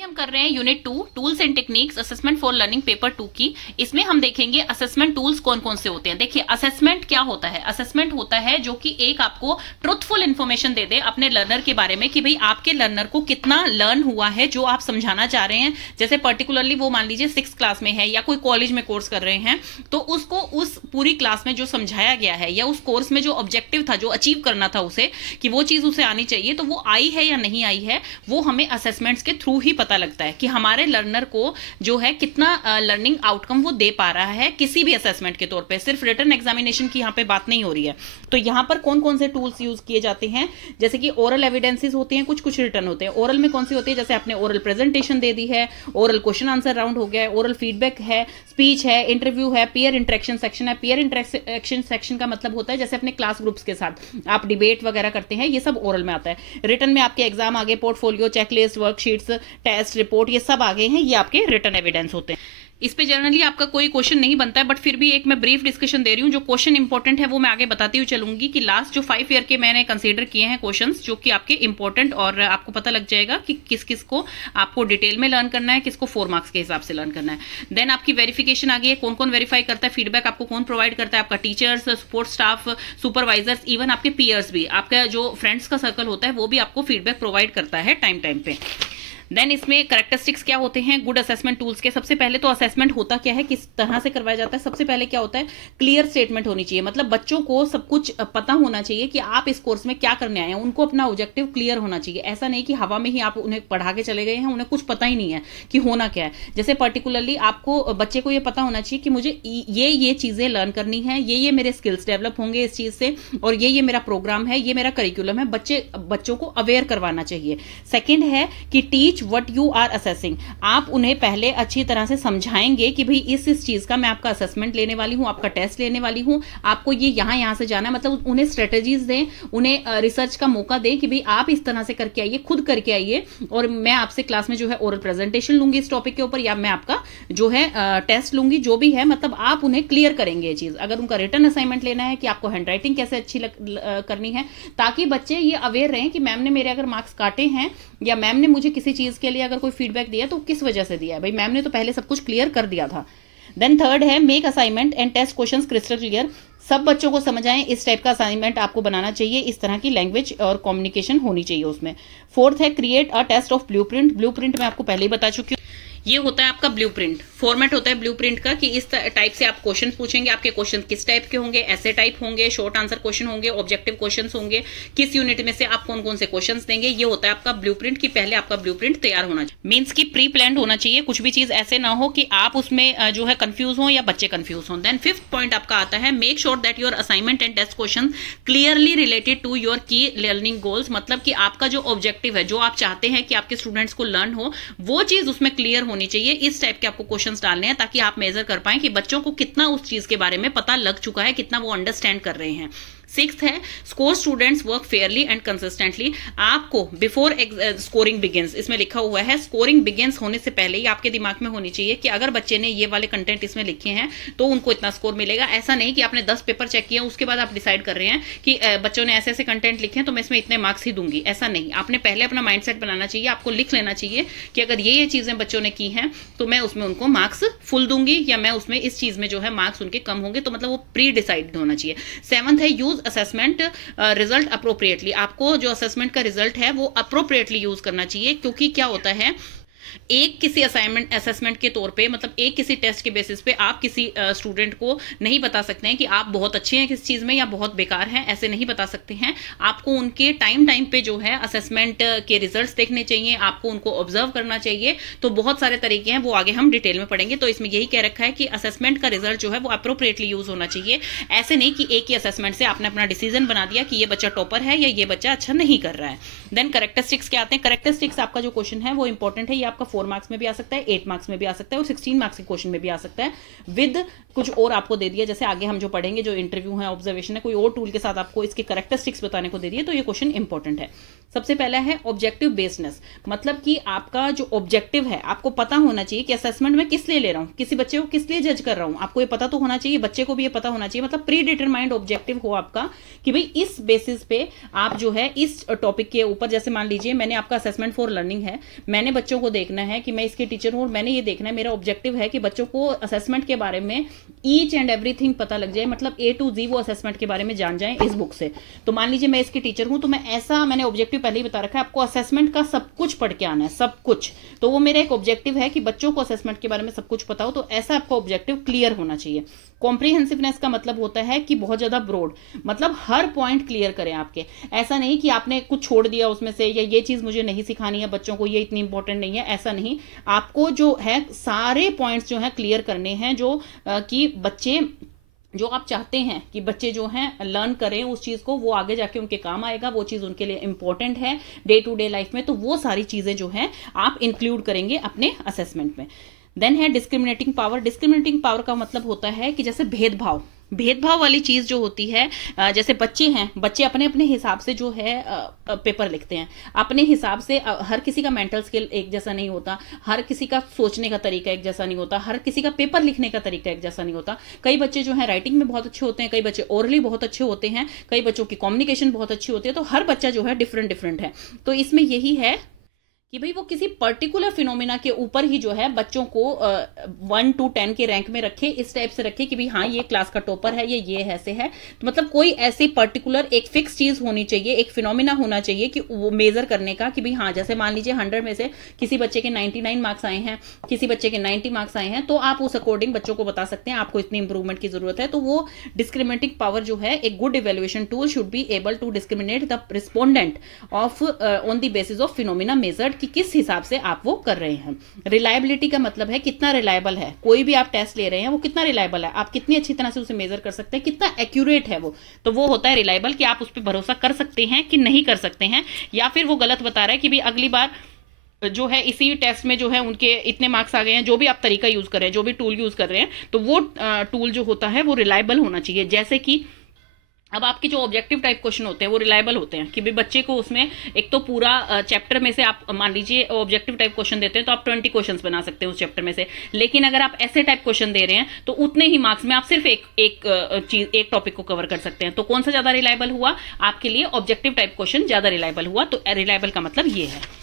अभी हम कर रहे हैं unit 2 tools and techniques assessment for learning paper 2 की। इसमें हम देखेंगे असेसमेंट टूल्स कौन कौन से होते हैं। देखिए असेसमेंट क्या होता है। असेसमेंट होता है जो कि एक आपको ट्रुथफुल इन्फॉर्मेशन दे दे अपने लर्नर के बारे में कि भाई आपके लर्नर को कितना लर्न हुआ है जो आप समझाना चाह रहे हैं। जैसे पर्टिकुलरली वो मान लीजिए 6th क्लास में है या कोई कॉलेज में कोर्स कर रहे हैं, तो उसको उस पूरी क्लास में जो समझाया गया है या उस कोर्स में जो ऑब्जेक्टिव था, जो अचीव करना था उसे, कि वो चीज उसे आनी चाहिए, तो वो आई है या नहीं आई है, वो हमें असेसमेंट्स के थ्रू ही पता लगता है कि हमारे लर्नर को जो है कितना लर्निंग आउटकम वो दे पा रहा है किसी भी असेसमेंट के तौर पे। सिर्फ रिटन एग्जामिनेशन की यहाँ पे बात नहीं हो रही है। तो यहाँ पर कौन कौन से टूल्स यूज किए जाते हैं, जैसे कि ओरल एविडेंसेस होते हैं, कुछ कुछ रिटर्न होते हैं। ओरल में कौन सी होती है, जैसे आपने ओरल प्रेजेंटेशन दे दी है, ओरल क्वेश्चन आंसर राउंड हो गया है, ओरल फीडबैक है, स्पीच है, इंटरव्यू है, पीयर इंटरेक्शन सेक्शन है। पीयर इंटरेक्शन सेक्शन का मतलब होता है जैसे अपने क्लास ग्रुप्स के साथ आप डिबेट वगैरह करते हैं, ये सब ओरल में आता है। रिटन में आपके एग्जाम आगे, portfolio, checklist, worksheets, test, report, ये सब आगे हैं, ये आपके रिटन एविडेंस होते हैं। इस पे जनरली आपका कोई क्वेश्चन नहीं बनता है, बट फिर भी एक मैं ब्रीफ डिस्कशन दे रही हूँ। जो क्वेश्चन इंपॉर्टेंट है वो मैं आगे बताती हुई चलूंगी कि लास्ट जो 5 ईयर के मैंने कंसीडर किए हैं क्वेश्चंस जो कि आपके इंपॉर्टेंट, और आपको पता लग जाएगा कि किस किस को आपको डिटेल में लर्न करना है, किसको 4 मार्क्स के हिसाब से लर्न करना है। देन आपकी वेरिफिकेशन आ गई है, कौन कौन वेरीफाई करता है, फीडबैक आपको कौन प्रोवाइड करता है, आपका teachers, support staff, supervisors, even आपके पीयर्स भी, आपका जो फ्रेंड्स का सर्कल होता है वो भी आपको फीडबैक प्रोवाइड करता है टाइम टाइम पे। देन इसमें कैरेक्टरिस्टिक्स क्या होते हैं गुड असेसमेंट टूल्स के। सबसे पहले तो असेसमेंट होता क्या है, किस तरह से करवाया जाता है। सबसे पहले क्या होता है, क्लियर स्टेटमेंट होनी चाहिए। मतलब बच्चों को सब कुछ पता होना चाहिए कि आप इस कोर्स में क्या करने आए हैं। उनको अपना ऑब्जेक्टिव क्लियर होना चाहिए। ऐसा नहीं कि हवा में ही आप उन्हें पढ़ा के चले गए हैं, उन्हें कुछ पता ही नहीं है कि होना क्या है। जैसे पर्टिकुलरली आपको बच्चे को ये पता होना चाहिए कि मुझे ये चीजें लर्न करनी है, ये मेरे स्किल्स डेवलप होंगे इस चीज से, और ये मेरा प्रोग्राम है, ये मेरा करिकुलम है। बच्चों को अवेयर करवाना चाहिए। सेकेंड है कि teach what you are assessing. आप उन्हें पहले अच्छी तरह से समझाएंगे कि भाई इस चीज का मैं आपका असेसमेंट लेने वाली हूं, आपका टेस्ट लेने वाली हूं, आपको ये यहां से जाना है। मतलब उन्हें स्ट्रेटेजीज दें, उन्हें रिसर्च का मौका दें कि भाई आप इस तरह से करके आइए, खुद करके आइए, और मैं आपसे क्लास में जो है ओरल प्रेजेंटेशन लूंगी इस टॉपिक के ऊपर, या मैं आपका जो है टेस्ट लूंगी, जो भी है। मतलब आप उन्हें क्लियर करेंगे ये चीज। अगर उनका रिटर्न असाइनमेंट लेना है कि आपको हैंडराइटिंग कैसे अच्छी करनी है, ताकि बच्चे ये अवेयर रहें कि मैम ने मेरे अगर मार्क्स काटे हैं या मैम ने मुझे किसी चीज के लिए अगर कोई फीडबैक दिया तो किस वजह से दिया है, भाई मैम ने तो पहले सब कुछ क्लियर कर दिया था। देन थर्ड है make assignment and test questions crystal clear. सब बच्चों को समझ आए इस टाइप का असाइनमेंट आपको बनाना चाहिए, इस तरह की लैंग्वेज और कम्युनिकेशन होनी चाहिए उसमें। फोर्थ है create a test of blueprint. Blueprint मैं आपको पहले ही बता चुकी हूँ, ये होता है आपका ब्लूप्रिंट। फॉर्मेट होता है ब्लूप्रिंट का कि इस टाइप से आप क्वेश्चन पूछेंगे। आपके क्वेश्चन किस टाइप के होंगे, ऐसे टाइप होंगे, शॉर्ट आंसर क्वेश्चन होंगे, ऑब्जेक्टिव क्वेश्चन होंगे, किस यूनिट में से आप कौन कौन से क्वेश्चंस देंगे। ये होता है आपका ब्लूप्रिंट कि पहले आपका ब्लूप्रिंट तैयार होना चाहिए। मीन्स की प्री प्लान्ड होना चाहिए। कुछ भी चीज ऐसे ना हो कि आप उसमें जो है कंफ्यूज हो या बच्चे कंफ्यूज हो। देन फिफ्थ पॉइंट आपका आता है make sure that your assignment and test question clearly related to your key learning goals. मतलब कि आपका जो ऑब्जेक्टिव है, जो आप चाहते हैं कि आपके स्टूडेंट्स को लर्न हो, वो चीज उसमें क्लियर होनी चाहिए। इस टाइप के आपको क्वेश्चंस डालने हैं ताकि आप मेजर कर पाएं कि बच्चों को कितना उस चीज के बारे में पता लग चुका है, कितना वो अंडरस्टैंड कर रहे हैं। सिक्स्थ है score students work Fairlie and consistently. आपको बिफोर स्कोरिंग बिगिंस, इसमें लिखा हुआ है स्कोरिंग बिगिंस होने से पहले ही आपके दिमाग में होनी चाहिए कि अगर बच्चे ने ये वाले कंटेंट इसमें लिखे हैं तो उनको इतना स्कोर मिलेगा। ऐसा नहीं कि आपने 10 पेपर चेक किया उसके बाद आप डिसाइड कर रहे हैं कि बच्चों ने ऐसे ऐसे कंटेंट लिखे हैं तो मैं इसमें इतने मार्क्स ही दूंगी। ऐसा नहीं, आपने पहले अपना माइंडसेट बनाना चाहिए। आपको लिख लेना चाहिए कि अगर ये चीजें बच्चों ने की हैं तो मैं उसमें उनको मार्क्स फुल दूंगी, या मैं उसमें इस चीज में जो है मार्क्स उनके कम होंगे। तो मतलब वो प्री डिसाइड होना चाहिए। सेवंथ है यूज असेसमेंट रिजल्ट अप्रोप्रिएटली। आपको जो असेसमेंट का रिजल्ट है वो अप्रोप्रिएटली यूज करना चाहिए, क्योंकि क्या होता है एक किसी असेसमेंट के तौर पे, मतलब एक किसी टेस्ट के बेसिस पे आप किसी स्टूडेंट को नहीं बता सकते हैं कि आप बहुत अच्छे हैं किस चीज में या बहुत बेकार हैं। ऐसे नहीं बता सकते हैं। आपको उनके टाइम पे जो है असेसमेंट के रिजल्ट्स देखने चाहिए, आपको उनको ऑब्जर्व करना चाहिए। तो बहुत सारे तरीके हैं, वो आगे हम डिटेल में पढ़ेंगे। तो इसमें यही कह रखा है कि असेसमेंट का रिजल्ट जो है वो अप्रोप्रिएटली यूज होना चाहिए। ऐसे नहीं कि एक ही असेसमेंट से आपने अपना डिसीजन बना दिया कि ये बच्चा टॉपर है या ये बच्चा अच्छा नहीं कर रहा है। देन कैरेक्टरिस्टिक्स क्या आते हैं। कैरेक्टरिस्टिक्स आपका जो क्वेश्चन है वो इंपॉर्टेंट है। ये आपका 4 मार्क्स में भी आ सकता है, 8 मार्क्स में भी आ सकता है और 16 मार्क्स के क्वेश्चन में भी आ सकता है। विद कुछ और आपको दे दिया, जैसे आगे हम जो पढ़ेंगे, जो इंटरव्यू है, ऑब्जर्वेशन है, कोई और टूल के साथ आपको इसके कैरेक्टरिस्टिक्स बताने को दे दिए, तो ये क्वेश्चन इंपॉर्टेंट है। सबसे पहला है ऑब्जेक्टिव बेस्डनेस। मतलब कि आपका जो ऑब्जेक्टिव है, आपको पता होना चाहिए कि असेसमेंट में किस लिए ले रहा हूं, किसी बच्चे को किस लिए जज कर रहा हूं, आपको ये पता तो होना चाहिए, बच्चे को भी ये पता होना चाहिए। मतलब प्री डिटरमाइंड ऑब्जेक्टिव हो आपका कि भाई इस बेसिस पे आप जो है इस टॉपिक के ऊपर, जैसे मान लीजिए मैंने आपका असेसमेंट फॉर लर्निंग है, मैंने बच्चों को देखना देखना है कि मैं इसके टीचर हूँ और मैंने ये देखना है, मेरा ऑब्जेक्टिव है कि बच्चों को असेसमेंट के बारे में ईच एंड एवरीथिंग पता लग जाए, मतलब A to Z वो असेसमेंट के बारे में जान जाए इस बुक से। तो मान लीजिए मैं इसकी टीचर हूँ, तो मैंने ऑब्जेक्टिव पहले ही बता रखा है, आपको असेसमेंट का सब कुछ पढ़ के आना है, सब कुछ। तो वो मेरा एक ऑब्जेक्टिव है कि बच्चों को असेसमेंट के बारे में सब कुछ पता हो, तो ऐसा आपका ऑब्जेक्टिव क्लियर होना चाहिए। कॉम्प्रिहेंसिवनेस का मतलब होता है कि बहुत ज्यादा ब्रॉड, मतलब हर पॉइंट क्लियर करें आपके। ऐसा नहीं कि आपने कुछ छोड़ दिया उसमें से, या ये चीज मुझे नहीं सिखानी है बच्चों को, ये इतनी इंपॉर्टेंट नहीं है, ऐसा नहीं। आपको जो है सारे पॉइंट्स जो है क्लियर करने हैं, जो कि बच्चे जो आप चाहते हैं कि बच्चे जो हैं लर्न करें उस चीज को, वो आगे जाके उनके काम आएगा, वो चीज उनके लिए इंपॉर्टेंट है डे टू डे लाइफ में, तो वो सारी चीजें जो हैं आप इंक्लूड करेंगे अपने असेसमेंट में। देन है डिस्क्रिमिनेटिंग पावर। डिस्क्रिमिनेटिंग पावर का मतलब होता है कि जैसे भेदभाव वाली चीज जो होती है, जैसे बच्चे हैं, बच्चे अपने अपने हिसाब से जो है पेपर लिखते हैं अपने हिसाब से। हर किसी का मेंटल स्किल एक जैसा नहीं होता, हर किसी का सोचने का तरीका एक जैसा नहीं होता, हर किसी का पेपर लिखने का तरीका एक जैसा नहीं होता। कई बच्चे जो है राइटिंग में बहुत अच्छे होते हैं, कई बच्चे ओरली बहुत अच्छे होते हैं, कई बच्चों की कम्युनिकेशन बहुत अच्छी होती है। तो हर बच्चा जो है डिफरेंट है। तो इसमें यही है कि भाई वो किसी पर्टिकुलर फिनोमिना के ऊपर ही जो है बच्चों को 1 to 10 के रैंक में रखे, इस टाइप से रखे कि भाई हाँ ये क्लास का टॉपर है, ये ऐसे है। तो मतलब कोई ऐसी पर्टिकुलर एक फिक्स चीज होनी चाहिए, एक फिनोमिना होना चाहिए कि वो मेजर करने का कि भाई हाँ, जैसे मान लीजिए 100 में से किसी बच्चे के 99 मार्क्स आए हैं, किसी बच्चे के 90 मार्क्स आए हैं, तो आप उस अकॉर्डिंग बच्चों को बता सकते हैं आपको इतनी इंप्रूवमेंट की जरूरत है। तो वो डिस्क्रिमिनेटिंग पावर जो है, एक good evaluation tool should be able to discriminate the respondent of on the basis of phenomena measured, कि किस हिसाब से आप वो कर रहे हैं। रिलायबिलिटी का मतलब है कितना रिलायबल है, कोई भी आप टेस्ट ले रहे हैं वो कितना रिलायबल है, आप कितनी अच्छी तरह से उसे मेजर कर सकते हैं, कितना एक्यूरेट है वो। तो वो होता है रिलायबल, कि आप उस पर भरोसा कर सकते हैं कि नहीं कर सकते हैं, या फिर वो गलत बता रहा है कि भाई अगली बार जो है इसी टेस्ट में जो है उनके इतने मार्क्स आ गए हैं। जो भी आप तरीका यूज कर रहे हैं, जो भी टूल यूज कर रहे हैं, तो वो टूल जो होता है वो रिलायबल होना चाहिए। जैसे कि अब आपके जो ऑब्जेक्टिव टाइप क्वेश्चन होते हैं वो रिलायबल होते हैं कि भाई बच्चे को उसमें एक तो पूरा चैप्टर में से आप मान लीजिए ऑब्जेक्टिव टाइप क्वेश्चन देते हैं तो आप 20 क्वेश्चंस बना सकते हैं उस चैप्टर में से। लेकिन अगर आप ऐसे टाइप क्वेश्चन दे रहे हैं तो उतने ही मार्क्स में आप सिर्फ एक टॉपिक को कवर कर सकते हैं। तो कौन सा ज्यादा रिलायबल हुआ आपके लिए? ऑब्जेक्टिव टाइप क्वेश्चन ज्यादा रिलायबल हुआ। तो रिलायबल का मतलब ये है।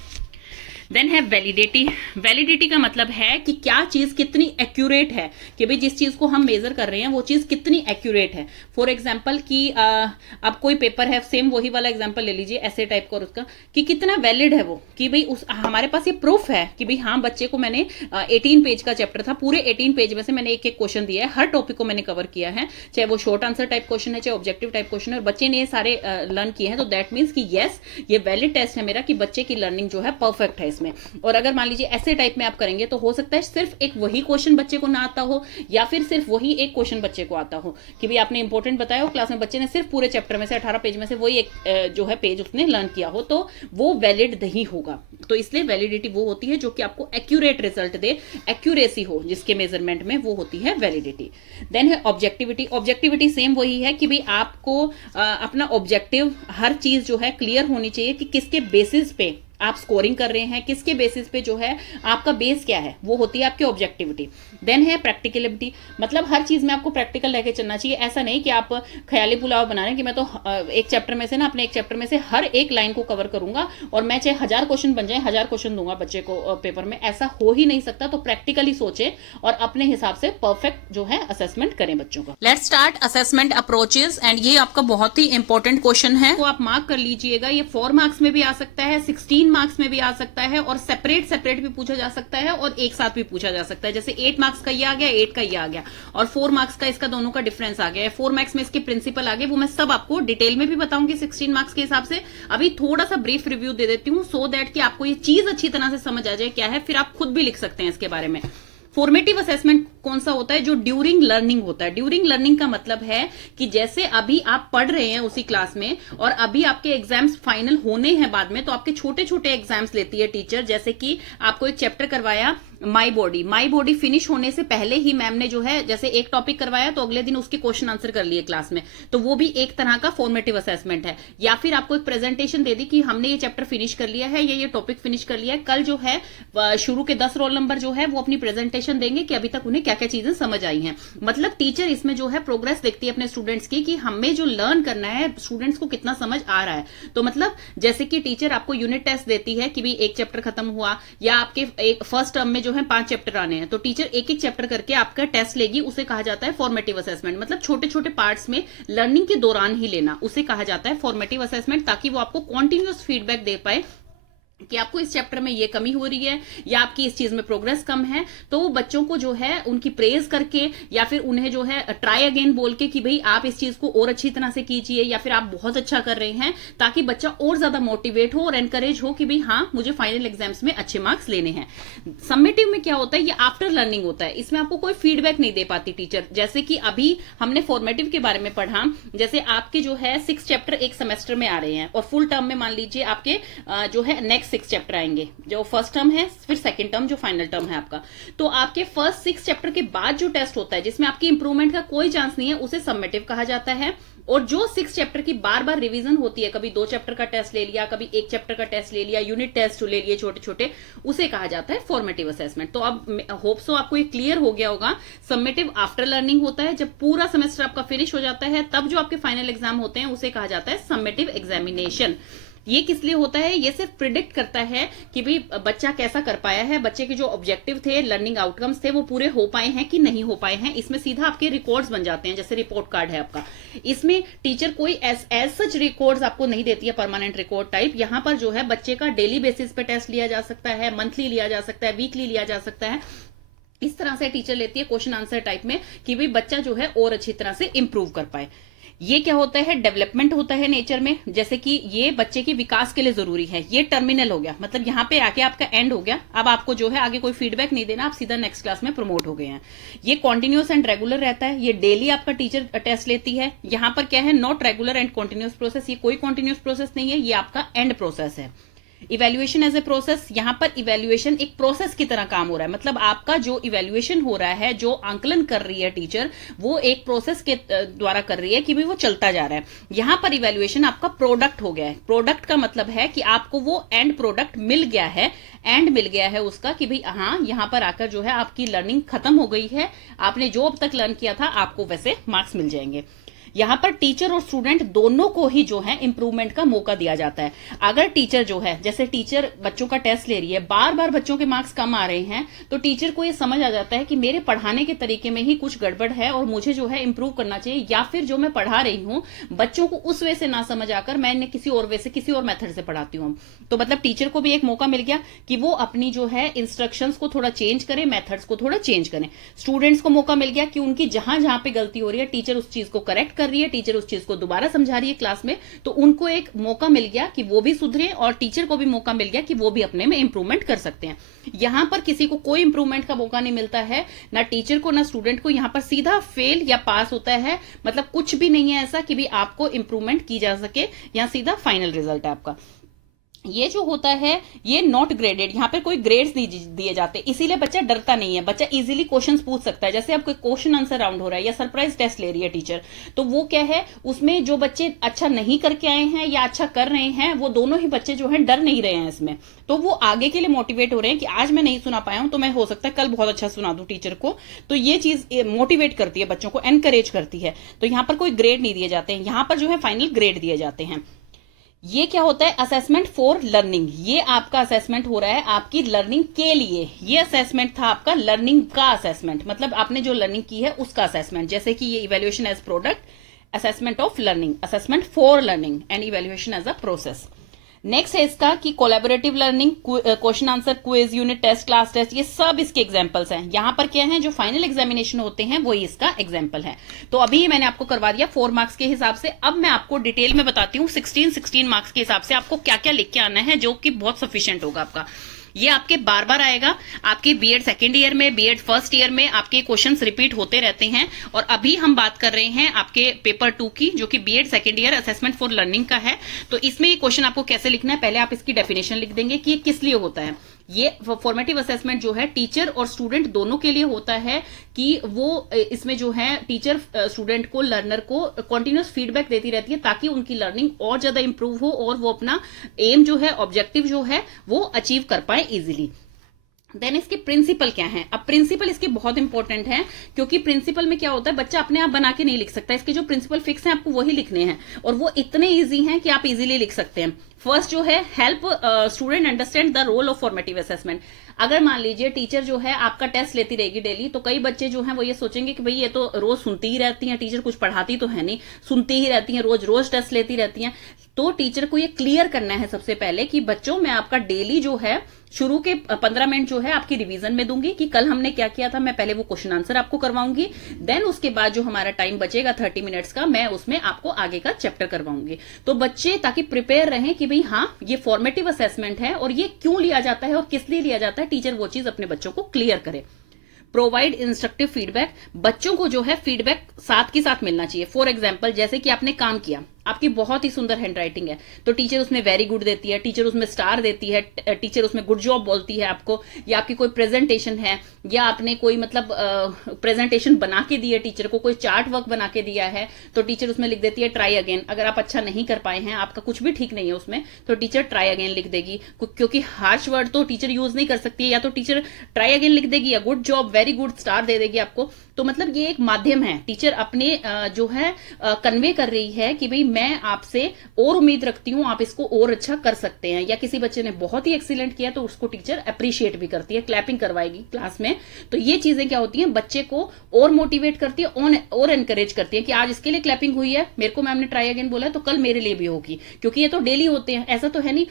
देन है वैलिडिटी। वैलिडिटी का मतलब है कि क्या चीज कितनी एक्यूरेट है, कि भाई जिस चीज को हम मेजर कर रहे हैं वो चीज कितनी एक्यूरेट है। फॉर एग्जांपल कि अब कोई पेपर है, सेम वही वाला एग्जांपल ले लीजिए ऐसे टाइप का, और उसका कि कितना वैलिड है वो, कि भाई हमारे पास ये प्रूफ है कि भाई हाँ बच्चे को मैंने 18 पेज का चैप्टर था, पूरे 18 पेज में से मैंने एक एक क्वेश्चन दिया है, हर टॉपिक को मैंने कवर किया है, चाहे वो शॉर्ट आंसर टाइप क्वेश्चन है, चाहे ऑब्जेक्टिव टाइप क्वेश्चन है, और बच्चे ने ये सारे लर्न किए हैं। तो दैट मीन्स कि यस, ये वैलिड टेस्ट है मेरा कि बच्चे की लर्निंग जो है परफेक्ट है इसमें। और अगर मान लीजिए ऐसे टाइप में आप करेंगे तो हो सकता है सिर्फ एक वही क्वेश्चन बच्चे को ना आता हो, या फिर सिर्फ वही एक क्वेश्चन बच्चे को आता हो, कि भाई आपने इंपॉर्टेंट बताया हो क्लास में, बच्चे ने सिर्फ पूरे चैप्टर में से 18 पेज में से वही एक जो है पेज उसने लर्न किया हो, तो वो वैलिड नहीं होगा। तो इसलिए वैलिडिटी वो होती है जो कि आपको एक्यूरेट रिजल्ट दे, एक्यूरेसी हो जिसके मेजरमेंट में, वो होती है वैलिडिटी। देन है ऑब्जेक्टिविटी। ऑब्जेक्टिविटी सेम वही है कि भाई आपको अपना ऑब्जेक्टिव, हर चीज जो है क्लियर होनी चाहिए कि किसके बेसिस पे आप स्कोरिंग कर रहे हैं, किसके बेसिस पे जो है आपका बेस क्या है, वो होती है आपकी ऑब्जेक्टिविटी। देन है प्रैक्टिकलिटी। मतलब हर चीज में आपको प्रैक्टिकल लेके चलना चाहिए। ऐसा नहीं कि आप ख्याली पुलाव बना रहे हैं कि मैं तो एक चैप्टर में से ना, अपने एक चैप्टर में से हर एक लाइन को कवर करूंगा और मैं चाहे 1000 क्वेश्चन बन जाए 1000 क्वेश्चन दूंगा बच्चे को पेपर में, ऐसा हो ही नहीं सकता। तो प्रैक्टिकली सोचे और अपने हिसाब से परफेक्ट जो है असेसमेंट करें बच्चों का। Let's start assessment approaches, and ये आपका बहुत ही इंपॉर्टेंट क्वेश्चन है, तो आप मार्क कर लीजिएगा। ये 4 मार्क्स में भी आ सकता है, 16 मार्क्स में भी आ सकता है, और सेपरेट भी पूछा जा सकता है, और एक साथ भी पूछा जा सकता है। जैसे 8 मार्क्स का ये आ गया, 8 का ये आ गया, और 4 मार्क्स का इसका दोनों का डिफरेंस आ गया। 4 मार्क्स में इसके प्रिंसिपल आ गए, वो मैं सब आपको डिटेल में भी बताऊंगी 16 मार्क्स के हिसाब से। अभी थोड़ा सा ब्रीफ रिव्यू दे देती हूँ, सो दैट कि आपको ये चीज अच्छी तरह से समझ आ जाए क्या है, फिर आप खुद भी लिख सकते हैं इसके बारे में। फॉर्मेटिव असेसमेंट कौन सा होता है? जो ड्यूरिंग लर्निंग होता है। ड्यूरिंग लर्निंग का मतलब है कि जैसे अभी आप पढ़ रहे हैं उसी क्लास में, और अभी आपके एग्जाम्स फाइनल होने हैं बाद में, तो आपके छोटे छोटे एग्जाम्स लेती है टीचर। जैसे कि आपको एक चैप्टर करवाया माई बॉडी फिनिश होने से पहले ही मैम ने जो है, जैसे एक टॉपिक करवाया तो अगले दिन उसके क्वेश्चन आंसर कर लिए क्लास में, तो वो भी एक तरह का फॉर्मेटिव असेसमेंट है। या फिर आपको एक प्रेजेंटेशन दे दी कि हमने ये चैप्टर फिनिश कर लिया है, ये टॉपिक फिनिश कर लिया है, कल जो है शुरू के 10 रोल नंबर जो है वो अपनी प्रेजेंटेशन इवैल्यूएशन देंगे कि अभी तक उन्हें क्या क्या चीजें समझ आई हैं। मतलब टीचर इसमें जो है प्रोग्रेस देखती है अपने स्टूडेंट्स की कि हमें जो लर्न करना है स्टूडेंट्स को कितना समझ आ रहा है। तो मतलब जैसे कि टीचर आपको यूनिट टेस्ट देती है कि भी एक चैप्टर खत्म हुआ या आपके एक फर्स्ट टर्म में जो है 5 चैप्टर आने हैं, तो टीचर एक एक चैप्टर करके आपका टेस्ट लेगी, उसे कहा जाता है फॉर्मेटिव असेसमेंट। मतलब छोटे छोटे पार्ट्स में लर्निंग के दौरान ही लेना, उसे कहा जाता है फॉर्मेटिव असेसमेंट, ताकि वो आपको कॉन्टिन्यूअस फीडबैक दे पाए कि आपको इस चैप्टर में ये कमी हो रही है या आपकी इस चीज में प्रोग्रेस कम है। तो वो बच्चों को जो है उनकी प्रेज करके या फिर उन्हें जो है ट्राई अगेन बोल के कि भाई आप इस चीज को और अच्छी तरह से कीजिए या फिर आप बहुत अच्छा कर रहे हैं, ताकि बच्चा और ज्यादा मोटिवेट हो और एनकरेज हो कि भाई हाँ मुझे फाइनल एग्जाम्स में अच्छे मार्क्स लेने हैं। सबमिटिव में क्या होता है, ये आफ्टर लर्निंग होता है, इसमें आपको कोई फीडबैक नहीं दे पाती टीचर। जैसे कि अभी हमने फॉर्मेटिव के बारे में पढ़ा, जैसे आपके जो है 6 चैप्टर एक सेमेस्टर में आ रहे हैं और फुल टर्म में मान लीजिए आपके जो है नेक्स्ट 6 चैप्टर आएंगे, जो फर्स्ट टर्म है फिर सेकंड टर्म जो फाइनल टर्म है आपका। तो आपके फर्स्ट 6 चैप्टर के बाद जो टेस्ट होता है जिसमें आपकी इंप्रूवमेंट का कोई चांस नहीं है, उसे सबमिटिव कहा जाता है। और जो 6 चैप्टर की बार बार रिवीजन होती है, कभी 2 चैप्टर का टेस्ट ले लिया, कभी 1 चैप्टर का टेस्ट ले लिया, यूनिट टेस्ट ले लिए छोटे छोटे, उसे कहा जाता है फॉर्मेटिव असेसमेंट। तो अब होप सो आपको ये क्लियर हो गया होगा। सबमिटिव आफ्टर लर्निंग होता है, जब पूरा सेमेस्टर आपका फिनिश हो जाता है तब जो आपके फाइनल एग्जाम होते हैं उसे कहा जाता है सबमिटिव एग्जामिनेशन। ये किस लिए होता है, ये सिर्फ प्रिडिक्ट करता है कि भाई बच्चा कैसा कर पाया है, बच्चे के जो ऑब्जेक्टिव थे, लर्निंग आउटकम्स थे, वो पूरे हो पाए हैं कि नहीं हो पाए हैं। इसमें सीधा आपके रिकॉर्ड्स बन जाते हैं, जैसे रिपोर्ट कार्ड है आपका। इसमें टीचर कोई एज सच रिकॉर्ड्स आपको नहीं देती है, परमानेंट रिकॉर्ड टाइप। यहां पर जो है बच्चे का डेली बेसिस पे टेस्ट लिया जा सकता है, मंथली लिया जा सकता है, वीकली लिया जा सकता है। इस तरह से टीचर लेती है क्वेश्चन आंसर टाइप में कि भाई बच्चा जो है और अच्छी तरह से इंप्रूव कर पाए। ये क्या होता है, डेवलपमेंट होता है नेचर में, जैसे कि ये बच्चे के विकास के लिए जरूरी है। ये टर्मिनल हो गया, मतलब यहाँ पे आके आपका एंड हो गया, अब आपको जो है आगे कोई फीडबैक नहीं देना, आप सीधा नेक्स्ट क्लास में प्रमोट हो गए हैं। ये कॉन्टिन्यूअस एंड रेगुलर रहता है, ये डेली आपका टीचर टेस्ट लेती है। यहाँ पर क्या है, not regular and continuous process, ये कोई कॉन्टिन्यूअस प्रोसेस नहीं है, ये आपका एंड प्रोसेस है। इवैल्यूएशन एज ए प्रोसेस, यहां पर इवैल्यूएशन एक प्रोसेस की तरह काम हो रहा है, मतलब आपका जो इवैल्यूएशन हो रहा है, जो आंकलन कर रही है टीचर, वो एक प्रोसेस के द्वारा कर रही है कि भाई वो चलता जा रहा है। यहां पर इवैल्यूएशन आपका प्रोडक्ट हो गया है। प्रोडक्ट का मतलब है कि आपको वो एंड प्रोडक्ट मिल गया है, एंड मिल गया है उसका कि भाई हाँ यहां पर आकर जो है आपकी लर्निंग खत्म हो गई है, आपने जो अब तक लर्न किया था आपको वैसे मार्क्स मिल जाएंगे। यहां पर टीचर और स्टूडेंट दोनों को ही जो है इंप्रूवमेंट का मौका दिया जाता है। अगर टीचर जो है, जैसे टीचर बच्चों का टेस्ट ले रही है, बार बार बच्चों के मार्क्स कम आ रहे हैं, तो टीचर को ये समझ आ जाता है कि मेरे पढ़ाने के तरीके में ही कुछ गड़बड़ है और मुझे जो है इंप्रूव करना चाहिए, या फिर जो मैं पढ़ा रही हूं बच्चों को उस वे से ना समझ आकर मैं इन्हें किसी और वे से, किसी और मेथड से पढ़ाती हूँ। तो मतलब टीचर को भी एक मौका मिल गया कि वो अपनी जो है इंस्ट्रक्शंस को थोड़ा चेंज करें, मेथड्स को थोड़ा चेंज करें। स्टूडेंट्स को मौका मिल गया कि उनकी जहां जहां पे गलती हो रही है टीचर उस चीज को करेक्ट कर रही है, टीचर उस चीज को दोबारा समझा रही है क्लास में, तो उनको एक मौका मिल गया कि वो भी सुधरे और टीचर को भी मौका मिल गया कि वो भी अपने में इंप्रूवमेंट कर सकते हैं। यहां पर किसी को कोई इंप्रूवमेंट का मौका नहीं मिलता है, ना टीचर को ना स्टूडेंट को। यहां पर सीधा फेल या पास होता है, मतलब कुछ भी नहीं है ऐसा कि भी आपको इंप्रूवमेंट की जा सके, यहां सीधा फाइनल रिजल्ट है आपका। ये जो होता है ये नॉट ग्रेडेड, यहाँ पे कोई ग्रेड्स नहीं दिए जाते, इसीलिए बच्चा डरता नहीं है, बच्चा इजीली क्वेश्चंस पूछ सकता है। जैसे अब कोई क्वेश्चन आंसर राउंड हो रहा है या सरप्राइज टेस्ट ले रही है टीचर, तो वो क्या है, उसमें जो बच्चे अच्छा नहीं करके आए हैं या अच्छा कर रहे हैं, वो दोनों ही बच्चे जो है डर नहीं रहे हैं इसमें, तो वो आगे के लिए मोटिवेट हो रहे हैं कि आज मैं नहीं सुना पाया हूं तो मैं हो सकता है कल बहुत अच्छा सुना दूं टीचर को। तो ये चीज मोटिवेट करती है बच्चों को, एनकरेज करती है। तो यहाँ पर कोई ग्रेड नहीं दिए जाते हैं, यहाँ पर जो है फाइनल ग्रेड दिए जाते हैं। ये क्या होता है, असेसमेंट फॉर लर्निंग। ये आपका असेसमेंट हो रहा है आपकी लर्निंग के लिए। ये असेसमेंट था आपका लर्निंग का असेसमेंट, मतलब आपने जो लर्निंग की है उसका असेसमेंट। जैसे कि ये evaluation as product, assessment of learning, assessment for learning and evaluation as a process. Next है इसका कि collaborative learning, question answer quiz, unit test, class test, ये सब इसके एग्जांपल्स हैं। यहां पर क्या है, जो फाइनल एग्जामिनेशन होते हैं वही इसका एग्जांपल है। तो अभी मैंने आपको करवा दिया 4 मार्क्स के हिसाब से। अब मैं आपको डिटेल में बताती हूँ 16 मार्क्स के हिसाब से आपको क्या क्या लिख के आना है, जो कि बहुत सफिशियंट होगा आपका। ये आपके बार बार आएगा, आपके बीएड सेकेंड ईयर में, बीएड फर्स्ट ईयर में आपके क्वेश्चंस रिपीट होते रहते हैं। और अभी हम बात कर रहे हैं आपके पेपर 2 की, जो कि B Ed second year assessment for learning का है। तो इसमें ये क्वेश्चन आपको कैसे लिखना है, पहले आप इसकी डेफिनेशन लिख देंगे कि ये किस लिए होता है। ये फॉर्मेटिव असेसमेंट जो है टीचर और स्टूडेंट दोनों के लिए होता है कि वो इसमें जो है टीचर स्टूडेंट को, लर्नर को कॉन्टिन्यूस फीडबैक देती रहती है ताकि उनकी लर्निंग और ज्यादा इंप्रूव हो और वो अपना एम जो है, ऑब्जेक्टिव जो है वो अचीव कर पाए इजीली। देन इसके प्रिंसिपल क्या है। अब प्रिंसिपल इसके बहुत इंपॉर्टेंट है, क्योंकि प्रिंसिपल में क्या होता है, बच्चा अपने आप बना के नहीं लिख सकता, इसके जो प्रिंसिपल फिक्स हैं आपको वही लिखने हैं, और वो इतने इजी हैं कि आप इजीली लिख सकते हैं। फर्स्ट जो है, help student understand the role of formative assessment. अगर मान लीजिए टीचर जो है आपका टेस्ट लेती रहेगी डेली, तो कई बच्चे जो हैं वो ये सोचेंगे कि भाई ये तो रोज सुनती ही रहती हैं, टीचर कुछ पढ़ाती तो है नहीं, सुनती ही रहती हैं, रोज रोज टेस्ट लेती रहती हैं। तो टीचर को ये क्लियर करना है सबसे पहले कि बच्चों, मैं आपका डेली जो है शुरू के 15 मिनट जो है आपकी रिवीजन में दूंगी कि कल हमने क्या किया था, मैं पहले वो क्वेश्चन आंसर आपको करवाऊंगी, देन उसके बाद जो हमारा टाइम बचेगा 30 मिनट्स का, मैं उसमें आपको आगे का चैप्टर करवाऊंगी। तो बच्चे ताकि प्रिपेयर रहें कि भाई हाँ ये फॉर्मेटिव असेसमेंट है और ये क्यों लिया जाता है और किस लिए लिया जाता है, टीचर वो चीज अपने बच्चों को क्लियर करे। प्रोवाइड इंस्ट्रक्टिव फीडबैक, बच्चों को जो है फीडबैक साथ के साथ मिलना चाहिए। फॉर एग्जाम्पल, जैसे कि आपने काम किया, आपकी बहुत ही सुंदर हैंडराइटिंग है, तो टीचर उसमें वेरी गुड देती है, टीचर उसमें स्टार देती है, टीचर उसमें गुड जॉब बोलती है आपको, या आपकी कोई प्रेजेंटेशन है, या आपने कोई मतलब प्रेजेंटेशन बना के दी है, टीचर को कोई चार्ट वर्क बना के दिया है, तो टीचर उसमें लिख देती है ट्राई अगेन। अगर आप अच्छा नहीं कर पाए हैं, आपका कुछ भी ठीक नहीं है उसमें, तो टीचर ट्राई अगेन लिख देगी, क्योंकि हार्श वर्ड तो टीचर यूज नहीं कर सकती है, या तो टीचर ट्राई अगेन लिख देगी या good job, very good, star दे देगी आपको। तो मतलब ये एक माध्यम है, टीचर अपने जो है कन्वे कर रही है कि भाई मैं आपसे और उम्मीद रखती हूं, आप इसको और अच्छा कर सकते हैं। या किसी बच्चे ने बहुत ही एक्सीलेंट किया तो उसको टीचर अप्रिशिएट भी करती है, क्लैपिंग करवाएगी क्लास में। तो ये चीजें क्या होती हैं, बच्चे को और मोटिवेट करती है और एनकरेज करती है कि आज इसके लिए क्लैपिंग हुई है, मेरे को मैम ने ट्राई अगेन बोला है, तो कल मेरे लिए भी होगी। क्योंकि ये तो डेली होते हैं, ऐसा तो है नहीं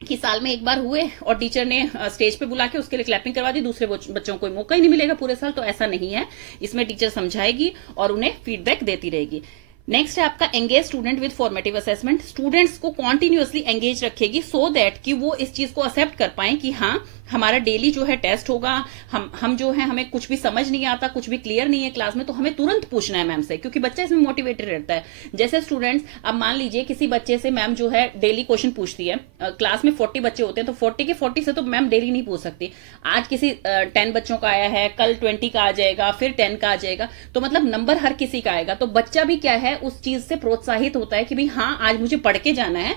कि साल में एक बार हुए और टीचर ने स्टेज पे बुला के उसके लिए क्लैपिंग करवा दी, दूसरे बच्चों को मौका ही नहीं मिलेगा पूरे साल। तो ऐसा नहीं है, इसमें टीचर समझाएगी और उन्हें फीडबैक देती रहेगी। नेक्स्ट है आपका engage student with formative assessment. Students को कॉन्टिन्यूअसली एंगेज रखेगी सो दैट कि वो इस चीज को एक्सेप्ट कर पाए कि हाँ हमारा डेली जो है टेस्ट होगा, हम जो है हमें कुछ भी समझ नहीं आता, कुछ भी क्लियर नहीं है क्लास में, तो हमें तुरंत पूछना है मैम से, क्योंकि बच्चा इसमें मोटिवेटेड रहता है। जैसे स्टूडेंट्स, अब मान लीजिए किसी बच्चे से मैम जो है डेली क्वेश्चन पूछती है, क्लास में 40 बच्चे होते हैं, तो 40 के 40 से तो मैम डेली नहीं पूछ सकती। आज किसी 10 बच्चों का आया है, कल 20 का आ जाएगा, फिर 10 का आ जाएगा, तो मतलब नंबर हर किसी का आएगा। तो बच्चा भी क्या है उस चीज से प्रोत्साहित होता है कि भाई हाँ आज मुझे पढ़ के जाना है,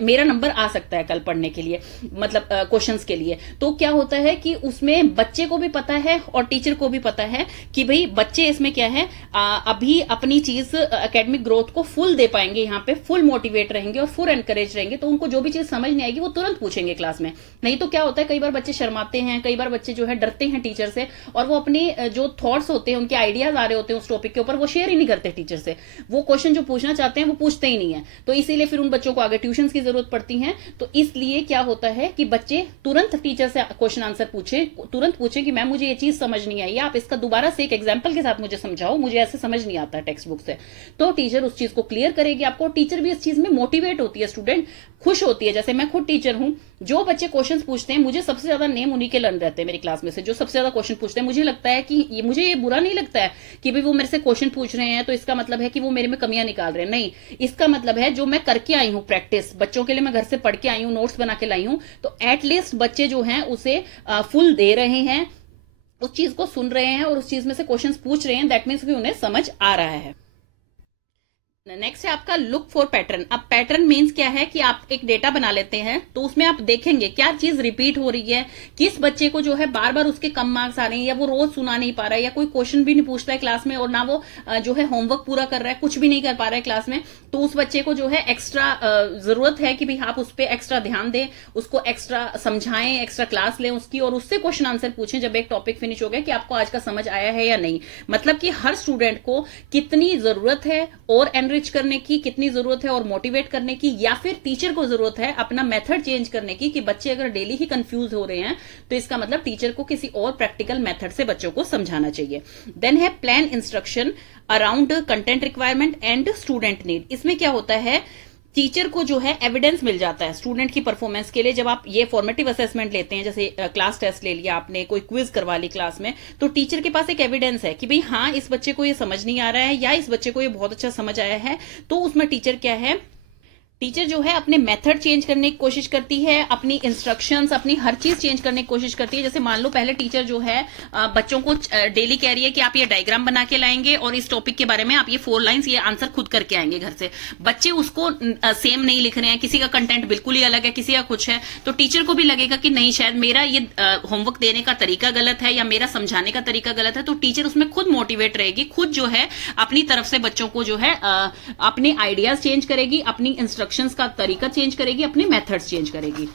मेरा नंबर आ सकता है कल पढ़ने के लिए, मतलब क्वेश्चंस के लिए। तो क्या होता है कि उसमें बच्चे को भी पता है और टीचर को भी पता है कि भाई बच्चे इसमें क्या है अभी अपनी चीज एकेडमिक ग्रोथ को फुल दे पाएंगे, यहाँ पे फुल मोटिवेट रहेंगे और फुल एनकरेज रहेंगे। तो उनको जो भी चीज समझ नहीं आएगी वो तुरंत पूछेंगे क्लास में। नहीं तो क्या होता है, कई बार बच्चे शर्माते हैं, कई बार बच्चे जो है डरते हैं टीचर से, और वो अपने जो थॉट्स होते हैं, उनके आइडियाज आ रहे होते हैं उस टॉपिक के ऊपर, वो शेयर ही नहीं करते टीचर से। वो क्वेश्चन जो पूछना चाहते हैं वो पूछते ही नहीं है। तो इसीलिए फिर उन बच्चों को आगे ट्यूशन की जरूरत पड़ती है। तो इसलिए क्या होता है कि बच्चे तुरंत टीचर से क्वेश्चन आंसर पूछे, तुरंत पूछे कि मैम मुझे ये चीज समझ नहीं आई, आप इसका दोबारा से एक एग्जांपल के साथ मुझे समझाओ, मुझे ऐसे समझ नहीं आता टेक्स्ट बुक से। तो टीचर उस चीज को क्लियर करेगी आपको। टीचर भी इस चीज में मोटिवेट होती है, स्टूडेंट खुश होती है। जैसे मैं खुद टीचर हूं, जो बच्चे क्वेश्चंस पूछते हैं, मुझे सबसे ज्यादा नेम उन्हीं के लर्न रहते हैं मेरी क्लास में से, जो सबसे ज्यादा क्वेश्चन पूछते हैं। मुझे लगता है कि मुझे ये बुरा नहीं लगता है कि भाई वो मेरे से क्वेश्चन पूछ रहे हैं तो इसका मतलब है कि वो मेरे में कमियां निकाल रहे हैं। नहीं, इसका मतलब है जो मैं करके आई हूं प्रैक्टिस, बच्चों के लिए मैं घर से पढ़ के आई हूं, नोट्स बना के लाई हूं, तो एटलीस्ट बच्चे जो हैं उसे फुल दे रहे हैं, उस चीज को सुन रहे हैं और उस चीज में से क्वेश्चंस पूछ रहे हैं। दैट मीन्स कि उन्हें समझ आ रहा है। नेक्स्ट है आपका लुक फॉर पैटर्न। अब पैटर्न मीन्स क्या है कि आप एक डेटा बना लेते हैं, तो उसमें आप देखेंगे क्या चीज रिपीट हो रही है, किस बच्चे को जो है बार बार उसके कम मार्क्स आ रहे हैं, या वो रोज सुना नहीं पा रहा है, या कोई क्वेश्चन भी नहीं पूछता है क्लास में, और ना वो जो है होमवर्क पूरा कर रहा है, कुछ भी नहीं कर पा रहा है क्लास में। तो उस बच्चे को जो है एक्स्ट्रा जरूरत है कि भाई आप उस पर एक्स्ट्रा ध्यान दें, उसको एक्स्ट्रा समझाएं, एक्स्ट्रा क्लास लें उसकी, और उससे क्वेश्चन आंसर पूछें जब एक टॉपिक फिनिश हो गया कि आपको आज का समझ आया है या नहीं। मतलब कि हर स्टूडेंट को कितनी जरूरत है और एनरिच करने की, कितनी जरूरत है और मोटिवेट करने की, या फिर टीचर को जरूरत है अपना मेथड चेंज करने की कि बच्चे अगर डेली ही कंफ्यूज हो रहे हैं तो इसका मतलब टीचर को किसी और प्रैक्टिकल मेथड से बच्चों को समझाना चाहिए। देन है plan instruction around content requirement and student need. इसमें क्या होता है, टीचर को जो है एविडेंस मिल जाता है स्टूडेंट की परफॉर्मेंस के लिए। जब आप ये फॉर्मेटिव असेसमेंट लेते हैं, जैसे क्लास टेस्ट ले लिया आपने, कोई क्विज करवा ली क्लास में, तो टीचर के पास एक एविडेंस है कि भाई हाँ इस बच्चे को ये समझ नहीं आ रहा है या इस बच्चे को ये बहुत अच्छा समझ आया है। तो उसमें टीचर क्या है, टीचर जो है अपने मेथड चेंज करने की कोशिश करती है, अपनी इंस्ट्रक्शंस, अपनी हर चीज चेंज करने की कोशिश करती है। जैसे मान लो पहले टीचर जो है बच्चों को डेली कह रही है कि आप ये डायग्राम बना के लाएंगे और इस टॉपिक के बारे में आप ये 4 लाइंस ये आंसर खुद करके आएंगे घर से। बच्चे उसको सेम नहीं लिख रहे हैं, किसी का कंटेंट बिल्कुल ही अलग है, किसी का कुछ है, तो टीचर को भी लगेगा कि नहीं शायद मेरा ये होमवर्क देने का तरीका गलत है या मेरा समझाने का तरीका गलत है। तो टीचर उसमें खुद मोटिवेट रहेगी, खुद जो है अपनी तरफ से बच्चों को जो है अपने आइडियाज चेंज करेगी, अपनी इंस्ट्रक्शंस का तरीका चेंज करेगी, अपने मेथड्स चेंज करेगी।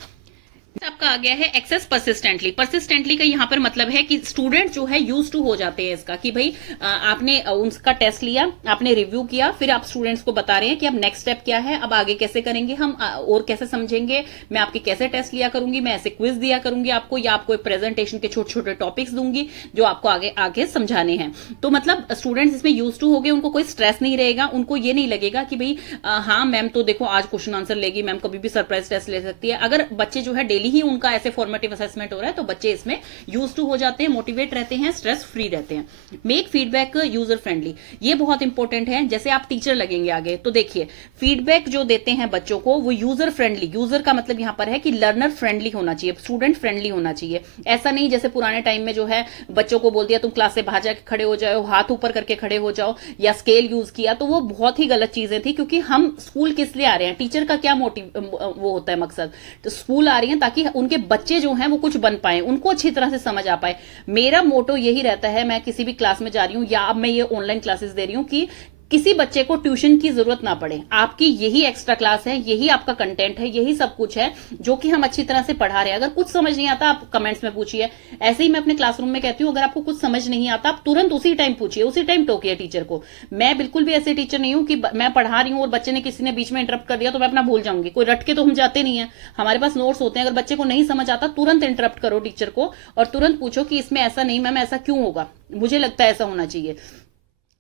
आपका आ गया है एक्सेस परसिस्टेंटली। परसिस्टेंटली का यहाँ पर मतलब है कि स्टूडेंट जो है यूज टू हो जाते हैं इसका, कि भाई आपने उनका टेस्ट लिया, आपने रिव्यू किया, फिर आप स्टूडेंट्स को बता रहे हैं कि अब नेक्स्ट स्टेप क्या है, अब आगे कैसे करेंगे हम और कैसे समझेंगे, मैं आपके कैसे टेस्ट लिया करूंगी, मैं ऐसे क्विज दिया करूंगी आपको, या आपको एक प्रेजेंटेशन के छोटे छोटे टॉपिक्स दूंगी जो आपको आगे आगे समझाने हैं। तो मतलब स्टूडेंट्स इसमें यूज टू हो गए, उनको कोई स्ट्रेस नहीं रहेगा, उनको ये नहीं लगेगा कि भाई हाँ मैम तो देखो आज क्वेश्चन आंसर लेगी, मैम कभी भी सरप्राइज टेस्ट ले सकती है। अगर बच्चे जो है डेली ही उनका ऐसे फॉर्मेटिव असेसमेंट हो रहा है तो बच्चे इसमें यूज टू हो जाते हैं, मोटिवेट रहते हैं, स्ट्रेस फ्री रहते हैं। मेक फीडबैक यूजर फ्रेंडली, ये बहुत इंपॉर्टेंट है। जैसे आप टीचर लगेंगे आगे तो देखिए फीडबैक जो देते हैं बच्चों को वो यूजर फ्रेंडली, यूजर का मतलब यहां पर है कि लर्नर फ्रेंडली होना चाहिए, स्टूडेंट फ्रेंडली होना चाहिए। ऐसा नहीं जैसे पुराने टाइम में जो है बच्चों को बोल दिया तुम क्लास से बाहर जाके खड़े हो जाओ, हाथ ऊपर करके खड़े हो जाओ, या स्केल यूज किया, तो वो बहुत ही गलत चीजें थी। क्योंकि हम स्कूल किस लिए आ रहे हैं, टीचर का क्या मोटिव वो होता है मकसद, तो स्कूल आ रही है ताकि उनके बच्चे जो हैं वो कुछ बन पाए, उनको अच्छी तरह से समझ आ पाए। मेरा मोटो यही रहता है, मैं किसी भी क्लास में जा रही हूं या अब मैं ये ऑनलाइन क्लासेस दे रही हूं, कि किसी बच्चे को ट्यूशन की जरूरत ना पड़े। आपकी यही एक्स्ट्रा क्लास है, यही आपका कंटेंट है, यही सब कुछ है जो कि हम अच्छी तरह से पढ़ा रहे हैं। अगर कुछ समझ नहीं आता आप कमेंट्स में पूछिए। ऐसे ही मैं अपने क्लासरूम में कहती हूँ अगर आपको कुछ समझ नहीं आता आप तुरंत उसी टाइम पूछिए, उसी टाइम टोकिए टीचर को। मैं बिल्कुल भी ऐसे टीचर नहीं हूं कि मैं पढ़ा रही हूं और बच्चे ने किसी ने बीच में इंटरप्ट कर दिया तो मैं अपना भूल जाऊंगी। कोई रट के तो हम जाते नहीं है, हमारे पास नोट्स होते हैं। अगर बच्चे को नहीं समझ आता तुरंत इंटरप्ट करो टीचर को और तुरंत पूछो कि इसमें ऐसा नहीं मैम, ऐसा क्यों होगा, मुझे लगता है ऐसा होना चाहिए।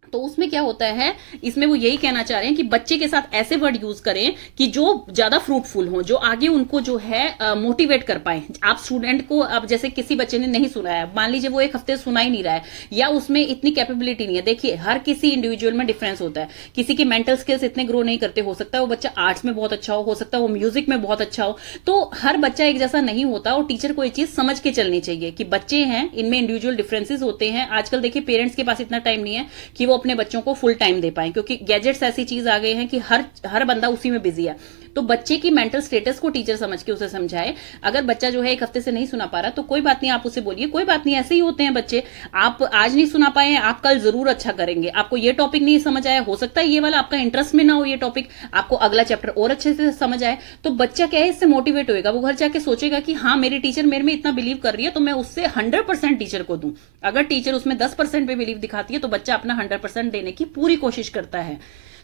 तो उसमें क्या होता है, इसमें वो यही कहना चाह रहे हैं कि बच्चे के साथ ऐसे वर्ड यूज करें कि जो ज्यादा फ्रूटफुल हो, जो आगे उनको जो है मोटिवेट कर पाए। आप स्टूडेंट को, अब जैसे किसी बच्चे ने नहीं सुना है, मान लीजिए वो एक हफ्ते सुना ही नहीं रहा है या उसमें इतनी कैपेबिलिटी नहीं है। देखिए हर किसी इंडिविजुअल में डिफरेंस होता है, किसी के मेंटल स्किल्स इतने ग्रो नहीं करते, हो सकता है वो बच्चा आर्ट्स में बहुत अच्छा हो सकता है वो म्यूजिक में बहुत अच्छा हो। तो हर बच्चा एक जैसा नहीं होता और टीचर को ये चीज समझ के चलनी चाहिए कि बच्चे हैं, इनमें इंडिविजुअल डिफरेंसेस होते हैं। आजकल देखिए पेरेंट्स के पास इतना टाइम नहीं है कि वो अपने बच्चों को फुल टाइम दे पाए, क्योंकि गैजेट्स ऐसी चीज आ गए हैं कि हर बंदा उसी में बिजी है। तो बच्चे की मेंटल स्टेटस को टीचर समझ के उसे समझाए। अगर बच्चा जो है एक हफ्ते से नहीं सुना पा रहा तो कोई बात नहीं, आप उसे बोलिए कोई बात नहीं, ऐसे ही होते हैं बच्चे, आप आज नहीं सुना पाए, आप कल जरूर अच्छा करेंगे। आपको ये टॉपिक नहीं समझ आया, हो सकता है ये वाला आपका इंटरेस्ट में ना हो, ये टॉपिक आपको अगला चैप्टर और अच्छे से समझ आए। तो बच्चा क्या है, इससे मोटिवेट होएगा, वो घर जाके सोचेगा कि हाँ मेरी टीचर मेरे में इतना बिलीव कर रही है तो मैं उससे 100% टीचर को दूं। अगर टीचर उसमें 10% पे बिलीव दिखाती है तो बच्चा अपना 100% देने की पूरी कोशिश करता है।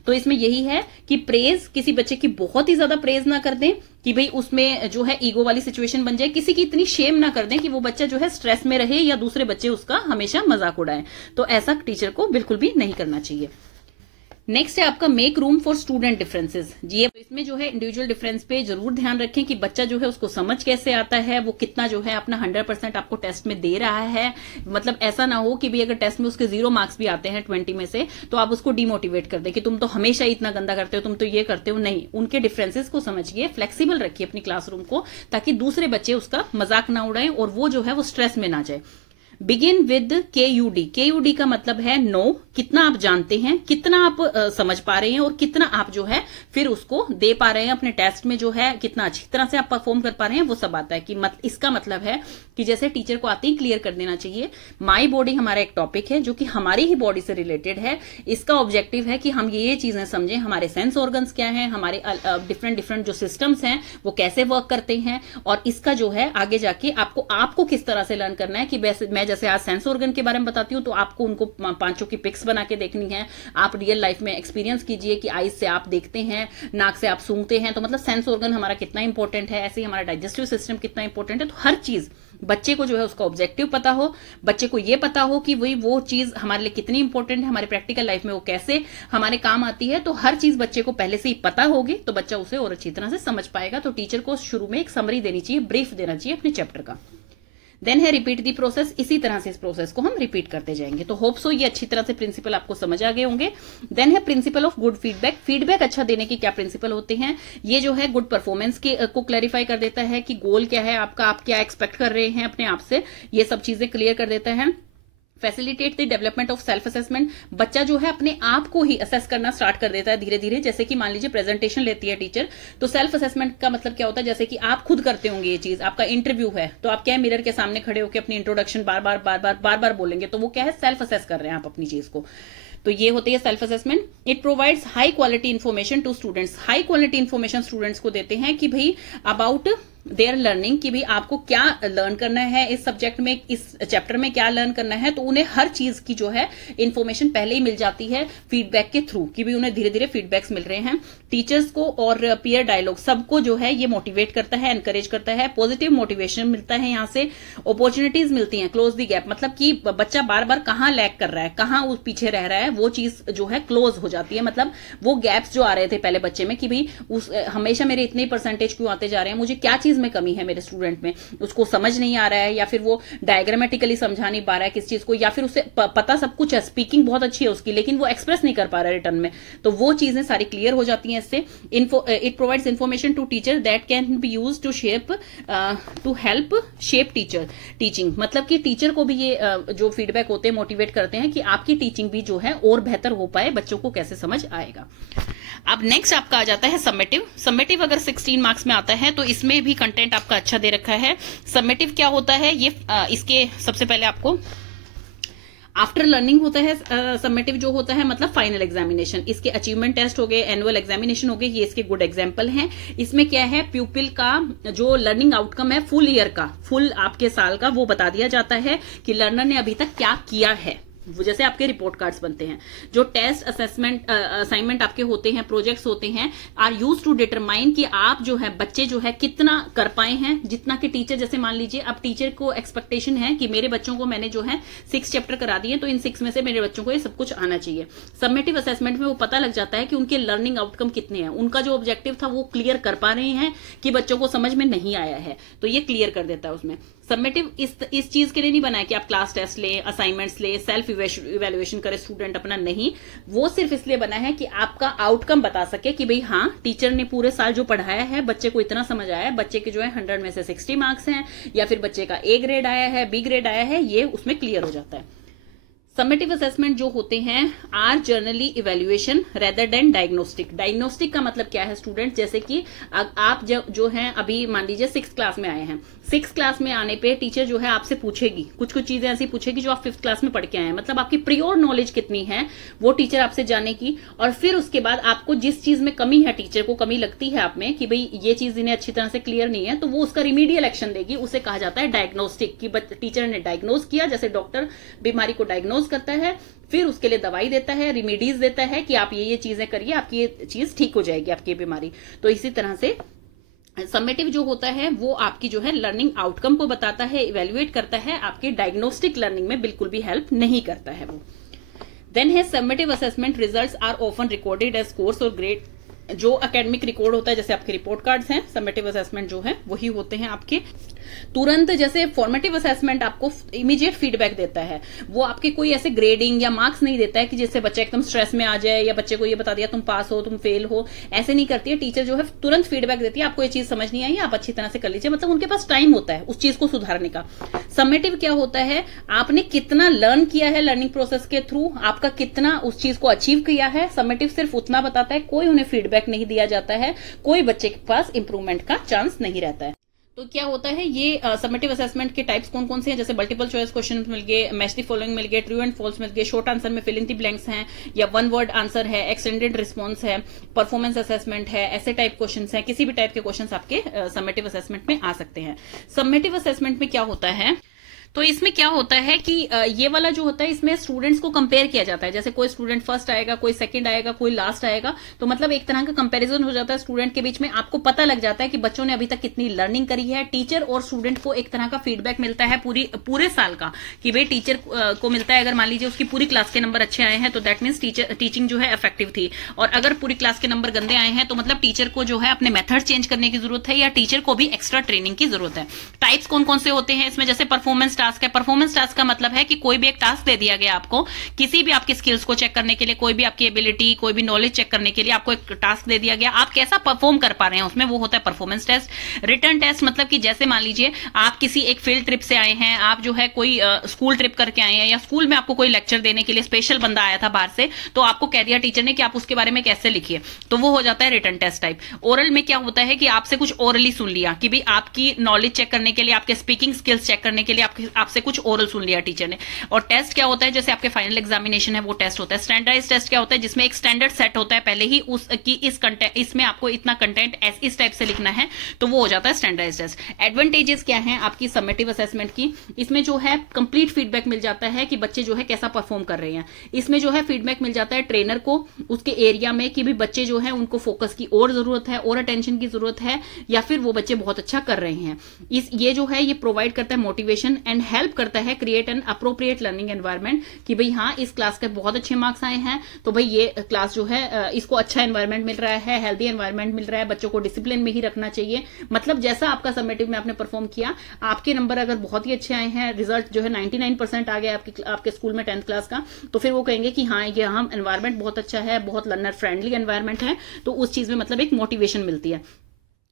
तो इसमें यही है कि प्रेज, किसी बच्चे की बहुत ही ज्यादा प्रेज ना कर दें कि भाई उसमें जो है ईगो वाली सिचुएशन बन जाए, किसी की इतनी शेम ना कर दें कि वो बच्चा जो है स्ट्रेस में रहे या दूसरे बच्चे उसका हमेशा मजाक उड़ाएं। तो ऐसा टीचर को बिल्कुल भी नहीं करना चाहिए। नेक्स्ट है आपका make room for student differences. जी इसमें जो है इंडिविजुअल डिफरेंस पे जरूर ध्यान रखें कि बच्चा जो है उसको समझ कैसे आता है, वो कितना जो है अपना 100% आपको टेस्ट में दे रहा है। मतलब ऐसा ना हो कि भी अगर टेस्ट में उसके 0 मार्क्स भी आते हैं 20 में से तो आप उसको डिमोटिवेट कर दे कि तुम तो हमेशा ही इतना गंदा करते हो, तुम तो ये करते हो। नहीं, उनके डिफरेंसेस को समझिए, फ्लेक्सिबल रखिए अपनी क्लासरूम को ताकि दूसरे बच्चे उसका मजाक ना उड़ाएं और वो जो है वो स्ट्रेस में ना जाए। Begin with KUD। KUD का मतलब है नो, कितना आप जानते हैं, कितना आप समझ पा रहे हैं और कितना आप जो है फिर उसको दे पा रहे हैं अपने टेस्ट में, जो है कितना अच्छी तरह से आप परफॉर्म कर पा रहे हैं वो सब आता है। कि इसका मतलब है कि जैसे टीचर को आते ही क्लियर कर देना चाहिए। माई बॉडी हमारा एक टॉपिक है जो कि हमारी ही बॉडी से रिलेटेड है। इसका ऑब्जेक्टिव है कि हम ये चीजें समझें, हमारे सेंस ऑर्गन्स क्या है, हमारे डिफरेंट जो सिस्टम्स हैं वो कैसे वर्क करते हैं, और इसका जो है आगे जाके आपको किस तरह से लर्न करना है। कि मैं जैसे आज सेंस ऑर्गन के बारे में बताती हूँ तो आपको उनको 5 की पिक्स बना के देखनी है। आप रियल लाइफ में एक्सपीरियंस कीजिए कि आईज से आप देखते हैं, नाक से आप सूंघते हैं, तो मतलब सेंस ऑर्गन हमारा कितना इंपॉर्टेंट है। ऐसे ही हमारा डाइजेस्टिव सिस्टम कितना इंपॉर्टेंट है। तो हर चीज बच्चे को जो है उसका ऑब्जेक्टिव पता हो, बच्चे को ये पता हो कि वही वो चीज हमारे लिए कितनी इंपॉर्टेंट है, हमारे प्रैक्टिकल लाइफ में वो कैसे हमारे काम आती है। तो हर चीज बच्चे को पहले से ही पता होगी तो बच्चा उसे और अच्छी तरह से समझ पाएगा। तो टीचर को शुरू में एक समरी देनी चाहिए, ब्रीफ देना चाहिए अपने चैप्टर का। देन है रिपीट दी प्रोसेस, इसी तरह से इस प्रोसेस को हम रिपीट करते जाएंगे। तो होप सो ये अच्छी तरह से प्रिंसिपल आपको समझ आ गए होंगे। देन है principle of good feedback, feedback अच्छा देने के क्या प्रिंसिपल होते हैं, ये जो है गुड परफॉर्मेंस को क्लैरिफाई कर देता है कि गोल क्या है आपका, आप क्या एक्सपेक्ट कर रहे हैं अपने आप से, ये सब चीजें क्लियर कर देता है। Facilitate the development of self assessment, बच्चा जो है अपने आप को ही असेस करना स्टार्ट कर देता है धीरे धीरे। जैसे कि मान लीजिए प्रेजेंटेशन लेती है टीचर, तो सेल्फ असेसमेंट का मतलब क्या होता है, जैसे कि आप खुद करते होंगे ये चीज, आपका इंटरव्यू है तो आप क्या है मिरर के सामने खड़े होकर अपनी इंट्रोडक्शन बार बार बोलेंगे, तो वो क्या है सेल्फ असेस कर रहे हैं आप अपनी चीज को। तो ये होती है self assessment. It provides high quality information to students, high quality information students को देते हैं कि भाई अबाउट देयर लर्निंग, कि भाई आपको क्या लर्न करना है इस सब्जेक्ट में, इस चैप्टर में क्या लर्न करना है, तो उन्हें हर चीज की जो है इन्फॉर्मेशन पहले ही मिल जाती है फीडबैक के थ्रू, कि भाई उन्हें धीरे धीरे फीडबैक्स मिल रहे हैं। टीचर्स को और पीयर डायलॉग सबको जो है ये मोटिवेट करता है, एनकरेज करता है, पॉजिटिव मोटिवेशन मिलता है यहाँ से, अपॉर्चुनिटीज मिलती हैं, क्लोज द गैप, मतलब कि बच्चा बार बार कहाँ लैग कर रहा है, कहाँ उस पीछे रह रहा है, वो चीज जो है क्लोज हो जाती है। मतलब वो गैप्स जो आ रहे थे पहले बच्चे में कि भाई हमेशा मेरे इतने परसेंटेज क्यों आते जा रहे हैं, मुझे क्या चीज में कमी है मेरे स्टूडेंट में, उसको समझ नहीं आ रहा है, या फिर वो डायग्रामेटिकली समझा नहीं पा रहा है किस चीज को, या फिर उसे पता सब कुछ है, स्पीकिंग बहुत अच्छी है उसकी, लेकिन वो एक्सप्रेस नहीं कर पा रहा है रिटर्न में, तो वो चीजें सारी क्लियर हो जाती हैं इससे। It provides information to teacher that can be use to help shape teacher teaching, मतलब कि टीचर को भी ये जो फीडबैक होते हैं मोटिवेट करते हैं कि आपकी टीचिंग भी जो है और बेहतर हो पाए, बच्चों को कैसे समझ आएगा। अब नेक्स्ट आपका आ जाता है समेटिव। समेटिव अगर 16 मार्क्स में आता है तो इसमें भी कंटेंट आपका अच्छा दे रखा है। समेटिव क्या होता है, ये इसके सबसे पहले आपको आफ्टर लर्निंग होता है समेटिव जो होता है, मतलब फाइनल एग्जामिनेशन, इसके अचीवमेंट टेस्ट हो गए, एनुअल एग्जामिनेशन हो गए, ये इसके गुड एग्जाम्पल हैं। इसमें क्या है, प्यूपिल का जो लर्निंग आउटकम है फुल ईयर का, फुल आपके साल का, वो बता दिया जाता है कि लर्नर ने अभी तक क्या किया है। जैसे आपके रिपोर्ट कार्ड्स बनते हैं, जो टेस्ट असेसमेंट असाइनमेंट आपके होते हैं, प्रोजेक्ट्स होते हैं, आर यूज टू डिटरमाइन कि आप जो है बच्चे जो है कितना कर पाए हैं, जितना कि टीचर, जैसे मान लीजिए अब टीचर को एक्सपेक्टेशन है कि मेरे बच्चों को मैंने जो है 6 चैप्टर करा दिए, तो इन 6 में से मेरे बच्चों को ये सब कुछ आना चाहिए। सबमिटिव असेसमेंट में वो पता लग जाता है कि उनके लर्निंग आउटकम कितने हैं, उनका जो ऑब्जेक्टिव था वो क्लियर कर पा रहे हैं कि बच्चों को समझ में नहीं आया है, तो ये क्लियर कर देता है उसमें। सबमिटिव इस चीज के लिए नहीं बना है कि आप क्लास टेस्ट ले, असाइनमेंट्स ले, सेल्फ इवेल्युएशन करे स्टूडेंट अपना, नहीं, वो सिर्फ इसलिए बना है कि आपका आउटकम बता सके कि भाई हाँ टीचर ने पूरे साल जो पढ़ाया है बच्चे को इतना समझ आया है, बच्चे के जो है 100 में से 60 मार्क्स हैं, या फिर बच्चे का A ग्रेड आया है, B ग्रेड आया है, ये उसमें क्लियर हो जाता है। समेटिव असेसमेंट जो होते हैं are generally evaluation rather than diagnostic. Diagnostic का मतलब क्या है स्टूडेंट, जैसे कि आप जो हैं अभी मान लीजिए 6th क्लास में आए हैं, 6th क्लास में आने पे टीचर जो है आपसे पूछेगी कुछ चीजें ऐसी पूछेगी जो आप 5th क्लास में पढ़ के आए हैं, मतलब आपकी प्रियोर नॉलेज कितनी है वो टीचर आपसे जानेगी, और फिर उसके बाद आपको जिस चीज में कमी है, टीचर को कमी लगती है आप में कि भाई ये चीज इन्हें अच्छी तरह से क्लियर नहीं है, तो वो उसका रिमीडियल एक्शन देगी, उसे कहा जाता है डायग्नोस्टिक, कि टीचर ने डायग्नोज किया, जैसे डॉक्टर बीमारी को डायग्नोज करता है, फिर उसके लिए दवाई देता है, रिमीडीज देता है कि आप ये चीजें करिए, आपकी ये चीज ठीक हो जाएगी, आपकी बीमारी। तो इसी तरह से समेटिव जो होता है वो आपकी जो है लर्निंग आउटकम को बताता है, इवेल्युएट करता है, आपकी डायग्नोस्टिक लर्निंग में बिल्कुल भी हेल्प नहीं करता है वो। देन है summative assessment results are often recorded as scores और ग्रेड। जो एकेडमिक रिकॉर्ड होता है, जैसे आपके रिपोर्ट कार्ड्स हैं, समेटिव असेसमेंट जो है वही होते हैं आपके। तुरंत जैसे फॉर्मेटिव असेसमेंट आपको इमीडिएट फीडबैक देता है, वो आपके कोई ऐसे ग्रेडिंग या मार्क्स नहीं देता है कि जिससे बच्चा एकदम स्ट्रेस में आ जाए, या बच्चे को ये बता दिया तुम पास हो तुम फेल हो, ऐसे नहीं करती है। टीचर जो है तुरंत फीडबैक देती है, आपको ये चीज समझ नहीं आई, आप अच्छी तरह से कर लीजिए, मतलब उनके पास टाइम होता है उस चीज को सुधारने का। समेटिव क्या होता है, आपने कितना लर्न किया है लर्निंग प्रोसेस के थ्रू, आपका कितना उस चीज को अचीव किया है। समेटिव सिर्फ उतना बताता है, कोई उन्हें फीडबैक नहीं दिया जाता है, कोई बच्चे के पास इंप्रूवमेंट का चांस नहीं रहता है। तो क्या होता है ये समेटिव असेसमेंट के टाइप्स कौन कौन से हैं, जैसे मल्टीपल चॉइस क्वेश्चन मिल गए, मैच द फॉलोइंग मिल गए, ट्रू एंड फॉल्स मिल गए, शॉर्ट आंसर में फिल इन द ब्लैंक्स हैं, या वन वर्ड आंसर है, एक्सटेंडेड रिस्पॉन्स है, परफॉर्मेंस असेसमेंट है, ऐसे टाइप क्वेश्चन है, किसी भी टाइप के क्वेश्चन आपके समेटिव असेसमेंट में आ सकते हैं। समेटिव असेसमेंट में क्या होता है, तो इसमें क्या होता है कि ये वाला जो होता है इसमें स्टूडेंट्स को कंपेयर किया जाता है, जैसे कोई स्टूडेंट फर्स्ट आएगा, कोई सेकंड आएगा, कोई लास्ट आएगा, तो मतलब एक तरह का कंपैरिजन हो जाता है स्टूडेंट के बीच में। आपको पता लग जाता है कि बच्चों ने अभी तक कितनी लर्निंग करी है। टीचर और स्टूडेंट को एक तरह का फीडबैक मिलता है पूरे साल का, कि भाई टीचर को मिलता है, अगर मान लीजिए उसकी पूरी क्लास के नंबर अच्छे आए हैं तो दैट मीन्स टीचिंग जो है इफेक्टिव थी, और अगर पूरी क्लास के नंबर गंदे आए हैं तो मतलब टीचर को जो है अपने मेथड चेंज करने की जरूरत है, या टीचर को भी एक्स्ट्रा ट्रेनिंग की जरूरत है। टाइप्स कौन कौन से होते हैं इसमें, जैसे परफॉर्मेंस टास्क है। परफॉर्मेंस टास्क का मतलब है कि कोई भी एक टास्क दे दिया गया आपको, किसी भी आपकी स्किल्स को चेक करने के लिए, कोई भी आपकी एबिलिटी, कोई भी नॉलेज चेक करने के लिए आपको एक टास्क दे दिया गया, आप कैसा परफॉर्म कर पा रहे हैं उसमें, वो होता है परफॉर्मेंस टेस्ट। रिटर्न टेस्ट मतलब कि जैसे मान लीजिए आप किसी एक फील्ड ट्रिप से आए हैं, आप जो है कोई स्कूल ट्रिप करके आए हैं, या स्कूल में आपको कोई लेक्चर देने के लिए स्पेशल बंदा आया था बाहर से, तो आपको कह दिया टीचर ने कि आप उसके बारे में कैसे लिखिए, तो वो हो जाता है रिटर्न टेस्ट टाइप। ओरल में क्या होता है कि आपसे कुछ ओरली सुन लिया, कि भाई आपकी नॉलेज चेक करने के लिए, आपके स्पीकिंग स्किल्स चेक करने के लिए आपसे कुछ ओरल सुन लिया टीचर ने। और टेस्ट क्या होता है, जैसे आपके फाइनल एग्जामिनेशन है वो टेस्ट होता है। स्टैंडर्डाइज टेस्ट क्या होता है, जिसमें एक स्टैंडर्ड सेट होता है पहले ही उसकी, इसमें आपको इतना कंटेंट इस टाइप से लिखना है, तो वो हो जाता है स्टैंडर्डाइज टेस्ट। एडवांटेजेस क्या है आपकी समेटिव असेसमेंट की, इसमें जो है कंप्लीट फीडबैक मिल जाता है कि बच्चे जो है कैसा परफॉर्म कर रहे हैं। इसमें जो है फीडबैक मिल जाता है ट्रेनर को उसके एरिया में, कि भी बच्चे जो है उनको फोकस की और जरूरत है, और अटेंशन की जरूरत है, या फिर वो बच्चे बहुत अच्छा कर रहे हैं। ये जो है ये प्रोवाइड करता है मोटिवेशन एंड हेल्प करता है create an appropriate learning environment, कि भाई हाँ इस क्लास के बहुत अच्छे मार्क्स आए हैं, तो भाई ये क्लास जो है इसको अच्छा एनवायरमेंट मिल रहा है, हेल्दी एनवायरमेंट मिल रहा है, बच्चों को डिसिप्लिन में ही रखना चाहिए। मतलब जैसा आपका समेटिव में आपने परफॉर्म किया, आपके नंबर अगर बहुत ही अच्छे आए हैं, रिजल्ट जो है 99% आ गया आपके स्कूल में 10th क्लास का, तो फिर वो कहेंगे कि हाँ ये हम एनवायरमेंट बहुत अच्छा है, बहुत लर्नर फ्रेंडली एनवायरमेंट है, तो उस चीज में मतलब एक मोटिवेशन मिलती है।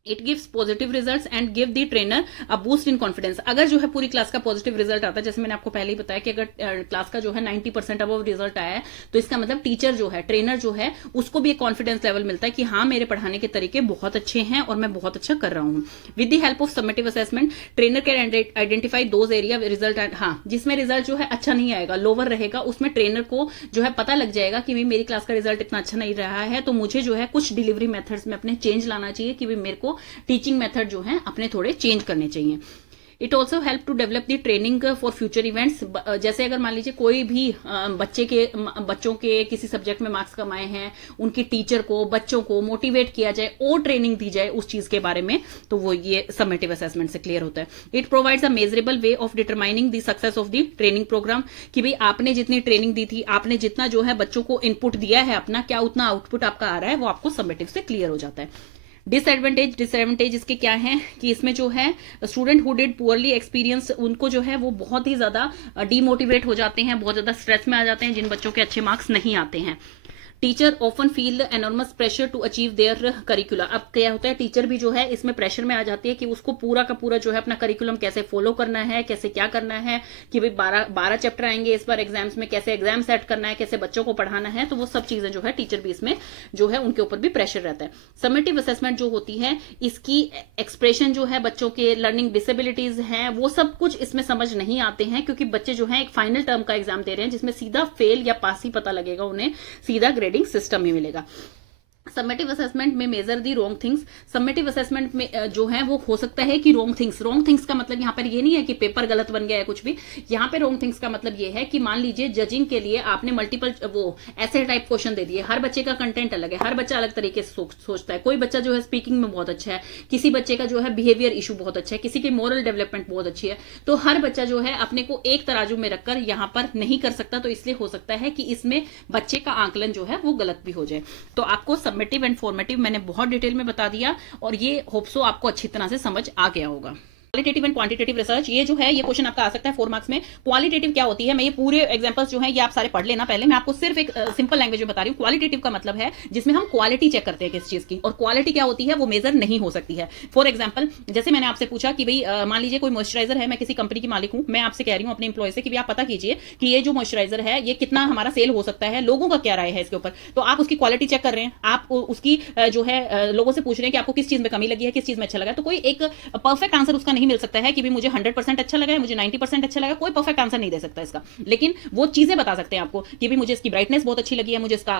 It gives positive results and give the trainer a boost in confidence. अगर जो है पूरी क्लास का पॉजिटिव रिजल्ट आता है, जैसे मैंने आपको पहले ही बताया कि अगर क्लास का जो है 90% अबव रिजल्ट आया है, तो इसका मतलब टीचर जो है, ट्रेनर जो है, उसको भी एक कॉन्फिडेंस लेवल मिलता है कि हाँ मेरे पढ़ाने के तरीके बहुत अच्छे हैं और मैं बहुत अच्छा कर रहा हूँ। With the help of summative assessment trainer can identify those area result, हाँ जिसमें रिजल्ट जो है अच्छा नहीं आएगा, लोअर रहेगा, उसमें ट्रेनर को जो है पता लग जाएगा कि मेरी क्लास का रिजल्ट इतना अच्छा नहीं रहा है, तो मुझे जो है कुछ डिलीवरी मेथड्स में अपने चेंज लाना चाहिए, कि मेरे को टीचिंग मेथड जो है अपने थोड़े चेंज करने चाहिए। It also help to develop the training for future events. जैसे अगर मान लीजिए कोई भी बच्चों के किसी सब्जेक्ट में मार्क्स कमाए हैं, उनकी टीचर को, बच्चों को मोटिवेट किया जाए और ट्रेनिंग दी जाए उस चीज के बारे में, तो वो ये समेटिव असेसमेंट से क्लियर होता है। It provides a measurable way of determining the success of the training programme, कि भाई आपने जितनी ट्रेनिंग दी थी, आपने जितना जो है बच्चों को इनपुट दिया है अपना, क्या उतना आउटपुट आपका आ रहा है, वो आपको समेटिव से क्लियर हो जाता है। डिसएडवांटेज इसके क्या है कि इसमें जो है student who did poorly experience, उनको जो है वो बहुत ही ज्यादा डीमोटिवेट हो जाते हैं, बहुत ज्यादा स्ट्रेस में आ जाते हैं, जिन बच्चों के अच्छे मार्क्स नहीं आते हैं। Teacher often feel enormous pressure to achieve their curriculum. अब क्या होता है, टीचर भी जो है इसमें प्रेशर में आ जाती है कि उसको पूरा का पूरा जो है अपना करिकुलम कैसे फॉलो करना है, कैसे क्या करना है, कि भाई 12 चैप्टर आएंगे इस बार एग्जाम्स में, कैसे एग्जाम सेट करना है, कैसे बच्चों को पढ़ाना है, तो वो सब चीजें जो है टीचर भी इसमें जो है उनके ऊपर भी प्रेशर रहता है। समेटिव असेसमेंट जो होती है, इसकी एक्सप्रेशन जो है, बच्चों के लर्निंग डिसेबिलिटीज हैं, वो सब कुछ इसमें समझ नहीं आते हैं, क्योंकि बच्चे जो है एक फाइनल टर्म का एग्जाम दे रहे हैं, जिसमें सीधा फेल या पास ही पता लगेगा उन्हें, सीधा ग्रेडिंग सिस्टम ही मिलेगा। समेटिव असेसमेंट में measure the wrong things. Summative assessment में जो है वो हो सकता है कि रॉन्ग थिंग्स का मतलब यहाँ पर ये नहीं है कि पेपर गलत बन गया है कुछ भी, यहाँ पे रॉन्ग थिंग्स का मतलब ये है कि मान लीजिए जजिंग के लिए आपने मल्टीपल वो ऐसे टाइप क्वेश्चन दे दिए, हर बच्चे का कंटेंट अलग है, हर बच्चा अलग तरीके से सोचता है। कोई बच्चा जो है स्पीकिंग में बहुत अच्छा है, किसी बच्चे का जो है बिहेवियर इशू बहुत अच्छा है, किसी की मोरल डेवलपमेंट बहुत अच्छी है, तो हर बच्चा जो है अपने को एक तराजू में रखकर यहाँ पर नहीं कर सकता, तो इसलिए हो सकता है कि इसमें बच्चे का आंकलन जो है वो गलत भी हो जाए। तो आपको समेटिव एंड फॉर्मेटिव मैंने बहुत डिटेल में बता दिया, और ये होप्सो आपको अच्छी तरह से समझ आ गया होगा। क्वालिटेटिव एंड क्वांटिटेटिव रिसर्च, ये जो है ये क्वेश्चन आपका आ सकता है 4 मार्क्स में। क्वालिटेटिव क्या होती है, मैं ये पूरे एग्जांपल्स जो है ये आप सारे पढ़ लेना, पहले मैं आपको सिर्फ एक सिंपल लैंग्वेज में बता रही हूँ। क्वालिटेटिव का मतलब है जिसमें हम क्वालिटी चेक करते हैं किस चीज की, और क्वालिटी क्या होती है वो मेजर नहीं हो सकती है। फॉर एग्जाम्पल, जैसे मैंने आपसे पूछा कि भाई मान लीजिए कोई मॉइस्चराइजर है, मैं किसी कंपनी की मालिक हूँ, मैं आपसे कह रही हूँ अपने इंप्लॉय से कि आप पता कीजिए कि ये जो मॉइस्चराइजर है ये कितना हमारा सेल हो सकता है, लोगों का क्या राय है इसके ऊपर, तो आप उसकी क्वालिटी चेक कर रहे हैं, आप उसकी जो है लोगों से पूछ रहे हैं कि आपको किस चीज में कमी लगी है, किस चीज में अच्छा लगा, तो कोई एक परफेक्ट आंसर उसका नहीं मिल सकता है कि भी मुझे 100% अच्छा लगा है, मुझे 90% अच्छा लगा, कोई परफेक्ट आंसर नहीं दे सकता इसका, लेकिन वो चीजें बता सकते हैं आपको कि भी मुझे इसकी ब्राइटनेस बहुत अच्छी लगी है, मुझे इसका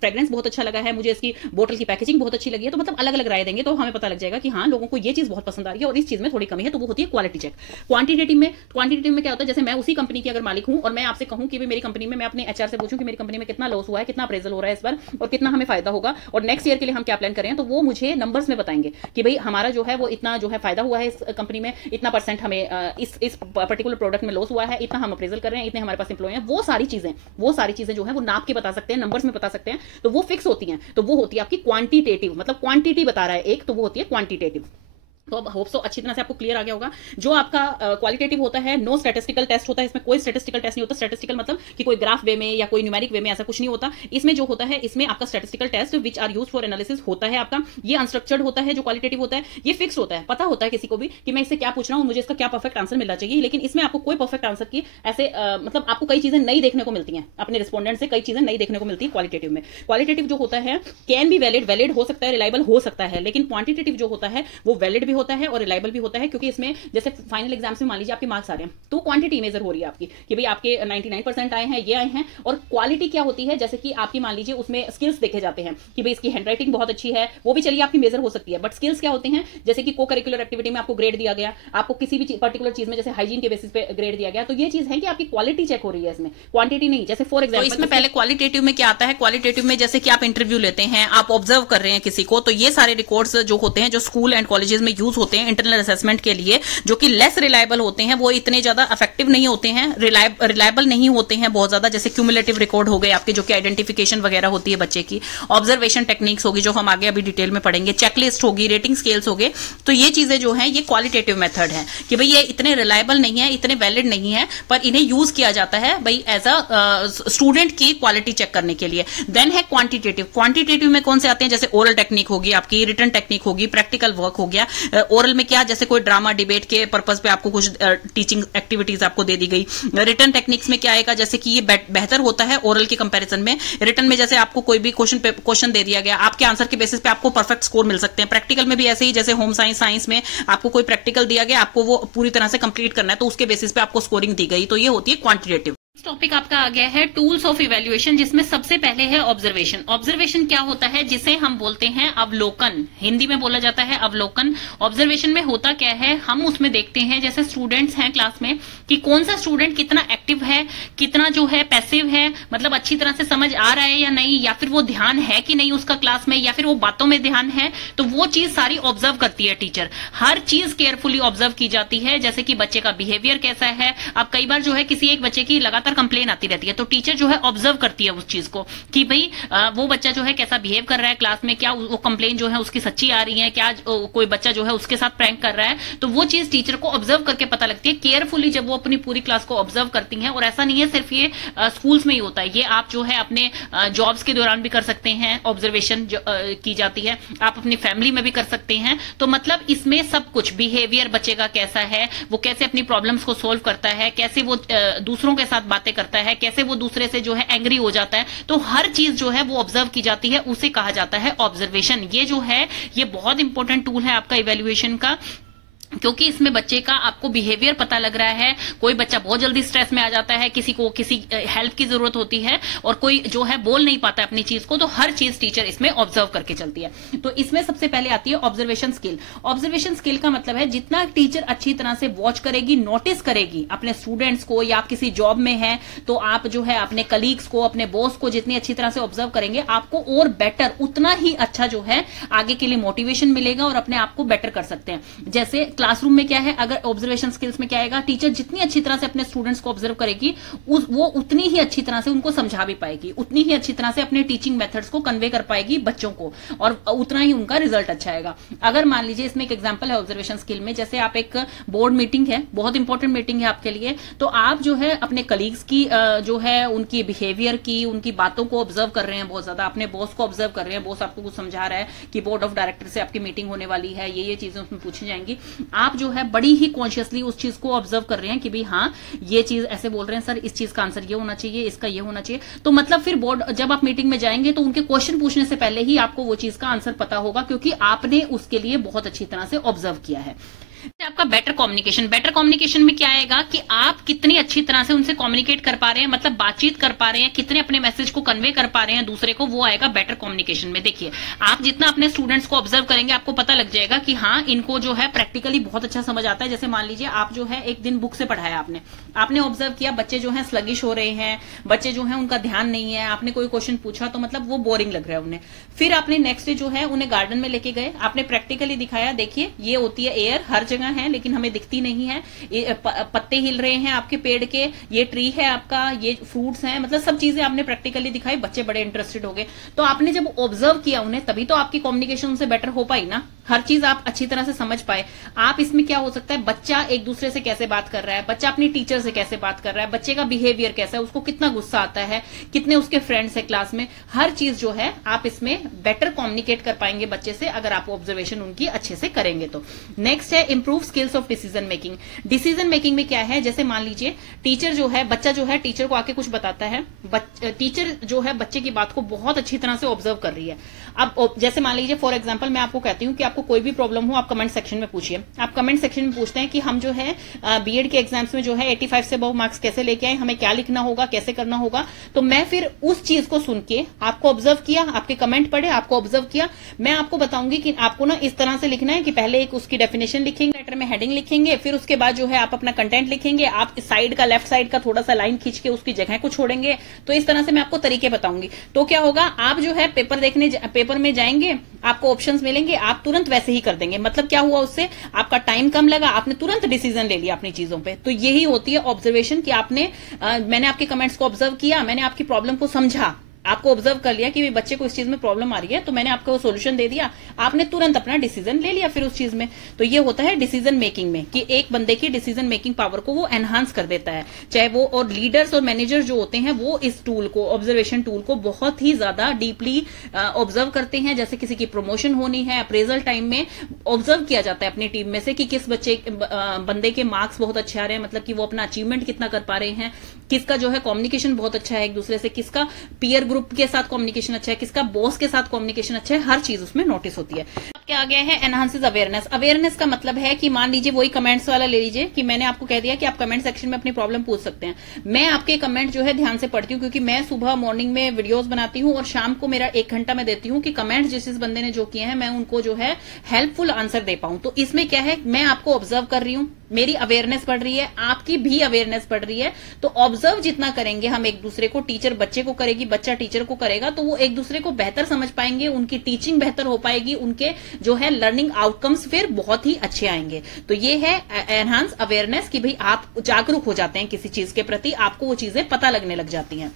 फ्रेग्रेंस बहुत अच्छा लगा है, मुझे इसकी बोतल की पैकेजिंग बहुत अच्छी लगी है। तो मतलब अलग अलग राय देंगे तो हमें पता लग जाएगा कि हाँ लोगों को ये चीज बहुत पसंद आ रही है और इस चीज में थोड़ी कमी है, तो वो होती है क्वालिटी चेक। क्वांटिटेटिव में क्या होता है, जैसे मैं उसी कंपनी की अगर मालिक हूं और मैं आपसे कहूं कि मेरी कंपनी में, मैं अपने एचआर से पूछूं कि मेरी कंपनी में कितना लॉस हुआ है, कितना अप्रेजल हो रहा है इस बार और कितना हमें फायदा होगा और नेक्स्ट ईयर के लिए हम क्या प्लान कर रहे हैं, तो वो मुझे नंबर्स में बताएंगे कि भाई हमारा जो है वो इतना जो है फायदा हुआ है इस कंपनी में, इतना % हमें इस पर्टिकुलर प्रोडक्ट में लॉस हुआ है, इतना हम अप्रेजल कर रहे हैं, इतने हमारे पास एम्प्लॉय हैं। वो सारी चीजें जो है वो नाप के बता सकते हैं, नंबर्स में बता सकते हैं, तो वो फिक्स होती हैं। तो वो होती है आपकी क्वांटिटेटिव, मतलब क्वांटिटी बता रहा है एक, तो वो होती है क्वांटिटेटिव। तो अब होप सो अच्छी तरह से आपको क्लियर आ गया होगा। जो आपका क्वालिटेटिव होता है, नो स्टैटिस्टिकल टेस्ट होता है, इसमें कोई स्टैटिस्टिकल टेस्ट नहीं होता। स्टैटिस्टिकल मतलब कि कोई ग्राफ वे में या कोई न्यूमेरिक वे में ऐसा कुछ नहीं होता। इसमें जो होता है, इसमें आपका statistical test which are used for analysis होता है आपका। ये अनस्ट्रक्चर्ड होता है, जो क्वालिटेटिव होता है ये फिक्स होता है, पता होता है किसी को भी कि मैं इससे क्या पूछ रहा हूँ, मुझे इसका क्या परफेक्ट आंसर मिलना चाहिए। लेकिन इसमें आपको कोई परफेक्ट आंसर की ऐसे मतलब आपको कई चीजें नई देखने को मिलती हैं, अपने रिस्पोंडेंट से कई चीजें नई देखने को मिलती है क्वालिटेटिव में। क्वालिटेटिव जो होता है कैन बी वैलिड हो सकता है, रिलायबल हो सकता है, लेकिन क्वांटिटेटिव जो होता है वो वैलिड भी होता है और रिलायबल भी होता है, क्योंकि इसमें जैसे फाइनल एग्जाम्स में मान लीजिए आपके मार्क्स आ रहे हैं तो क्वांटिटी मेजर हो रही है आपकी कि भाई आपके 99% आए हैं, ये आए हैं। और क्वालिटी क्या होती है, जैसे कि आपकी मान लीजिए उसमें स्किल्स देखे जाते हैं कि भाई इसकी हैंडराइटिंग बहुत अच्छी है, वो भी चलिए आपकी मेजर हो सकती है, बट स्किल्स क्या होते हैं, जैसे कि को करिकुलर एक्टिविटी में आपको ग्रेड दिया गया, आपको किसी भी पर्टिकुलर चीज में जैसे हाइजीन के बेसिस पे ग्रेड दिया गया, तो ये चीज है कि आपकी क्वालिटी चेक हो रही है इसमें, क्वांटिटी नहीं। जैसे फॉर एग्जाम्पल इसमें पहले क्वालिटेटिव में क्या आता है, क्वालिटेटिव में जैसे कि आप इंटरव्यू लेते हैं, आप ऑब्जर्व कर रहे हैं किसी को, तो ये सारे रिकॉर्ड्स जो होते हैं, जो स्कूल एंड कॉलेजेस में यूज होते हैं इंटरनल असेसमेंट के लिए, जो कि लेस रिलायबल होते हैं, वो इतने ज्यादा इफेक्टिव नहीं होते हैं, रिलायबल नहीं होते हैं बहुत ज्यादा। जैसे क्यूमुलेटिव रिकॉर्ड हो गए आपके, जो कि आइडेंटिफिकेशन वगैरह होती है बच्चे की, ऑब्जर्वेशन टेक्निक्स होगी जो हम आगे अभी डिटेल में पढ़ेंगे, चेकलिस्ट होगी, रेटिंग स्केल्स होगे। तो ये चीजें जो है ये क्वालिटेटिव मेथड है कि भाई ये इतने रिलायबल नहीं है, इतने वैलिड नहीं है, पर इन्हें यूज किया जाता है भाई एज अ स्टूडेंट की क्वालिटी चेक करने के लिए। देन है क्वांटिटेटिव। क्वांटिटेटिव में कौन से आते हैं, जैसे ओरल टेक्निक होगी आपकी, रिटन टेक्निक होगी, प्रैक्टिकल वर्क हो गया। ओरल में क्या, जैसे कोई ड्रामा डिबेट के पर्पज पे आपको कुछ टीचिंग एक्टिविटीज आपको दे दी गई। रिटन टेक्निक्स में क्या आएगा, जैसे कि ये बेहतर होता है ओरल के कंपैरिजन में। रिटन में जैसे आपको कोई भी क्वेश्चन दे दिया गया, आपके आंसर के बेसिस पे आपको परफेक्ट स्कोर मिल सकते हैं। प्रैक्टिकल में भी ऐसे ही, जैसे होम साइंस में आपको कोई प्रैक्टिकल दिया गया, आपको वो पूरी तरह से कंप्लीट करना है, तो उसके बेसिस पे आपको स्कोरिंग दी गई, तो ये होती है क्वांटिटेटिव। टॉपिक आपका आ गया है टूल्स ऑफ इवैल्यूएशन, जिसमें सबसे पहले है ऑब्जर्वेशन। ऑब्जर्वेशन क्या होता है, जिसे हम बोलते हैं अवलोकन, हिंदी में बोला जाता है अवलोकन। ऑब्जर्वेशन में होता क्या है, हम उसमें देखते हैं जैसे स्टूडेंट्स हैं क्लास में कि कौन सा स्टूडेंट कितना एक्टिव है, कितना जो है पैसिव है, मतलब अच्छी तरह से समझ आ रहा है या नहीं, या फिर वो ध्यान है कि नहीं उसका क्लास में, या फिर वो बातों में ध्यान है। तो वो चीज सारी ऑब्जर्व करती है टीचर, हर चीज केयरफुली ऑब्जर्व की जाती है। जैसे कि बच्चे का बिहेवियर कैसा है, अब कई बार जो है किसी एक बच्चे की लगातार कंप्लेन आती रहती है, तो टीचर जो है ऑब्जर्व करती है उस चीज को कि भाई वो बच्चा जो है कैसा बिहेव कर रहा है क्लास में, क्या वो कंप्लेन जो है उसकी सच्ची आ रही है, क्या कोई बच्चा जो है उसके साथ प्रैंक कर रहा है। तो वो चीज टीचर को ऑब्जर्व करके पता लगती है केयरफुली, जब वो अपनी पूरी क्लास को ऑब्जर्व करती हैं। और ऐसा नहीं है सिर्फ ये स्कूल्स में ही होता है, ये आप जो है अपने जॉब्स के दौरान भी कर सकते हैं, ऑब्जर्वेशन की जाती है, आप अपनी फैमिली में भी कर सकते हैं। तो मतलब इसमें सब कुछ, बिहेवियर बच्चे का कैसा है, वो कैसे अपनी प्रॉब्लम्स को सोल्व करता है, कैसे वो दूसरों के साथ बातें करता है, कैसे वो दूसरे से जो है एंग्री हो जाता है, तो हर चीज जो है वो ऑब्जर्व की जाती है, उसे कहा जाता है ऑब्जर्वेशन। ये जो है ये बहुत इंपॉर्टेंट टूल है आपका इवैल्यूएशन का, क्योंकि इसमें बच्चे का आपको बिहेवियर पता लग रहा है। कोई बच्चा बहुत जल्दी स्ट्रेस में आ जाता है, किसी को किसी हेल्प की जरूरत होती है, और कोई जो है बोल नहीं पाता अपनी चीज को, तो हर चीज टीचर इसमें ऑब्जर्व करके चलती है। तो इसमें सबसे पहले आती है ऑब्जर्वेशन स्किल। ऑब्जर्वेशन स्किल का मतलब है जितना टीचर अच्छी तरह से वॉच करेगी, नोटिस करेगी अपने स्टूडेंट्स को, या आप किसी जॉब में है तो आप जो है अपने कलीग्स को, अपने बॉस को जितनी अच्छी तरह से ऑब्जर्व करेंगे, आपको और बेटर, उतना ही अच्छा जो है आगे के लिए मोटिवेशन मिलेगा और अपने आप को बेटर कर सकते हैं। जैसे क्लासरूम में क्या है, अगर ऑब्जर्वेशन स्किल्स में क्या आएगा, टीचर जितनी अच्छी तरह से अपने स्टूडेंट्स को ऑब्जर्व करेगी, वो उतनी ही अच्छी तरह से उनको समझा भी पाएगी, उतनी ही अच्छी तरह से अपने टीचिंग मेथड्स को कन्वे कर पाएगी बच्चों को, और उतना ही उनका रिजल्ट अच्छा आएगा। अगर मान लीजिए इसमें एक एग्जांपल है ऑब्जर्वेशन स्किल में, जैसे आप एक बोर्ड मीटिंग है, बहुत इंपॉर्टेंट मीटिंग है आपके लिए, तो आप जो है अपने कलीग्स की जो है उनकी बिहेवियर की, उनकी बातों को ऑब्जर्व कर रहे हैं बहुत ज्यादा, अपने बॉस को ऑब्जर्व कर रहे हैं, बॉस आपको कुछ समझा रहा है कि बोर्ड ऑफ डायरेक्टर से आपकी मीटिंग होने वाली है, ये चीजें उसमें पूछी जाएंगी, आप जो है बड़ी ही कॉन्शियसली उस चीज को ऑब्जर्व कर रहे हैं कि भाई हाँ ये चीज ऐसे बोल रहे हैं सर, इस चीज का आंसर ये होना चाहिए, इसका ये होना चाहिए। तो मतलब फिर बोर्ड जब आप मीटिंग में जाएंगे तो उनके क्वेश्चन पूछने से पहले ही आपको वो चीज का आंसर पता होगा, क्योंकि आपने उसके लिए बहुत अच्छी तरह से ऑब्जर्व किया है। आपका बेटर कम्युनिकेशन में क्या आएगा कि आप कितनी अच्छी तरह से उनसे कम्युनिकेट कर पा रहे हैं, मतलब बातचीत कर पा रहे हैं, कितने अपने मैसेज को कन्वे कर पा रहे हैं दूसरे को, वो आएगा बेटर कम्युनिकेशन में। देखिए आप जितना अपने स्टूडेंट्स को ऑब्जर्व करेंगे आपको पता लग जाएगा कि हाँ इनको जो है प्रैक्टिकली बहुत अच्छा समझ आता है। जैसे मान लीजिए आप जो है एक दिन बुक से पढ़ाया आपने ऑब्जर्व किया बच्चे जो है स्लगिश हो रहे हैं, बच्चे जो है उनका ध्यान नहीं है, आपने कोई क्वेश्चन पूछा तो मतलब वो बोरिंग लग रहा है उन्हें। फिर आपने नेक्स्ट डे जो है उन्हें गार्डन में लेके गए, आपने प्रैक्टिकली दिखाया, देखिए ये होती है एयर, हर जगह है लेकिन हमें दिखती नहीं है, पत्ते हिल रहे हैं आपके पेड़ के, ये ट्री है आपका, ये फ्रूट्स हैं, मतलब सब चीजें आपने प्रैक्टिकली दिखाई, बच्चे बड़े इंटरेस्टेड हो गए। तो आपने जब ऑब्जर्व किया उन्हें तभी तो आपकी कम्युनिकेशन उनसे बेटर हो पाई ना, हर चीज आप अच्छी तरह से समझ पाए। आप इसमें क्या हो सकता है, बच्चा एक दूसरे से कैसे बात कर रहा है, बच्चा अपनी टीचर से कैसे बात कर रहा है, बच्चे का बिहेवियर कैसा है, उसको कितना गुस्सा आता है, कितने उसके फ्रेंड्स है क्लास में, हर चीज जो है आप इसमें बेटर कम्युनिकेट कर पाएंगे बच्चे से अगर आप ऑब्जर्वेशन उनकी अच्छे से करेंगे तो। नेक्स्ट है improve skills of decision making. Decision making में क्या है, जैसे मान लीजिए टीचर जो है, बच्चा जो है टीचर को आके कुछ बताता है, टीचर जो है बच्चे की बात को बहुत अच्छी तरह से ऑब्जर्व कर रही है। अब जैसे मान लीजिए फॉर एग्जांपल मैं आपको कहती हूँ कि आपको कोई भी प्रॉब्लम हो आप कमेंट सेक्शन में पूछिए। आप कमेंट सेक्शन में पूछते हैं कि हम जो है बीएड के एग्जाम्स में जो है 85 से अबव मार्क्स कैसे लेके आए, हमें क्या लिखना होगा, कैसे करना होगा। तो मैं फिर उस चीज को सुन के आपको ऑब्जर्व किया, आपके कमेंट पढ़े, आपको ऑब्जर्व किया, मैं आपको बताऊंगी कि आपको ना इस तरह से लिखना है कि पहले एक उसकी डेफिनेशन लिखेंगे, लेटर में हेडिंग लिखेंगे, फिर उसके बाद जो है आप अपना कंटेंट लिखेंगे, आप साइड का लेफ्ट साइड का थोड़ा सा लाइन खींच के उसकी जगह को छोड़ेंगे। तो इस तरह से मैं आपको तरीके बताऊंगी। तो क्या होगा, आप जो है पेपर में जाएंगे, आपको ऑप्शंस मिलेंगे, आप तुरंत वैसे ही कर देंगे। मतलब क्या हुआ, उससे आपका टाइम कम लगा, आपने तुरंत डिसीजन ले लिया अपनी चीजों पे। तो यही होती है ऑब्जर्वेशन कि मैंने आपके कमेंट्स को ऑब्जर्व किया, मैंने आपकी प्रॉब्लम को समझा, आपको ऑब्जर्व कर लिया कि बच्चे को इस चीज में प्रॉब्लम आ रही है, तो मैंने आपको वो सोल्यूशन दे दिया, आपने तुरंत अपना डिसीजन ले लिया फिर उस चीज में। तो ये होता है डिसीजन मेकिंग में कि एक बंदे की डिसीजन मेकिंग पावर को वो एनहांस कर देता है। चाहे वो और लीडर्स और मैनेजर्स जो होते हैं वो इस टूल को, ऑब्जर्वेशन टूल को बहुत ही ज्यादा डीपली ऑब्जर्व करते हैं। जैसे किसी की प्रमोशन होनी है, अप्रेजल टाइम में ऑब्जर्व किया जाता है अपनी टीम में से कि किस बंदे के मार्क्स बहुत अच्छे आ रहे हैं, मतलब कि वो अपना अचीवमेंट कितना कर पा रहे हैं, किसका जो है कम्युनिकेशन बहुत अच्छा है एक दूसरे से, किसका पीयर ग्रुप के साथ कम्युनिकेशन अच्छा है, किसका बॉस के साथ कम्युनिकेशन अच्छा है, हर चीज उसमें नोटिस होती है। अब क्या आ गया है, एनहांसेस अवेयरनेस। अवेयरनेस का मतलब है कि मान लीजिए वही कमेंट्स वाला ले लीजिए कि मैंने आपको कह दिया कि आप कमेंट सेक्शन में अपनी प्रॉब्लम पूछ सकते हैं। मैं आपके कमेंट जो है ध्यान से पढ़ती हूँ क्योंकि मैं सुबह मॉर्निंग में वीडियोस बनाती हूँ और शाम को मेरा 1 घंटा मैं देती हूँ कि कमेंट जिस बंदे ने जो किए हैं मैं उनको जो है हेल्पफुल आंसर दे पाऊं। तो इसमें क्या है, मैं आपको ऑब्जर्व कर रही हूँ, मेरी अवेयरनेस बढ़ रही है, आपकी भी अवेयरनेस बढ़ रही है। तो ऑब्जर्व जितना करेंगे हम एक दूसरे को, टीचर बच्चे को करेगी, बच्चा टीचर को करेगा, तो वो एक दूसरे को बेहतर समझ पाएंगे, उनकी टीचिंग बेहतर हो पाएगी, उनके जो है लर्निंग आउटकम्स फिर बहुत ही अच्छे आएंगे। तो ये है एनहांस अवेयरनेस कि भाई आप जागरूक हो जाते हैं किसी चीज के प्रति, आपको वो चीजें पता लगने लग जाती हैं।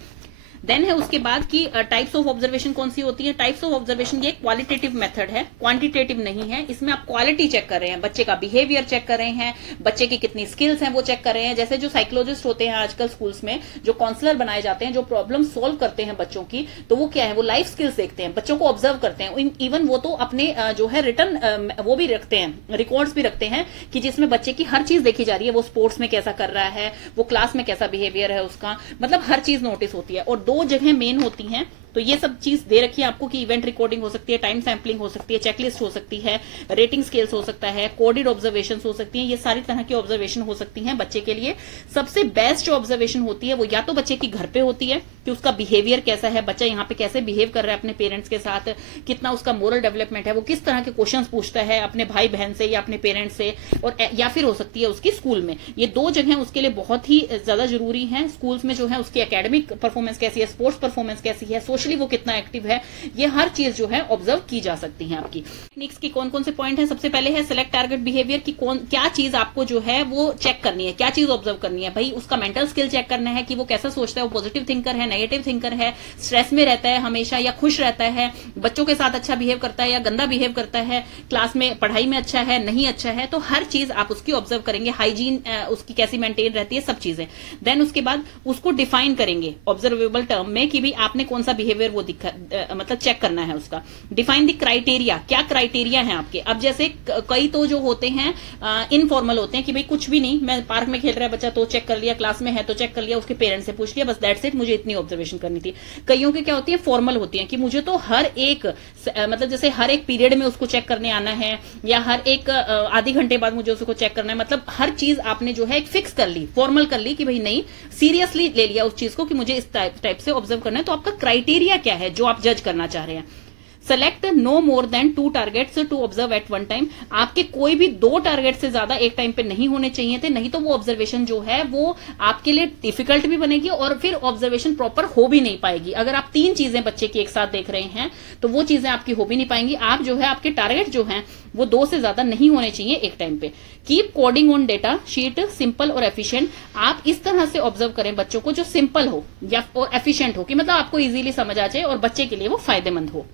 देन है उसके बाद की टाइप्स ऑफ ऑब्जर्वेशन कौन सी होती है। टाइप्स ऑफ ऑब्जर्वेशन ये क्वालिटेटिव मेथड है, क्वांटिटेटिव नहीं है। इसमें आप क्वालिटी चेक कर रहे हैं, बच्चे का बिहेवियर चेक कर रहे हैं, बच्चे की कितनी स्किल्स हैं वो चेक कर रहे हैं। जैसे जो साइकोलॉजिस्ट होते हैं आजकल स्कूल्स में, जो काउंसलर बनाए जाते हैं, जो प्रॉब्लम सोल्व करते हैं बच्चों की, तो वो क्या है, वो लाइफ स्किल्स देखते हैं, बच्चों को ऑब्जर्व करते हैं। इवन वो तो अपने जो है रिटर्न वो भी रखते हैं, रिकॉर्ड्स भी रखते हैं कि जिसमें बच्चे की हर चीज देखी जा रही है, वो स्पोर्ट्स में कैसा कर रहा है, वो क्लास में कैसा बिहेवियर है उसका, मतलब हर चीज नोटिस होती है। और 2 जगह मेन होती हैं, तो ये सब चीज दे रखी है आपको कि इवेंट रिकॉर्डिंग हो सकती है, टाइम सैंपलिंग हो सकती है, चेकलिस्ट हो सकती है, रेटिंग स्केल्स हो सकता है, कोडेड ऑब्जर्वेशन हो सकती है। ये सारी तरह की ऑब्जर्वेशन हो सकती हैं बच्चे के लिए। सबसे बेस्ट जो ऑब्जर्वेशन होती है वो या तो बच्चे की घर पे होती है कि उसका बिहेवियर कैसा है, बच्चा यहाँ पे कैसे बिहेव कर रहा है अपने पेरेंट्स के साथ, कितना उसका मोरल डेवलपमेंट है, वो किस तरह के क्वेश्चन पूछता है अपने भाई बहन से या अपने पेरेंट्स से, और या फिर हो सकती है उसकी स्कूल में। ये 2 जगह उसके लिए बहुत ही ज्यादा जरूरी है। स्कूल्स में जो है उसकी एकेडमिक परफॉर्मेंस कैसी है, स्पोर्ट्स परफॉर्मेंस कैसी है, सोशली वो कितना एक्टिव है, ये हर चीज जो है ऑब्जर्व की जा सकती है आपकी। टेक्निक्स की कौन कौन से पॉइंट है, सबसे पहले है सिलेक्ट टारगेट बिहेवियर की क्या चीज आपको जो है वो चेक करनी है, क्या चीज ऑब्जर्व करनी है। भाई उसका मेंटल स्किल चेक करना है कि वो कैसा सोचता है, वो पॉजिटिव थिंकर है, नेगेटिव थिंकर है, स्ट्रेस में रहता है हमेशा या खुश रहता है, बच्चों के साथ अच्छा बिहेव करता है या गंदा बिहेव करता है, क्लास में पढ़ाई में अच्छा है नहीं अच्छा है। तो हर चीज आप उसकी ऑब्जर्व करेंगे, हाइजीन उसकी कैसी मेंटेन रहती है, सब चीजें। देन उसके बाद उसको डिफाइन करेंगे ऑब्जर्वेबल टर्म में कि भाई आपने कौन सा बिहेवियर बिहेवियर वो मतलब चेक करना है उसका। डिफाइन द क्राइटेरिया, क्या क्राइटेरिया है आपके। अब जैसे कई तो जो होते हैं इनफॉर्मल होते हैं कि भाई कुछ भी नहीं, मैं पार्क में खेल रहा है बच्चा तो चेक कर लिया, क्लास में है तो चेक कर लिया, उसके पेरेंट्स से पूछ लिया, बस दैट्स इट, मुझे इतनी ऑब्जर्वेशन करनी थी। कईयों के क्या होती है फॉर्मल होती है कि मुझे तो हर एक मतलब जैसे हर एक पीरियड में उसको चेक करने आना है, या हर एक आधे घंटे बाद मुझे उसको चेक करना है। मतलब हर चीज आपने जो है एक फिक्स कर ली, फॉर्मल कर ली कि भाई नहीं, सीरियसली ले लिया उस चीज को कि मुझे इस टाइप से ऑब्जर्व करना है। तो आपका क्राइटेरिया क्या है जो आप जज करना चाह रहे हैं। Select no more than 2 targets to observe at one time. आपके कोई भी 2 टारगेट से ज्यादा एक टाइम पे नहीं होने चाहिए थे, नहीं तो वो ऑब्जर्वेशन जो है वो आपके लिए डिफिकल्ट भी बनेगी और फिर ऑब्जर्वेशन प्रॉपर हो भी नहीं पाएगी। अगर आप 3 चीजें बच्चे की एक साथ देख रहे हैं तो वो चीजें आपकी हो भी नहीं पाएंगी। आप जो है आपके टारगेट जो है वो 2 से ज्यादा नहीं होने चाहिए एक टाइम पे। Keep coding on data sheet simple और एफिशिएंट। आप इस तरह से ऑब्जर्व करें बच्चों को जो सिंपल हो या और एफिशिएंट हो, कि मतलब आपको इजीली समझ आ जाए और बच्चे के लिए वो फायदेमंद हो।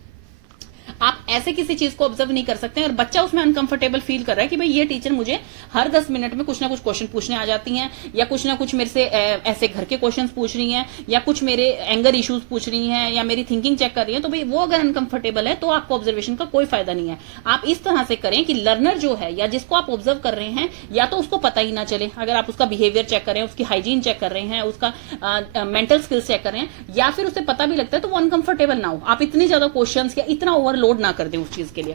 आप ऐसे किसी चीज को ऑब्जर्व नहीं कर सकते हैं और बच्चा उसमें अनकंफर्टेबल फील कर रहा है कि भाई ये टीचर मुझे हर 10 मिनट में कुछ ना कुछ क्वेश्चन पूछने आ जाती हैं, या कुछ ना कुछ मेरे से ऐसे घर के क्वेश्चंस पूछ रही हैं, या कुछ मेरे एंगर इश्यूज पूछ रही हैं, या मेरी थिंकिंग चेक कर रही है। तो भाई वो अगर अनकंफर्टेबल है तो आपको ऑब्जर्वेशन का कोई फायदा नहीं है। आप इस तरह से करें कि लर्नर जो है या जिसको आप ऑब्जर्व कर रहे हैं या तो उसको पता ही ना चले, अगर आप उसका बिहेवियर चेक कर रहे हैं, उसकी हाइजीन चेक कर रहे हैं, उसका मेंटल स्किल्स चेक कर रहे हैं, या फिर उसे पता भी लगता है तो वो अनकंफर्टेबल ना हो। आप इतनी ज्यादा क्वेश्चंस या इतना ओवरलोड ना कर दें उस चीज के लिए।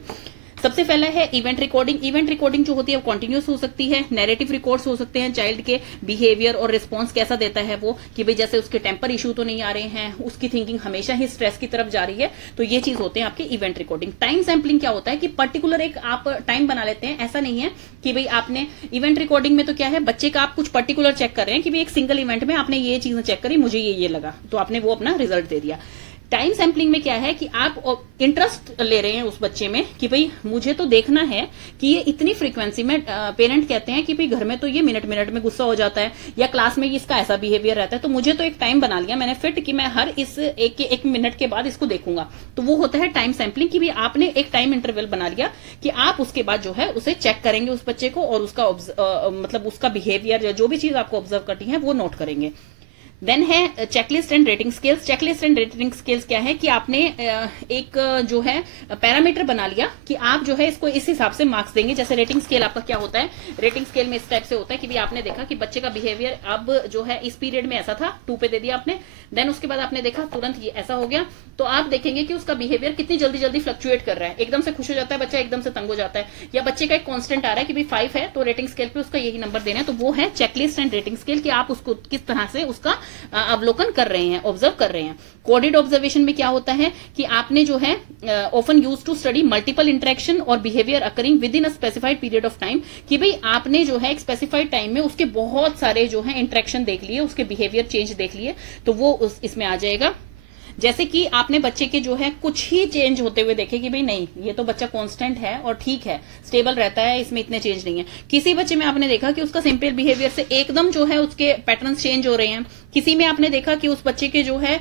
सबसे पहला है इवेंट रिकॉर्डिंग। इवेंट रिकॉर्डिंग जो होती है वो कॉन्टिन्यूस हो सकती है, नैरेटिव रिकॉर्ड्स हो सकते हैं, चाइल्ड के बिहेवियर और रिस्पॉन्स कैसा देता है वो, कि भाई जैसे उसके टेम्पर इशू तो नहीं आ रहे हैं, उसकी थिंकिंग हमेशा ही स्ट्रेस की तरफ जा रही है, तो ये चीज होते हैं आपके इवेंट रिकॉर्डिंग। टाइम सैम्पलिंग क्या होता है कि पर्टिकुलर एक आप टाइम बना लेते हैं। ऐसा नहीं है कि भाई आपने इवेंट रिकॉर्डिंग में तो क्या है, बच्चे का आप कुछ पर्टिकुलर चेक कर रहे हैं कि भाई एक सिंगल इवेंट में आपने ये चीजें चेक करी, मुझे ये लगा, तो आपने वो अपना रिजल्ट दे दिया। टाइम सैम्पलिंग में क्या है कि आप इंटरेस्ट ले रहे हैं उस बच्चे में कि भाई मुझे तो देखना है कि ये इतनी फ्रीक्वेंसी में, पेरेंट कहते हैं कि भाई घर में तो ये मिनट मिनट में गुस्सा हो जाता है या क्लास में इसका ऐसा बिहेवियर रहता है, तो मुझे तो एक टाइम बना लिया मैंने फिट कि मैं हर इस एक मिनट के बाद इसको देखूंगा। तो वो होता है टाइम सैम्पलिंग कि भाई आपने एक टाइम इंटरवल बना लिया कि आप उसके बाद जो है उसे चेक करेंगे उस बच्चे को और उसका मतलब उसका बिहेवियर या जो भी चीज आपको ऑब्जर्व करनी है वो नोट करेंगे। देन है checklist and rating scales. Checklist and rating scales क्या है कि आपने एक जो है पैरामीटर बना लिया कि आप जो है इसको इस हिसाब से मार्क्स देंगे। जैसे रेटिंग स्केल आपका क्या होता है, रेटिंग स्केल में इस टाइप से होता है कि भी आपने देखा कि बच्चे का बिहेवियर अब जो है इस पीरियड में ऐसा था, 2 पे दे दिया आपने, देन उसके बाद आपने देखा तुरंत ये ऐसा हो गया, तो आप देखेंगे कि उसका बिहेवियर कितनी जल्दी जल्दी फ्लक्चुएट कर रहा है, एकदम से खुश हो जाता है बच्चा, एकदम से तंग हो जाता है, या बच्चे का एक कांस्टेंट आ रहा है कि भाई 5 है तो रेटिंग स्केल पे उसका यही नंबर देना है। तो वो है चेकलिस्ट एंड रेटिंग स्केल कि आप उसको किस तरह से उसका अवलोकन कर रहे हैं, ऑब्जर्व कर रहे हैं। कोडेड ऑब्जर्वेशन में क्या होता है कि आपने जो है often use to study multiple interaction और behaviour occurring within a specified period of time, कि भाई आपने जो है एक स्पेसिफाइड टाइम में उसके बहुत सारे जो है इंटरेक्शन देख लिए, उसके बिहेवियर चेंज देख लिए, तो वो इसमें आ जाएगा। जैसे कि आपने बच्चे के जो है कुछ ही चेंज होते हुए देखे कि भाई नहीं ये तो बच्चा कांस्टेंट है और ठीक है, स्टेबल रहता है, इसमें इतने चेंज नहीं है। किसी बच्चे में आपने देखा कि उसका सिंपल बिहेवियर से एकदम जो है उसके पैटर्न्स चेंज हो रहे हैं। किसी में आपने देखा कि उस बच्चे के जो है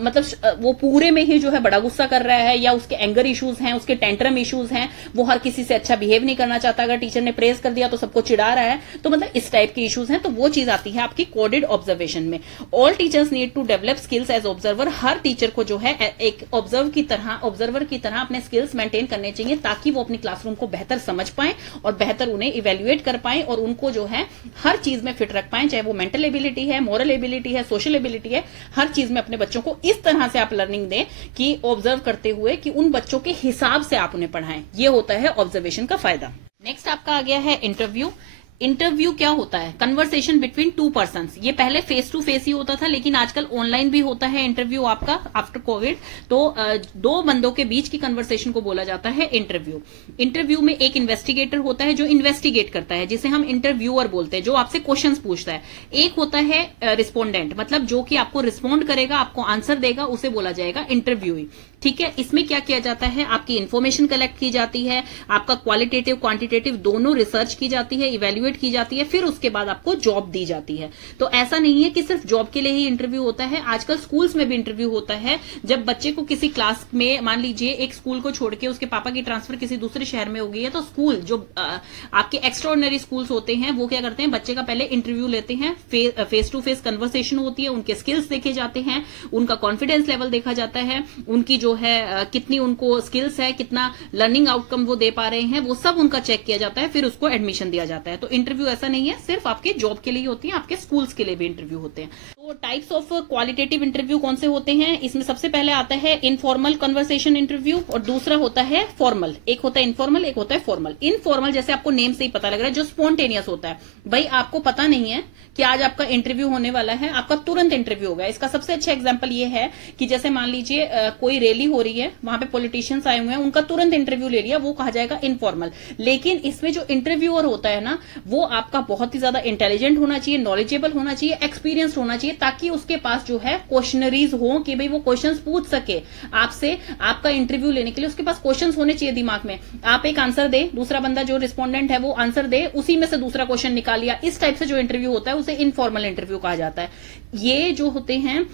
मतलब वो पूरे में ही जो है बड़ा गुस्सा कर रहा है, या उसके एंगर इश्यूज हैं, उसके टेंट्रम इश्यूज हैं, वो हर किसी से अच्छा बिहेव नहीं करना चाहता, अगर टीचर ने प्रेज कर दिया तो सबको चिढ़ा रहा है, तो मतलब इस टाइप के इश्यूज हैं। तो वो चीज आती है आपकी कोडेड ऑब्जर्वेशन में। All teachers need to develop skills as observer. हर टीचर को जो है एक ऑब्जर्वर की तरह अपने स्किल्स मेंटेन करने चाहिए ताकि वो अपनी क्लासरूम को बेहतर समझ पाए और बेहतर उन्हें इवेल्युएट कर पाए और उनको जो है हर चीज में फिट रख पाए, चाहे वो मेंटल एबिलिटी है, मोरल एबिलिटी है, सोशल एबिलिटी है, हर चीज में अपने बच्चों को इस तरह से आप लर्निंग दें कि ऑब्जर्व करते हुए कि उन बच्चों के हिसाब से आप उन्हें पढ़ाएं। ये होता है ऑब्जर्वेशन का फायदा। नेक्स्ट आपका आ गया है इंटरव्यू। इंटरव्यू क्या होता है? Conversation between 2 persons. ये पहले फेस टू फेस ही होता था, लेकिन आजकल ऑनलाइन भी होता है इंटरव्यू आपका आफ्टर कोविड। तो 2 बंदों के बीच की कन्वर्सेशन को बोला जाता है इंटरव्यू। इंटरव्यू में एक इन्वेस्टिगेटर होता है जो इन्वेस्टिगेट करता है, जिसे हम इंटरव्यूअर बोलते हैं, जो आपसे क्वेश्चंस पूछता है। एक होता है रिस्पोंडेंट, मतलब जो कि आपको रिस्पोंड करेगा, आपको आंसर देगा, उसे बोला जाएगा इंटरव्यूई। ठीक है। इसमें क्या किया जाता है, आपकी इंफॉर्मेशन कलेक्ट की जाती है, आपका क्वालिटेटिव क्वांटिटेटिव दोनों रिसर्च की जाती है, इवेल्युएट की जाती है, फिर उसके बाद आपको जॉब दी जाती है। तो ऐसा नहीं है कि सिर्फ जॉब के लिए ही इंटरव्यू होता है, आजकल स्कूल्स में भी इंटरव्यू होता है। जब बच्चे को किसी क्लास में, मान लीजिए एक स्कूल को छोड़ के उसके पापा की ट्रांसफर किसी दूसरे शहर में हो गई है, तो स्कूल जो आपके एक्स्ट्राऑर्डिनरी स्कूल्स होते हैं वो क्या करते हैं, बच्चे का पहले इंटरव्यू लेते हैं, फेस टू फेस कन्वर्सेशन होती है, उनके स्किल्स देखे जाते हैं, उनका कॉन्फिडेंस लेवल देखा जाता है, उनकी जो है कितनी उनको स्किल्स है, कितना लर्निंग आउटकम वो दे पा रहे हैं, वो सब उनका चेक किया जाता है, फिर उसको एडमिशन दिया जाता है। तो इंटरव्यू ऐसा नहीं है सिर्फ आपके जॉब के लिए होती है, आपके स्कूल्स के लिए भी इंटरव्यू होते हैं। तो टाइप्स ऑफ क्वालिटेटिव इंटरव्यू कौन से होते हैं, इसमें सबसे पहले आता है इनफॉर्मल कन्वर्सेशन इंटरव्यू और दूसरा होता है फॉर्मल। एक होता है इनफॉर्मल, एक होता है फॉर्मल। इनफॉर्मल जैसे आपको नेम से ही पता लग रहा है, जो स्पॉन्टेनियस होता है, भाई आपको पता नहीं है कि आज आपका इंटरव्यू होने वाला है, आपका तुरंत इंटरव्यू होगा। इसका सबसे अच्छा एग्जांपल ये है कि जैसे मान लीजिए कोई रैली हो रही है, वहां पे पॉलिटिशियंस आए हुए हैं, उनका तुरंत इंटरव्यू ले लिया, वो कहा जाएगा इनफॉर्मल। लेकिन इसमें जो इंटरव्यूअर होता है ना, वो आपका बहुत ही ज्यादा इंटेलिजेंट होना चाहिए, नॉलेजेबल होना चाहिए, एक्सपीरियंस्ड होना चाहिए, ताकि उसके पास जो है क्वेश्चनरीज हो कि भाई वो क्वेश्चंस पूछ सके आपसे। आपका इंटरव्यू लेने के लिए उसके पास क्वेश्चंस होने चाहिए दिमाग में। आप एक आंसर दे, दूसरा बंदा जो रिस्पोंडेंट है वो आंसर दे, उसी में से दूसरा क्वेश्चन निकाल लिया। इस टाइप से जो इंटरव्यू होता है उसे इनफॉर्मल इंटरव्यू कहा जाता है। ये जो होते हैं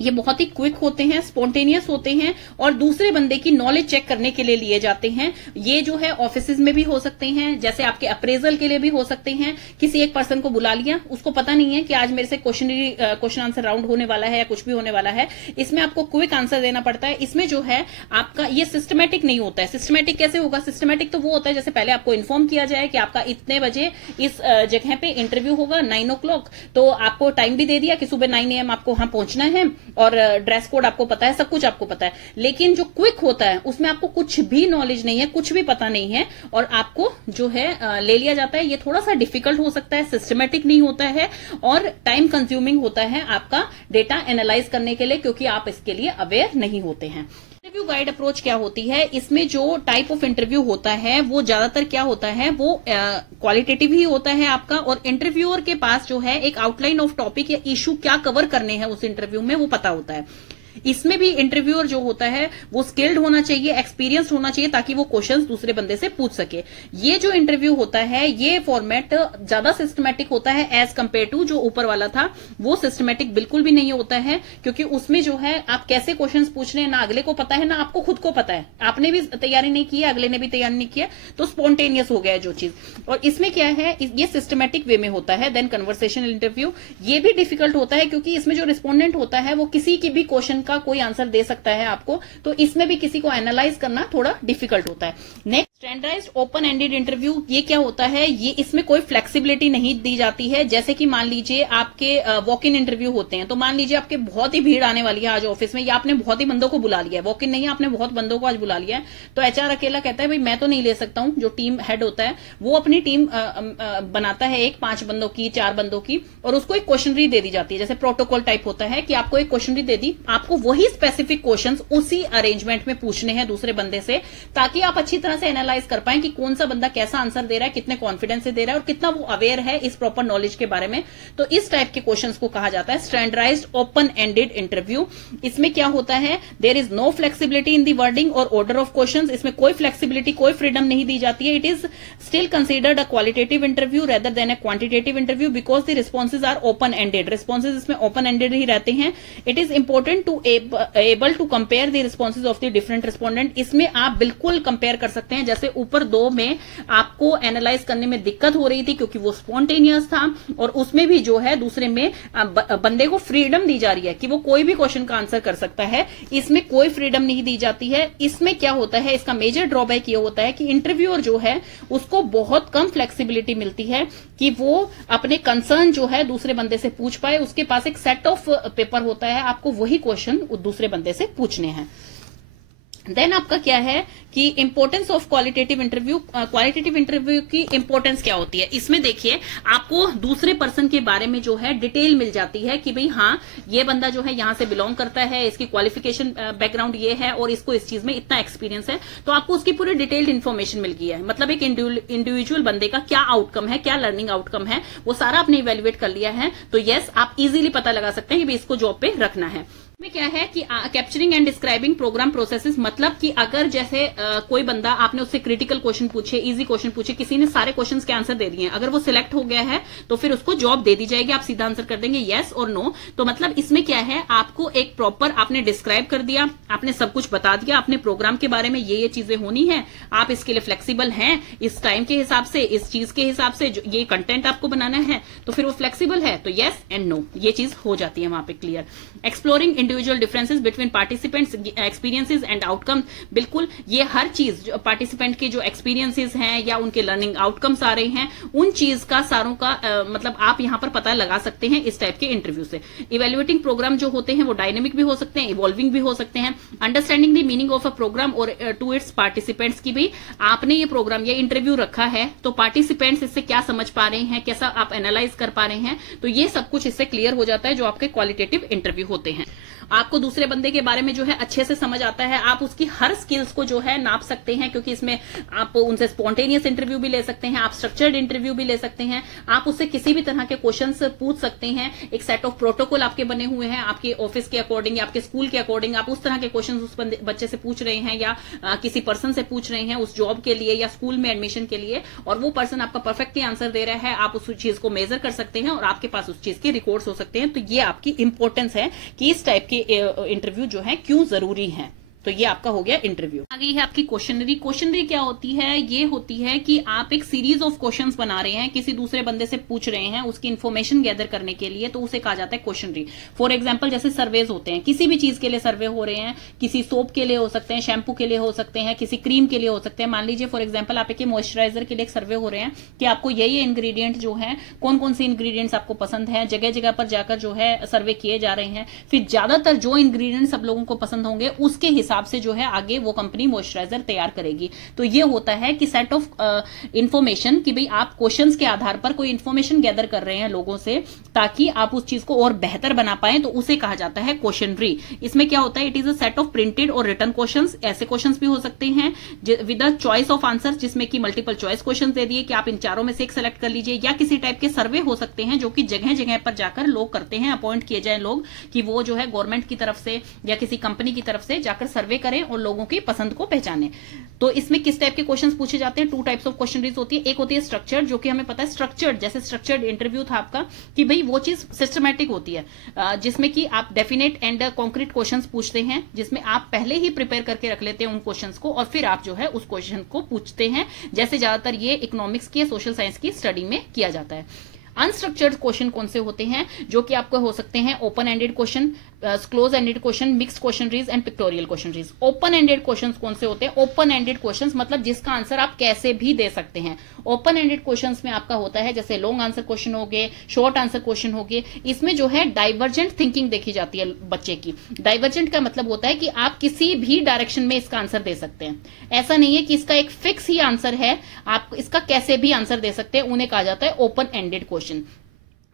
ये बहुत ही क्विक होते हैं, स्पॉन्टेनियस होते हैं और दूसरे बंदे की नॉलेज चेक करने के लिए लिए जाते हैं। ये जो है ऑफिसेज में भी हो सकते हैं, जैसे आपके अप्रेजल के लिए भी हो सकते हैं। किसी एक पर्सन को बुला लिया, उसको पता नहीं है कि आज मेरे से क्वेश्चन आंसर राउंड होने वाला है या कुछ भी होने वाला है, इसमें आपको क्विक आंसर देना पड़ता है। इसमें जो है आपका ये सिस्टमेटिक नहीं होता है। सिस्टमेटिक कैसे होगा, सिस्टमेटिक तो वो होता है जैसे पहले आपको इन्फॉर्म किया जाए कि आपका इतने बजे इस जगह पे इंटरव्यू होगा 9 o'clock, तो आपको टाइम भी दे दिया कि सुबह 9 AM आपको वहां पहुंचना है और ड्रेस कोड आपको पता है, सब कुछ आपको पता है। लेकिन जो क्विक होता है उसमें आपको कुछ भी नॉलेज नहीं है, कुछ भी पता नहीं है और आपको जो है ले लिया जाता है। ये थोड़ा सा डिफिकल्ट हो सकता है, सिस्टमेटिक नहीं होता है और टाइम कंज्यूमिंग होता है आपका डेटा एनालाइज करने के लिए, क्योंकि आप इसके लिए अवेयर नहीं होते हैं। इंटरव्यू गाइड अप्रोच क्या होती है, इसमें जो टाइप ऑफ इंटरव्यू होता है वो ज्यादातर क्या होता है, वो क्वालिटेटिव ही होता है आपका। और इंटरव्यूअर के पास जो है एक आउटलाइन ऑफ टॉपिक या इशू क्या कवर करने हैं उस इंटरव्यू में वो पता होता है। इसमें भी इंटरव्यूअर जो होता है वो स्किल्ड होना चाहिए, एक्सपीरियंस होना चाहिए, ताकि वो क्वेश्चंस दूसरे बंदे से पूछ सके। ये जो इंटरव्यू होता है ये फॉर्मेट ज्यादा सिस्टमैटिक होता है एज कंपेयर टू जो ऊपर वाला था, वो सिस्टमैटिक बिल्कुल भी नहीं होता है। क्योंकि उसमें जो है आप कैसे क्वेश्चंस पूछ रहे हैं ना अगले को पता है ना आपको खुद को पता है, आपने भी तैयारी नहीं की है, अगले ने भी तैयारी नहीं किया, तो स्पॉन्टेनियस हो गया जो चीज। और इसमें क्या है, ये सिस्टमैटिक वे में होता है। देन कन्वर्सेशनल इंटरव्यू, ये भी डिफिकल्ट होता है क्योंकि इसमें जो रिस्पोंडेंट होता है वो किसी की भी क्वेश्चन का कोई आंसर दे सकता है आपको, तो इसमें भी किसी को एनालाइज करना थोड़ा डिफिकल्ट होता है। Next standardised open ended interview, ये क्या होता है, ये इसमें कोई फ्लेक्सिबिलिटी नहीं दी जाती है। जैसे कि मान लीजिए आपके वॉक इन इंटरव्यू होते हैं, तो मान लीजिए आपके बहुत ही भीड़ आने वाली है आज ऑफिस में, या आपने बहुत ही बंदों को बुला लिया है, वॉक इन नहीं है, आपने बहुत बंदों को आज बुला लिया है, तो एचआर अकेला कहता है भाई मैं तो नहीं ले सकता हूं। जो टीम हेड होता है वो अपनी टीम बनाता है, एक 5 बंदों की 4 बंदों की, और उसको एक क्वेश्चनरी दे दी जाती है, जैसे प्रोटोकॉल टाइप होता है कि आपको एक क्वेश्चनरी दे दी, आपको वही स्पेसिफिक क्वेश्चंस उसी अरेंजमेंट में पूछने हैं दूसरे बंदे से, ताकि आप अच्छी तरह से एनालाइज कर पाए कि कौन सा बंदा कैसा आंसर दे रहा है, कितने कॉन्फिडेंस से दे रहा है और कितना वो अवेयर है इस प्रॉपर नॉलेज के बारे में। तो इस टाइप के क्वेश्चंस को कहा जाता है स्टैंडर्डाइज्ड ओपन एंडेड इंटरव्यू। इसमें क्या होता है, there is no flexibility in the wording और ऑर्डर ऑफ क्वेश्चंस। इसमें कोई फ्लेक्सिबिलिटी, कोई फ्रीडम नहीं दी जाती है। It is still considered a qualitative interview rather than a quantitative interview because the responses are open ended. Responses इसमें open ended ही रहते हैं। It is important to able to compare the responses of the different respondent. इसमें आप बिल्कुल compare कर सकते हैं, जैसे ऊपर 2 में आपको एनालाइज करने में दिक्कत हो रही थी क्योंकि वो स्पॉन्टेनियस था, और उसमें भी जो है दूसरे में बंदे को फ्रीडम दी जा रही है कि वो कोई भी क्वेश्चन का आंसर कर सकता है। इसमें कोई फ्रीडम नहीं दी जाती है। इसमें क्या होता है, इसका मेजर ड्रॉबैक ये होता है कि इंटरव्यूअर जो है उसको बहुत कम फ्लेक्सिबिलिटी मिलती है कि वो अपने कंसर्न जो है दूसरे बंदे से पूछ पाए। उसके पास एक सेट ऑफ पेपर होता है, आपको वही क्वेश्चन दूसरे बंदे से पूछने हैं। देन आपका क्या है कि इंपॉर्टेंस ऑफ क्वालिटेटिव इंटरव्यू की इंपॉर्टेंस क्या होती है। इसमें देखिए आपको दूसरे पर्सन के बारे में जो है डिटेल मिल जाती है कि भाई हाँ ये बंदा जो है यहां से बिलोंग करता है, इसकी क्वालिफिकेशन बैकग्राउंड ये है और इसको इस चीज में इतना एक्सपीरियंस है, तो आपको उसकी पूरी डिटेल्ड इन्फॉर्मेशन मिल गई है। मतलब एक इंडिविजुअल बंदे का क्या आउटकम है, क्या लर्निंग आउटकम है, वो सारा आपने इवेल्युएट कर लिया है, तो यस आप इजीली पता लगा सकते हैं कि भाई इसको जॉब पे रखना है। में क्या है कि capturing and describing programme processes, मतलब कि अगर जैसे कोई बंदा आपने उससे क्रिटिकल क्वेश्चन पूछे, इजी क्वेश्चन पूछे, किसी ने सारे क्वेश्चंस के आंसर दे दिए, अगर वो सिलेक्ट हो गया है तो फिर उसको जॉब दे दी जाएगी। आप सीधा आंसर कर देंगे यस और नो। तो मतलब इसमें क्या है, आपको एक प्रॉपर आपने डिस्क्राइब कर दिया, आपने सब कुछ बता दिया, आपने प्रोग्राम के बारे में ये चीजें होनी है, आप इसके लिए फ्लेक्सिबल हैं इस टाइम के हिसाब से, इस चीज के हिसाब से, ये कंटेंट आपको बनाना है, तो फिर वो फ्लेक्सिबल है तो यस एंड नो, ये चीज हो जाती है वहां पे clear. Exploring individual differences between participants experiences and outcome, बिल्कुल ये हर चीज पार्टिसिपेंट के जो एक्सपीरियंसेस हैं या उनके लर्निंग आउटकम्स आ रहे हैं उन चीज का सारों का मतलब आप यहां पर पता लगा सकते हैं इस टाइप के इंटरव्यू से। इवेल्युएटिंग प्रोग्राम जो होते हैं वो डायनेमिक भी हो सकते हैं, इवॉल्विंग भी हो सकते हैं। Understanding the meaning of a program और टू इट्स पार्टिसिपेंट्स, की भी आपने ये प्रोग्राम ये इंटरव्यू रखा है तो पार्टिसिपेंट्स इससे क्या समझ पा रहे हैं, कैसा आप एनालाइज कर पा रहे हैं, तो ये सब कुछ इससे क्लियर हो जाता है जो आपके क्वालिटेटिव इंटरव्यू होते हैं। आपको दूसरे बंदे के बारे में जो है अच्छे से समझ आता है, आप उसकी हर स्किल्स को जो है नाप सकते हैं, क्योंकि इसमें आप उनसे स्पॉन्टेनियस इंटरव्यू भी ले सकते हैं, आप स्ट्रक्चर्ड इंटरव्यू भी ले सकते हैं, आप उससे किसी भी तरह के क्वेश्चंस पूछ सकते हैं। एक सेट ऑफ प्रोटोकॉल आपके बने हुए हैं, आपके ऑफिस के अकॉर्डिंग या आपके स्कूल के अकॉर्डिंग आप उस तरह के क्वेश्चन उस बच्चे से पूछ रहे हैं या किसी पर्सन से पूछ रहे हैं उस जॉब के लिए या स्कूल में एडमिशन के लिए, और वो पर्सन आपका परफेक्टली आंसर दे रहा है, आप उस चीज को मेजर कर सकते हैं और आपके पास उस चीज के रिकॉर्ड्स हो सकते हैं। तो ये आपकी इंपॉर्टेंस है कि इस टाइप के इंटरव्यू जो है क्यों जरूरी है। तो ये आपका हो गया इंटरव्यू। आगे है आपकी क्वेश्चनरी। क्वेश्चनरी क्या होती है, ये होती है कि आप एक सीरीज ऑफ क्वेश्चंस बना रहे हैं, किसी दूसरे बंदे से पूछ रहे हैं उसकी इन्फॉर्मेशन गैदर करने के लिए, तो उसे कहा जाता है क्वेश्चनरी। फॉर एग्जांपल जैसे सर्वेज होते हैं, किसी भी चीज के लिए सर्वे हो रहे हैं, किसी सोप के लिए हो सकते हैं, शैम्पू के लिए हो सकते हैं, किसी क्रीम के लिए हो सकते हैं। मान लीजिए फॉर एग्जाम्पल आप एक मॉइस्चराइजर के लिए एक सर्वे हो रहे हैं कि आपको ये इंग्रीडियंट जो है, कौन कौन से इंग्रीडियंट्स आपको पसंद है, जगह जगह पर जाकर जो है सर्वे किए जा रहे हैं, फिर ज्यादातर जो इंग्रीडियंट सब लोगों को पसंद होंगे उसके हिसाब से जो है आगे वो कंपनी मॉइस्चराइजर तैयार करेगी। तो ये होता है कि सेट ऑफ इंफॉर्मेशन कि भाई आप क्वेश्चंस के आधार पर कोई इंफॉर्मेशन गैदर कर रहे हैं लोगों से ताकि आप उस चीज को और बेहतर बना पाए, तो उसे कहा जाता है क्वेश्चनरी। इसमें क्या होता है, it is a set of printed और रिटन क्वेश्चंस। ऐसे क्वेश्चंस भी हो सकते हैं with a choice of answer, जिसमें कि मल्टीपल चॉइस क्वेश्चन दे दिए कि आप इन चारों में से एक सेलेक्ट कर लीजिए, या किसी टाइप के सर्वे हो सकते हैं जो कि जगह जगह पर जाकर लोग करते हैं, अपॉइंट किए जाए लोग कि वो जो है गवर्नमेंट की तरफ से या किसी कंपनी की तरफ से जाकर सर्वे करें और लोगों की पसंद को पहचाने। तो इसमें किस टाइप के क्वेश्चंस पूछे जाते हैं, टू टाइप्स ऑफ क्वेश्चनरीज होती है। एक होती है स्ट्रक्चर्ड, जो कि हमें पता है स्ट्रक्चर्ड, जैसे स्ट्रक्चर्ड इंटरव्यू था आपका कि भाई वो चीज सिस्टमैटिक होती है, जिसमें कि आप डेफिनेट एंड कॉन्क्रीट क्वेश्चंस पूछते हैं, जिसमें आप पहले ही प्रिपेयर करके रख लेते हैं उन क्वेश्चंस को और फिर आप जो है उस क्वेश्चन को पूछते हैं, जैसे ज्यादातर ये इकोनॉमिक्स की या सोशल साइंस की स्टडी में किया जाता है। अनस्ट्रक्चर्ड क्वेश्चन कौन से होते हैं, जो कि आपको हो सकते हैं open ended question, close ended question, mixed questionnaires and pictorial questionnaires. Open ended questions कौन से होते हैं, ओपन एंडेड क्वेश्चंस मतलब जिसका आंसर आप कैसे भी दे सकते हैं। ओपन एंडेड क्वेश्चंस में आपका होता है जैसे लॉन्ग आंसर क्वेश्चन हो गए, शॉर्ट आंसर क्वेश्चन हो गए, इसमें जो है डाइवर्जेंट थिंकिंग देखी जाती है बच्चे की। डाइवर्जेंट का मतलब होता है कि आप किसी भी डायरेक्शन में इसका आंसर दे सकते हैं, ऐसा नहीं है कि इसका एक फिक्स ही आंसर है, आप इसका कैसे भी आंसर दे सकते हैं, उन्हें कहा जाता है open ended question.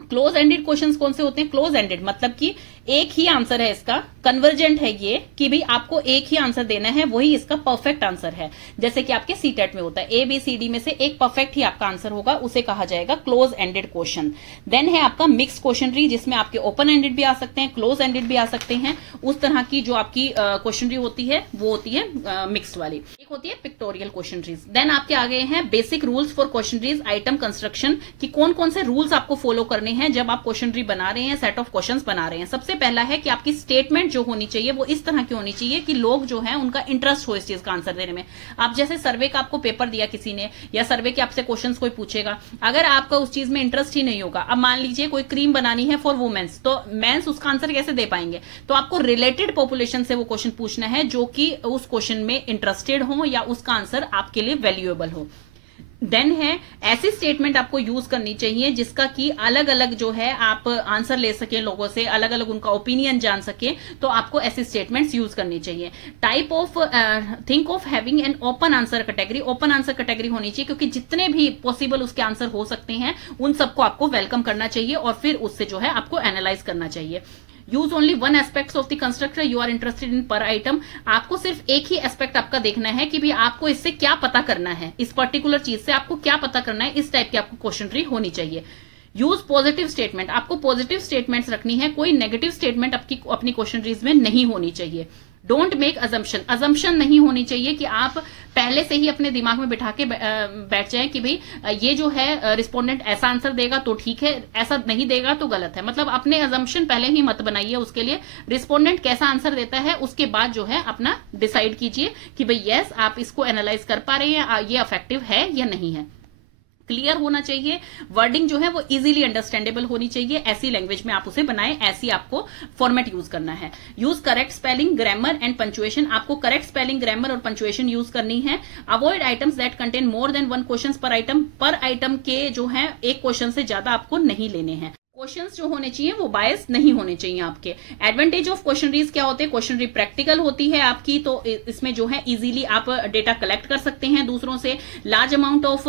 Close ended questions कौन से होते हैं, क्लोज एंडेड मतलब कि एक ही आंसर है इसका, कन्वर्जेंट है ये कि भाई आपको एक ही आंसर देना है, वही इसका परफेक्ट आंसर है, जैसे कि आपके सीटेट में होता है ए बी सी डी में से एक परफेक्ट ही आपका आंसर होगा, उसे कहा जाएगा क्लोज एंडेड क्वेश्चन। देन है आपका मिक्स क्वेश्चनरी, जिसमें आपके ओपन एंडेड भी आ सकते हैं, क्लोज एंडेड भी आ सकते हैं, उस तरह की जो आपकी क्वेश्चनरी होती है वो होती है मिक्स्ड वाली। एक होती है पिक्टोरियल क्वेश्चनरीज। देन आपके आगे हैं basic rules for questionnaires item construction, कि कौन कौन से रूल्स आपको फॉलो करने हैं जब आप क्वेश्चनरी बना रहे हैं, सेट ऑफ क्वेश्चंस बना रहे हैं। सबसे पहला है कि आपकी स्टेटमेंट जो होनी चाहिए वो इस तरह की होनी चाहिए कि लोग जो है उनका इंटरेस्ट हो इस चीज का आंसर देने में। आप जैसे सर्वे का आपको पेपर दिया किसी ने या सर्वे के आपसे क्वेश्चंस कोई पूछेगा, अगर आपका उस चीज में इंटरेस्ट ही नहीं होगा, अब मान लीजिए कोई क्रीम बनानी है फॉर वुमेन्स, तो मेंस उसका आंसर कैसे दे पाएंगे, तो आपको रिलेटेड पॉपुलेशन से वो क्वेश्चन पूछना है जो कि उस क्वेश्चन में इंटरेस्टेड हो या उसका आंसर आपके लिए वैल्यूएबल हो। देन है ऐसी स्टेटमेंट आपको यूज करनी चाहिए जिसका कि अलग अलग जो है आप आंसर ले सके लोगों से, अलग अलग उनका ओपिनियन जान सके, तो आपको ऐसी स्टेटमेंट्स यूज करनी चाहिए। Type of think of having an open answer category, open answer category होनी चाहिए क्योंकि जितने भी पॉसिबल उसके आंसर हो सकते हैं उन सबको आपको वेलकम करना चाहिए और फिर उससे जो है आपको एनालाइज करना चाहिए। Use only one aspect of the constructor you are interested in per item, आपको सिर्फ एक ही एस्पेक्ट आपका देखना है कि भाई आपको इससे क्या पता करना है, इस पर्टिकुलर चीज से आपको क्या पता करना है, इस टाइप की आपको क्वेश्चनरी होनी चाहिए। यूज पॉजिटिव स्टेटमेंट, आपको पॉजिटिव स्टेटमेंट्स रखनी है, कोई नेगेटिव स्टेटमेंट अपनी क्वेश्चनरीज में नहीं होनी चाहिए। डोंट मेक अजम्पशन, अजम्पशन नहीं होनी चाहिए कि आप पहले से ही अपने दिमाग में बिठा के बैठ जाएं कि भाई ये जो है रिस्पोंडेंट ऐसा आंसर देगा तो ठीक है, ऐसा नहीं देगा तो गलत है। मतलब अपने अजम्पशन पहले ही मत बनाइए, उसके लिए रिस्पोंडेंट कैसा आंसर देता है उसके बाद जो है अपना डिसाइड कीजिए कि भाई यस आप इसको एनालाइज कर पा रहे हैं, ये अफेक्टिव है या नहीं है। क्लियर होना चाहिए, वर्डिंग जो है वो इजीली अंडरस्टैंडेबल होनी चाहिए, ऐसी लैंग्वेज में आप उसे बनाएं, ऐसी आपको फॉर्मेट यूज करना है। Use correct spelling, grammar and punctuation, आपको करेक्ट स्पेलिंग, ग्रामर और पंचुएशन यूज करनी है। Avoid items that contain more than one questions पर आइटम, पर आइटम के जो है एक क्वेश्चन से ज्यादा आपको नहीं लेने हैं। क्वेश्चंस जो होने चाहिए वो बायस नहीं होने चाहिए आपके। एडवांटेज ऑफ क्वेश्चनरीज क्या होते हैं, क्वेश्चनरी प्रैक्टिकल होती है आपकी, तो इसमें जो है इजीली आप डेटा कलेक्ट कर सकते हैं दूसरों से, लार्ज अमाउंट ऑफ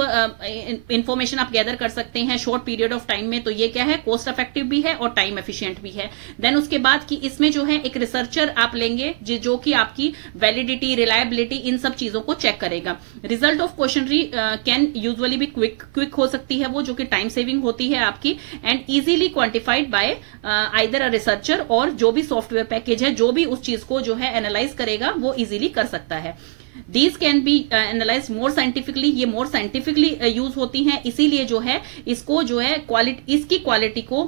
इंफॉर्मेशन आप गैदर कर सकते हैं शॉर्ट पीरियड ऑफ टाइम में, तो ये क्या है कॉस्ट इफेक्टिव भी है और टाइम एफिशिएंट भी है। देन उसके बाद कि इसमें जो है एक रिसर्चर आप लेंगे जो कि आपकी वैलिडिटी, रिलायबिलिटी, इन सब चीजों को चेक करेगा। Result of questionnaire can usually भी क्विक हो सकती है वो, जो कि टाइम सेविंग होती है आपकी, and easily quantified bye either a researcher, और जो भी सॉफ्टवेयर पैकेज है जो भी उस चीज को जो है एनालाइज करेगा वो इजीली कर सकता है। These can be analyzed more scientifically, ये more scientifically यूज होती हैं, इसीलिए जो है इसको जो है इसकी क्वालिटी को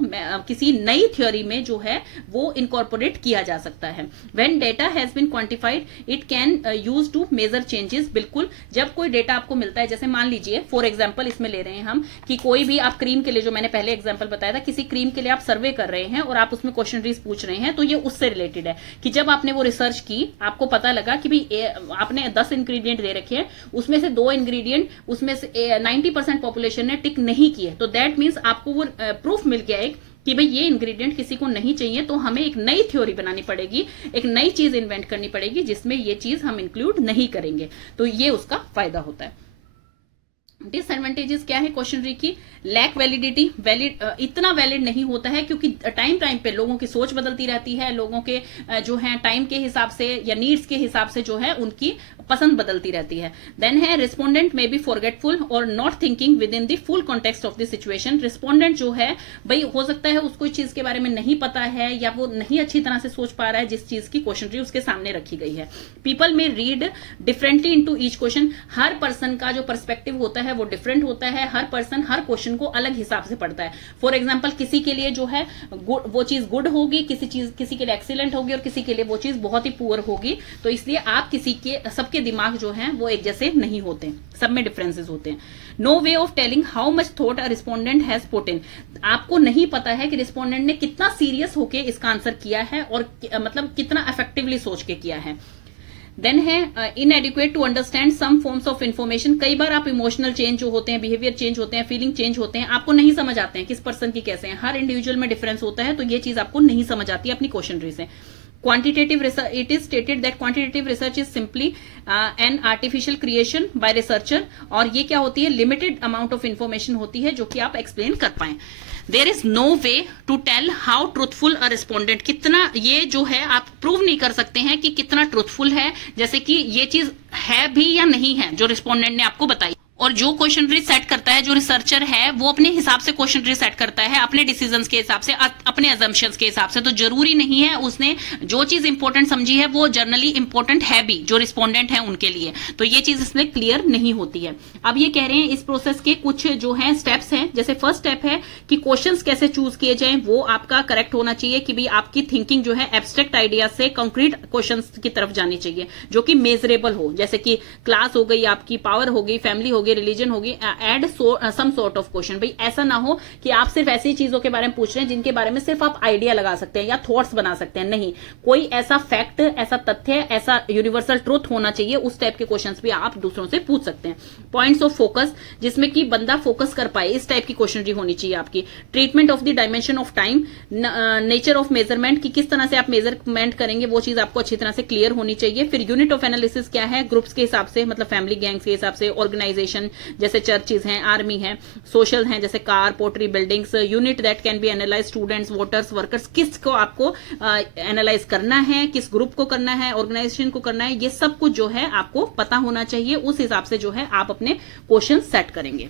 किसी नई थ्योरी में जो है वो इनकॉर्पोरेट किया जा सकता है। When data has been quantified, it can use to measure changes, बिल्कुल जब कोई डेटा आपको मिलता है, जैसे मान लीजिए फॉर एग्जाम्पल इसमें ले रहे हैं हम कि कोई भी आप क्रीम के लिए, जो मैंने पहले एग्जाम्पल बताया था, किसी क्रीम के लिए आप सर्वे कर रहे हैं और आप उसमें क्वेश्चनरीज पूछ रहे हैं, तो ये उससे रिलेटेड है कि जब आपने वो रिसर्च की आपको पता लगा कि भाई आपने 10 इंग्रेडिएंट दे रखे हैं, उसमें से 2 इंग्रेडिएंट उसमें से 90% पॉपुलेशन ने टिक नहीं किए, तो दैट मीन्स आपको वो प्रूफ मिल गया एक कि भाई ये इंग्रेडिएंट किसी को नहीं चाहिए, तो हमें एक नई थ्योरी बनानी पड़ेगी, एक नई चीज इन्वेंट करनी पड़ेगी जिसमें ये चीज हम इंक्लूड नहीं करेंगे, तो ये उसका फायदा होता है। डिसएडवांटेजेस क्या है क्वेश्चनरी की, लैक वैलिडिटी, इतना वैलिड नहीं होता है क्योंकि टाइम पे लोगों की सोच बदलती रहती है, लोगों के जो है टाइम के हिसाब से या नीड्स के हिसाब से जो है उनकी पसंद बदलती रहती है। देन है रिस्पोंडेंट में बी फॉरगेटफुल और not thinking with in the full context of the situation, respondent जो है भाई हो सकता है उसको इस चीज के बारे में नहीं पता है या वो नहीं अच्छी तरह से सोच पा रहा है जिस चीज की क्वेश्चनरी उसके सामने रखी गई है। People may read differently into each question, हर पर्सन का जो पर्सपेक्टिव होता है वो डिफरेंट होता है, हर पर्सन हर क्वेश्चन को अलग हिसाब से पढ़ता है। फॉर एग्जाम्पल किसी के लिए जो है वो चीज गुड होगी, किसी के लिए एक्सीलेंट होगी और किसी के लिए वो चीज बहुत ही पुअर होगी, तो इसलिए आप सबके दिमाग जो है वो एक जैसे नहीं होते, सब में डिफरेंसेस होते हैं। No way of telling how much thought a respondent has put in, आपको नहीं पता है कि रिस्पोंडेंट ने कितना सीरियस होके इसका आंसर किया है और मतलब कितना इफेक्टिवली सोच के किया है। देन है inadequate to understand some forms of information, कई बार आप इमोशनल चेंज जो होते हैं, बिहेवियर चेंज होते हैं, फीलिंग चेंज होते हैं, आपको नहीं समझ आते हैं किस पर्सन की कैसे हैं, हर इंडिविजुअल में डिफरेंस होता है, तो ये चीज आपको नहीं समझ आती है अपनी क्वेश्चनरी से। Quantitative research, it is stated that quantitative research is simply an artificial creation by researcher, और ये क्या होती है लिमिटेड अमाउंट ऑफ इंफॉर्मेशन होती है जो कि आप एक्सप्लेन कर पाए। There is no way to tell how truthful a respondent, कितना ये जो है आप प्रूव नहीं कर सकते हैं कि कितना ट्रूथफुल है, जैसे कि ये चीज है भी या नहीं है जो रिस्पोंडेंट ने आपको बताई। और जो क्वेश्चनरी सेट करता है, जो रिसर्चर है वो अपने हिसाब से क्वेश्चनरी सेट करता है, अपने डिसीजंस के हिसाब से, अपने अजम्पशंस के हिसाब से, तो जरूरी नहीं है उसने जो चीज इंपॉर्टेंट समझी है वो जनरली इंपॉर्टेंट है भी जो रिस्पोंडेंट है उनके लिए, तो ये चीज इसमें क्लियर नहीं होती है। अब ये कह रहे हैं इस प्रोसेस के कुछ जो है स्टेप्स हैं, जैसे फर्स्ट स्टेप है कि क्वेश्चंस कैसे चूज किए जाएं, वो आपका करेक्ट होना चाहिए कि भाई आपकी थिंकिंग जो है एब्स्ट्रैक्ट आइडिया से कंक्रीट क्वेश्चंस की तरफ जानी चाहिए जो कि मेजरेबल हो, जैसे कि क्लास हो गई, आपकी पावर हो गई, फैमिली हो गए, रिलीजन होगी, add some sort of question. भाई ऐसा ना हो कि आप सिर्फ ऐसी चीजों के बारे में पूछ रहे हैं जिनके बारे में सिर्फ आप आइडिया लगा सकते हैं या थॉट्स बना सकते हैं, नहीं, कोई ऐसा फैक्ट, ऐसा तथ्य, ऐसा यूनिवर्सल ट्रूथ होना चाहिए, उस टाइप के क्वेश्चंस भी आप दूसरों से पूछ सकते हैं। पॉइंट्स ऑफ फोकस, जिसमें कि बंदा फोकस कर पाए, इस टाइप की क्वेश्चनरी होनी चाहिए आपकी। Treatment of the dimension of time, nature of measurement, कि किस तरह से आप मेजरमेंट करेंगे, वो चीज आपको अच्छी तरह से क्लियर होनी चाहिए। फिर यूनिट ऑफ एनालिसिस क्या है, ग्रुप्स के हिसाब से, मतलब फैमिली गैंग्स के हिसाब से, ऑर्गेनाइजेशन जैसे चर्चेज हैं, आर्मी है, सोशल हैं जैसे car, portray, buildings, unit that can B analyse, students, voters, workers, किसको आपको एनालाइज करना है, किस ग्रुप को करना है, ऑर्गेनाइजेशन को करना है, ये सब कुछ जो है आपको पता होना चाहिए। उस हिसाब से जो है आप अपने क्वेश्चन सेट करेंगे।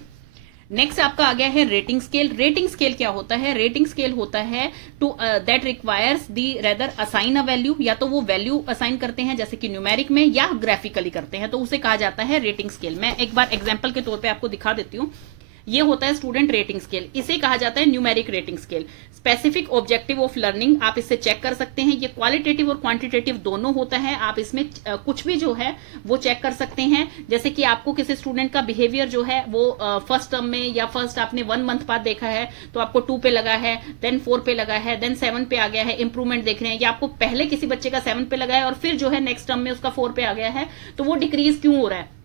नेक्स्ट आपका आ गया है रेटिंग स्केल। रेटिंग स्केल क्या होता है? रेटिंग स्केल होता है to that requires the rather assign a value, या तो वो वैल्यू असाइन करते हैं जैसे कि न्यूमेरिक में, या ग्राफिकली करते हैं, तो उसे कहा जाता है रेटिंग स्केल। मैं एक बार एग्जांपल के तौर पे आपको दिखा देती हूँ। ये होता है स्टूडेंट रेटिंग स्केल, इसे कहा जाता है numeric rating scale. Specific objective of learning, आप इससे चेक कर सकते हैं। ये क्वालिटेटिव और क्वांटिटेटिव दोनों होता है, आप इसमें कुछ भी जो है वो चेक कर सकते हैं। जैसे कि आपको किसी स्टूडेंट का बिहेवियर जो है वो फर्स्ट टर्म में या फर्स्ट आपने 1 मंथ बाद देखा है तो आपको 2 पे लगा है, देन 4 पे लगा है, देन 7 पे आ गया है, इंप्रूवमेंट देख रहे हैं, या आपको पहले किसी बच्चे का 7 पे लगा है और फिर जो है नेक्स्ट टर्म में उसका 4 पे आ गया है, तो वो डिक्रीज क्यों हो रहा है,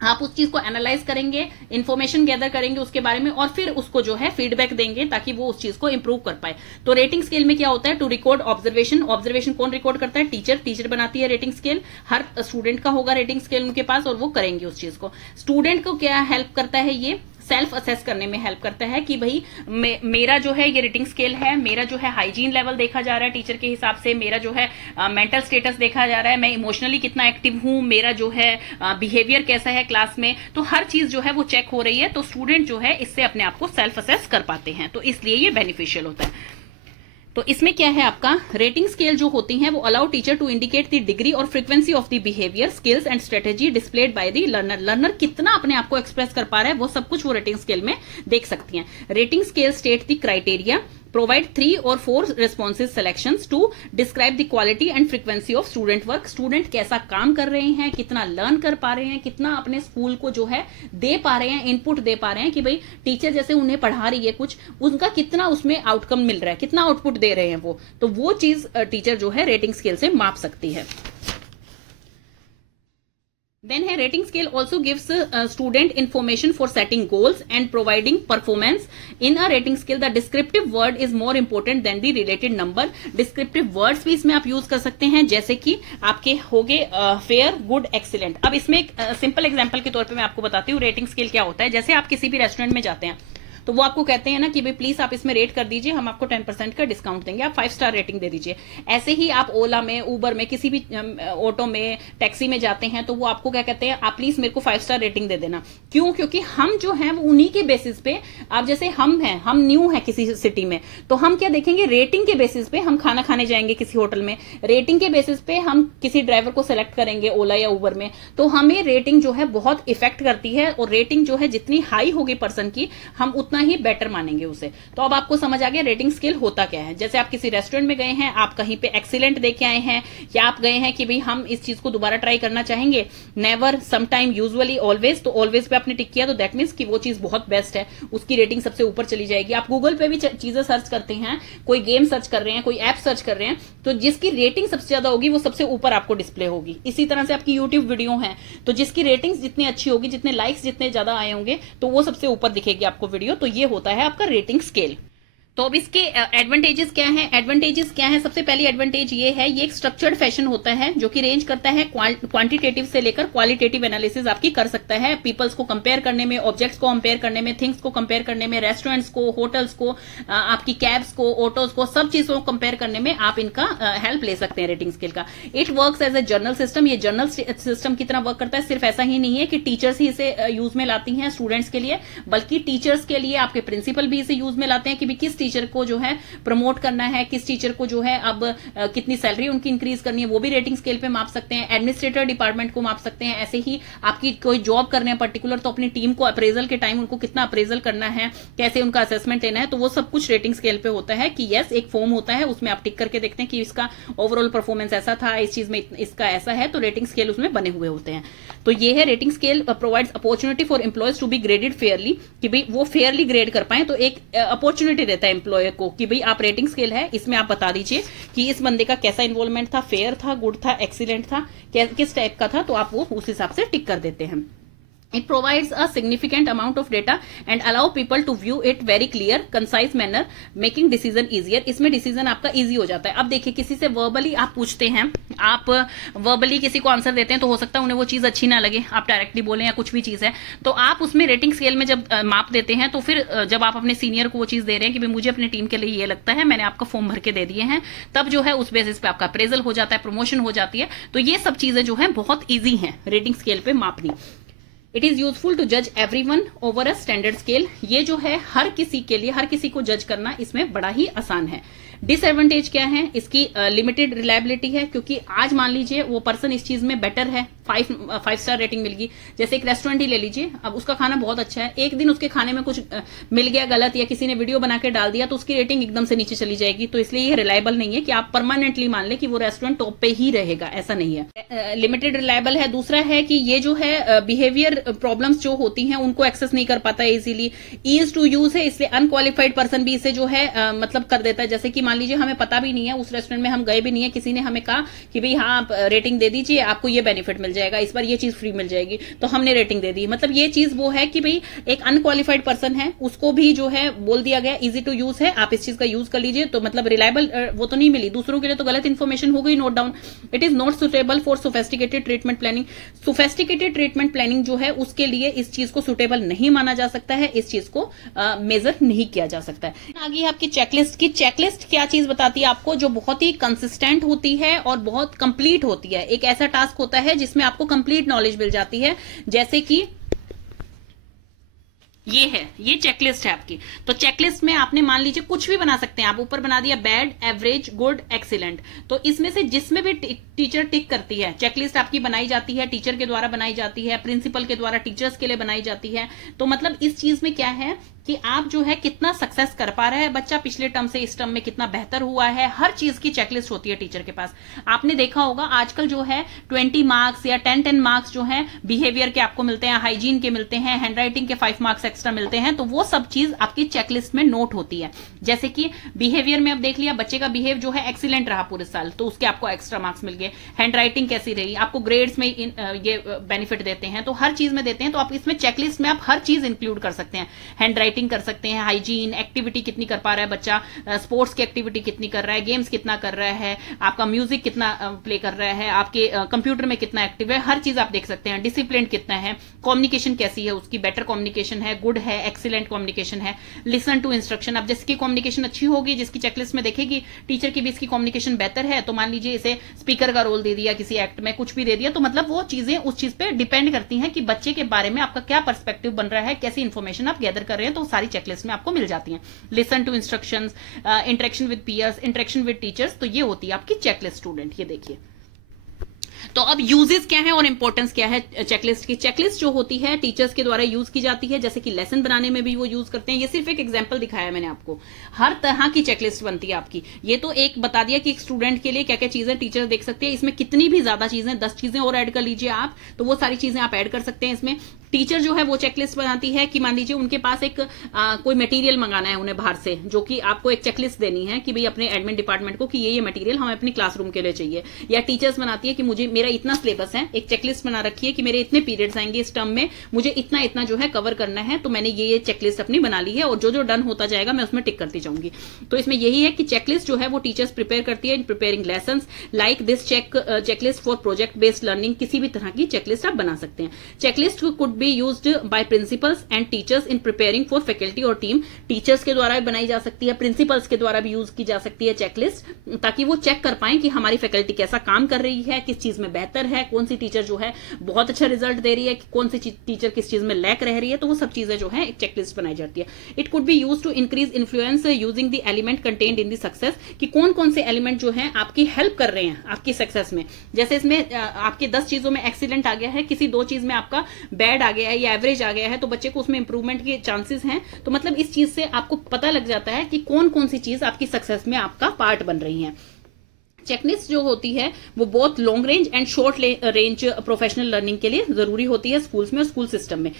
आप उस चीज को एनालाइज करेंगे, इंफॉर्मेशन गैदर करेंगे उसके बारे में, और फिर उसको जो है फीडबैक देंगे ताकि वो उस चीज को इंप्रूव कर पाए। तो रेटिंग स्केल में क्या होता है? To record observation. ऑब्जर्वेशन कौन रिकॉर्ड करता है? टीचर बनाती है रेटिंग स्केल। हर स्टूडेंट का होगा रेटिंग स्केल उनके पास और वो करेंगे उस चीज को। स्टूडेंट को क्या हेल्प करता है? ये सेल्फ असेस करने में हेल्प करता है कि भाई मेरा जो है ये रेटिंग स्केल है, मेरा जो है हाइजीन लेवल देखा जा रहा है टीचर के हिसाब से, मेरा जो है मेंटल स्टेटस देखा जा रहा है, मैं इमोशनली कितना एक्टिव हूं, मेरा जो है बिहेवियर कैसा है क्लास में, तो हर चीज जो है वो चेक हो रही है। तो स्टूडेंट जो है इससे अपने आप को सेल्फ असेस कर पाते हैं, तो इसलिए ये बेनिफिशियल होता है। तो इसमें क्या है आपका रेटिंग स्केल जो होती है वो allow teacher to indicate the degree और frequency of the behaviour, skills and strategy displayed by the learner. Learner कितना अपने आप को एक्सप्रेस कर पा रहा है वो सब कुछ वो रेटिंग स्केल में देख सकती हैं। Rating scale state the criteria, provide 3 or 4 responses selections to describe the quality and frequency of student work। Student कैसा काम कर रहे हैं, कितना लर्न कर पा रहे हैं, कितना अपने स्कूल को जो है दे पा रहे हैं, इनपुट दे पा रहे हैं कि भाई टीचर जैसे उन्हें पढ़ा रही है कुछ, उनका कितना उसमें आउटकम मिल रहा है, कितना आउटपुट दे रहे हैं वो, तो वो चीज टीचर जो है रेटिंग स्केल से माप सकती है। Then है rating scale also gives student information for setting goals and providing performance. In a rating scale, the descriptive word is more important than the related number. Descriptive words भी इसमें आप use कर सकते हैं, जैसे कि आपके हो गए फेयर, गुड, एक्सीलेंट। अब इसमें एक सिंपल एग्जांपल के तौर पे मैं आपको बताती हूँ रेटिंग स्केल क्या होता है। जैसे आप किसी भी रेस्टोरेंट में जाते हैं तो वो आपको कहते हैं ना कि भाई प्लीज आप इसमें रेट कर दीजिए, हम आपको 10% का डिस्काउंट देंगे, आप 5 स्टार रेटिंग दे दीजिए। ऐसे ही आप ओला में, उबर में, किसी भी ऑटो में, टैक्सी में जाते हैं तो वो आपको क्या कहते हैं, आप प्लीज मेरे को 5 स्टार रेटिंग दे देना। क्यों? क्योंकि हम जो है वो उन्हीं के बेसिस पे, आप जैसे हम हैं, हम न्यू है किसी सिटी में, तो हम क्या देखेंगे, रेटिंग के बेसिस पे हम खाना खाने जाएंगे किसी होटल में, रेटिंग के बेसिस पे हम किसी ड्राइवर को सिलेक्ट करेंगे ओला या उबर में, तो हमें रेटिंग जो है बहुत इफेक्ट करती है, और रेटिंग जो है जितनी हाई होगी पर्सन की, हम उतना ही बेटर मानेंगे उसे। तो अब आपको समझ आ गया रेटिंग स्केल होता क्या है। जैसे आप किसी रेस्टोरेंट में गए हैं, आप कहीं पे एक्सीलेंट देके आए हैं, या आप गए हैं कि भाई हम इस चीज को दोबारा ट्राई करना चाहेंगे, नेवर, समटाइम, यूजुअली, ऑलवेज, तो ऑलवेज पे आपने टिक किया तो दैट मींस कि वो चीज बहुत बेस्ट है, उसकी रेटिंग सबसे ऊपर चली जाएगी। आप गूगल पे भी चीजें सर्च करते हैं, कोई गेम सर्च कर रहे हैं, कोई ऐप सर्च कर रहे हैं, तो जिसकी रेटिंग सबसे ज्यादा होगी वो सबसे ऊपर आपको डिस्प्ले होगी। इसी तरह से आपकी यूट्यूब वीडियो है तो जिसकी रेटिंग्स जितनी अच्छी होगी, जितने लाइक्स जितने ज्यादा आए होंगे, तो वो सबसे ऊपर दिखेगी आपको वीडियो। तो ये होता है आपका रेटिंग स्केल। तो अब इसके एडवांटेजेस क्या हैं? एडवांटेजेस क्या है? सबसे पहली एडवांटेज ये है, ये एक स्ट्रक्चर्ड फैशन होता है जो कि रेंज करता है क्वांटिटेटिव से लेकर क्वालिटेटिव एनालिसिस आपकी कर सकता है। पीपल्स को कंपेयर करने में, ऑब्जेक्ट्स को कंपेयर करने में, थिंग्स को कंपेयर करने में, रेस्टोरेंट्स को, होटल्स को, आपकी कैब्स को, ऑटोज को, सब चीजों को कंपेयर करने में आप इनका हेल्प ले सकते हैं रेटिंग स्केल का। It works as a journal system. ये जर्नल सिस्टम की तरह वर्क करता है। सिर्फ ऐसा ही नहीं है कि टीचर्स ही इसे यूज में लाती हैं स्टूडेंट्स के लिए, बल्कि टीचर्स के लिए आपके प्रिंसिपल भी इसे यूज में लाते हैं कि किस टीचर को जो है प्रमोट करना है, किस टीचर को जो है अब कितनी सैलरी उनकी इंक्रीज करनी है, वो भी रेटिंग स्केल पे माप सकते हैं। एडमिनिस्ट्रेटर डिपार्टमेंट को माप सकते हैं। ऐसे ही आपकी कोई जॉब करने हैं पर्टिकुलर, तो अपनी टीम को अप्रेजल के टाइम उनको कितना अप्रेजल करना है, कैसे उनका असेसमेंट लेना है, तो वो सब कुछ रेटिंग स्केल पे होता है कि यस, एक फॉर्म होता है, उसमें आप टिक करके देखते हैं कि इसका ओवरऑल परफॉर्मेंस ऐसा था, इस चीज में इसका ऐसा है, तो रेटिंग स्केल उसमें बने हुए होते हैं। तो ये है rating scale provides opportunity for employees to be graded fairly, कि भाई वो फेयरली ग्रेड कर पाए। तो एक अपॉर्चुनिटी रहता है एम्प्लॉयर को कि भाई आप रेटिंग स्केल है, इसमें आप बता दीजिए कि इस बंदे का कैसा इन्वॉल्वमेंट था, फेयर था, गुड था, एक्सीलेंट था, किस टाइप का था, तो आप वो उस हिसाब से टिक कर देते हैं। It provides a significant amount of data and allow people to view it very clear, concise manner, making decision easier. इसमें decision आपका easy हो जाता है। अब देखिए, किसी से verbally आप पूछते हैं, आप verbally किसी को आंसर देते हैं, तो हो सकता है उन्हें वो चीज अच्छी ना लगे, आप डायरेक्टली बोलें या कुछ भी चीज है, तो आप उसमें रेटिंग स्केल में जब माप देते हैं, तो फिर जब आप अपने सीनियर को वो चीज दे रहे हैं कि भाई मुझे अपनी टीम के लिए ये लगता है, मैंने आपका फॉर्म भर के दे दिए हैं, तब जो है उस बेसिस पे आपका अप्रेजल हो जाता है, प्रमोशन हो जाती है। तो ये सब चीजें जो है बहुत ईजी है रेटिंग स्केल पे मापनी। इट इज यूजफुल टू जज everyone over a standard scale. ये जो है हर किसी के लिए, हर किसी को जज करना इसमें बड़ा ही आसान है। डिसएडवांटेज क्या है, इसकी लिमिटेड रिलायबिलिटी है, क्योंकि आज मान लीजिए वो पर्सन इस चीज में बेटर है, 5 स्टार रेटिंग मिल गई। जैसे एक रेस्टोरेंट ही ले लीजिए, अब उसका खाना बहुत अच्छा है, एक दिन उसके खाने में कुछ मिल गया गलत, या किसी ने वीडियो बना के डाल दिया, तो उसकी रेटिंग एकदम से नीचे चली जाएगी। तो इसलिए ये रिलायबल नहीं है कि आप परमानेंटली मान ले कि वो रेस्टोरेंट टॉप पे ही रहेगा, ऐसा नहीं है। लिमिटेड रिलायबल है। दूसरा है कि ये जो है बिहेवियर प्रॉब्लम्स जो होती हैं उनको एक्सेस नहीं कर पाता है इजीली। ईज टू यूज है, इसलिए अनक्वालिफाइड पर्सन भी इसे जो है मतलब कर देता है। जैसे कि मान लीजिए हमें पता भी नहीं है, उस रेस्टोरेंट में हम गए भी नहीं है, किसी ने हमें कहा कि भाई हाँ आप रेटिंग दे दीजिए, आपको ये बेनिफिट मिल जाएगा, इस बार ये चीज फ्री मिल जाएगी, तो हमने रेटिंग दे दी। मतलब ये चीज वो है कि भाई एक अनक्वालिफाइड पर्सन है, उसको भी जो है बोल दिया गया इजी टू यूज है, आप इस चीज का यूज कर लीजिए, तो मतलब रिलायबल वो तो नहीं मिली, दूसरों के लिए तो गलत इन्फॉर्मेशन हो गई note down. It is not suitable for sophisticated treatment planning. Sophisticated treatment planning जो है उसके लिए इस चीज को सुटेबल नहीं माना जा सकता है, इस चीज को मेजर नहीं किया जा सकता है। आगे आपकी चेकलिस्ट की चेकलिस्ट क्या चीज बताती है आपको, जो बहुत ही कंसिस्टेंट होती है और बहुत कंप्लीट होती है। एक ऐसा टास्क होता है जिसमें आपको कंप्लीट नॉलेज मिल जाती है, जैसे कि ये है, ये चेकलिस्ट है आपकी। तो चेकलिस्ट में आपने मान लीजिए कुछ भी बना सकते हैं आप, ऊपर बना दिया बैड, एवरेज, गुड, एक्सीलेंट। तो इसमें से जिसमें भी टीचर टिक करती है, चेकलिस्ट आपकी बनाई जाती है, टीचर के द्वारा बनाई जाती है, प्रिंसिपल के द्वारा टीचर्स के लिए बनाई जाती है। तो मतलब इस चीज में क्या है कि आप जो है कितना सक्सेस कर पा रहा है बच्चा, पिछले टर्म से इस टर्म में कितना बेहतर हुआ है, हर चीज की चेकलिस्ट होती है टीचर के पास। आपने देखा होगा आजकल जो है 20 मार्क्स या 10 मार्क्स जो है बिहेवियर के आपको मिलते हैं, हाइजीन के मिलते हैं, हैंडराइटिंग के 5 मार्क्स एक्स्ट्रा मिलते हैं। तो वो सब चीज आपकी चेकलिस्ट में नोट होती है। जैसे कि बिहेवियर में अब देख लिया, बच्चे का बिहेव जो है एक्सीलेंट रहा पूरे साल, तो उसके आपको एक्स्ट्रा मार्क्स मिल गए। हैंडराइटिंग कैसी रही, आपको ग्रेड्स में ये बेनिफिट देते हैं, तो हर चीज में देते हैं। तो आप इसमें चेकलिस्ट में आप हर चीज इंक्लूड कर सकते हैं, हैंडराइटिंग कर सकते हैं, हाइजीन, एक्टिविटी कितनी कर पा रहा है बच्चा, स्पोर्ट्स की एक्टिविटी कितनी कर रहा है, गेम्स कितना कर रहा है, आपका म्यूजिक कितना प्ले कर रहा है, आपके कंप्यूटर में कितना एक्टिव है, हर चीज आप देख सकते हैं। डिसिप्लिन कितना है, कम्युनिकेशन कैसी है उसकी, बेटर कम्युनिकेशन है, गुड है, एक्सीलेंट कम्युनिकेशन है, लिसन टू इंस्ट्रक्शन। अब जिसकी कम्युनिकेशन अच्छी होगी, जिसकी चेकलिस्ट में देखेगी टीचर की भी इसकी कम्युनिकेशन बेहतर है, तो मान लीजिए इसे स्पीकर का रोल दे दिया, किसी एक्ट में कुछ भी दे दिया, तो मतलब वो चीजें उस चीज पे डिपेंड करती हैं कि बच्चे के बारे में आपका क्या पर्सपेक्टिव बन रहा है, कैसी इंफॉर्मेशन आप गैदर कर रहे हैं, तो सारी चेकलिस्ट में आपको मिल जाती हैं। Listen to instructions, interaction with peers, interaction with teachers, तो ये होती है आपकी चेकलिस्ट स्टूडेंट। ये देखिए, तो अब यूजेस क्या है और इंपॉर्टेंस क्या है चेकलिस्ट की। चेकलिस्ट जो होती है टीचर्स के द्वारा यूज की जाती है, जैसे कि लेसन बनाने में भी वो यूज करते हैं। ये सिर्फ एक एग्जांपल दिखाया मैंने आपको, हर तरह की चेकलिस्ट बनती है आपकी। ये तो एक बता दिया कि एक स्टूडेंट के लिए क्या क्या चीजें टीचर देख सकते हैं। इसमें कितनी भी ज्यादा चीजें, 10 चीजें और ऐड कर लीजिए आप, तो वो सारी चीजें आप ऐड कर सकते हैं इसमें। टीचर जो है वो चेकलिस्ट बनाती है कि मान लीजिए उनके पास एक कोई मटेरियल मंगाना है उन्हें बाहर से, जो कि आपको एक चेकलिस्ट देनी है कि भाई अपने एडमिन डिपार्टमेंट को कि ये मटेरियल हमें अपनी क्लासरूम के लिए चाहिए। या टीचर्स बनाती है कि मुझे मेरा इतना सिलेबस है, एक चेकलिस्ट बना रखी है कि मेरे इतने पीरियड्स आएंगे इस टर्म में, मुझे इतना इतना जो है कवर करना है, तो मैंने ये चेकलिस्ट अपनी बना ली है और जो जो डन होता जाएगा मैं उसमें टिक करती जाऊंगी। तो इसमें यही है कि चेकलिस्ट जो है वो टीचर्स प्रिपेयर करती है in preparing lessons. Like this checklist for project based learning, किसी भी तरह की चेकलिस्ट आप बना सकते हैं। Checklist could be used by principles and teachers in preparing for faculty और टीम। टीचर्स के द्वारा भी बनाई जा सकती है, प्रिंसिपल्स के द्वारा भी यूज की जा सकती है चेकलिस्ट, ताकि वो चेक कर पाए कि हमारी फैकल्टी कैसा काम कर रही है, किस चीज में बेहतर है, कौन सी टीचर जो है बहुत अच्छा रिजल्ट दे रही है, कौन सी टीचर किस चीज में लैक रह रही है। तो वो सब चीजें जो है एक चेकलिस्ट बनाई जाती है। It could be use to increase influence using the element contained in the success, कि कौन कौन से एलिमेंट जो है आपकी हेल्प कर रहे हैं आपकी सक्सेस में। जैसे इसमें आपके 10 चीजों में एक्सीलेंट आ गया है, किसी 2 चीज में आपका बैड आ गया है या एवरेज आ गया है, तो बच्चे को उसमें इंप्रूवमेंट के चांसेस हैं। तो मतलब इस चीज से आपको पता लग जाता है कि कौन कौन सी चीज आपकी सक्सेस में आपका पार्ट बन रही है। चेकलिस्ट जो होती है वो बहुत long range and short range professional learning के लिए जरूरी होती है स्कूल्स में और स्कूल सिस्टम में।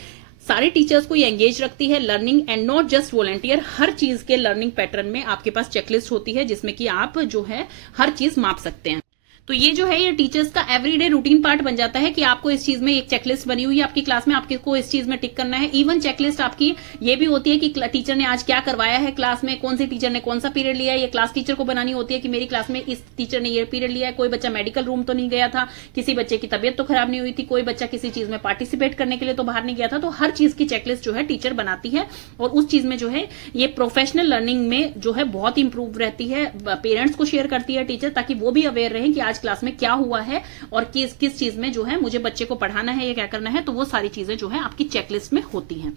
सारे टीचर्स को ये एंगेज रखती है learning and not just volunteer. हर चीज के लर्निंग पैटर्न में आपके पास चेकलिस्ट होती है जिसमें कि आप जो है हर चीज माप सकते हैं। तो ये जो है ये टीचर्स का एवरीडे रूटीन पार्ट बन जाता है कि आपको इस चीज में एक चेकलिस्ट बनी हुई है आपकी क्लास में, आपको इस चीज में टिक करना है। इवन चेकलिस्ट आपकी ये भी होती है कि टीचर ने आज क्या करवाया है क्लास में, कौन सी टीचर ने कौन सा पीरियड लिया है। ये क्लास टीचर को बनानी होती है कि मेरी क्लास में इस टीचर ने ये पीरियड लिया है, कोई बच्चा मेडिकल रूम तो नहीं गया था, किसी बच्चे की तबियत तो खराब नहीं हुई थी, कोई बच्चा किसी चीज में पार्टिसिपेट करने के लिए तो बाहर नहीं गया था। तो हर चीज की चेकलिस्ट जो है टीचर बनाती है और उस चीज में जो है ये प्रोफेशनल लर्निंग में जो है बहुत इंप्रूव रहती है। पेरेंट्स को शेयर करती है टीचर, ताकि वो भी अवेयर रहे कि आज क्लास में क्या हुआ है और किस किस चीज में जो है मुझे बच्चे को पढ़ाना है या क्या करना है। तो वो सारी चीजें जो है आपकी चेकलिस्ट में होती हैं।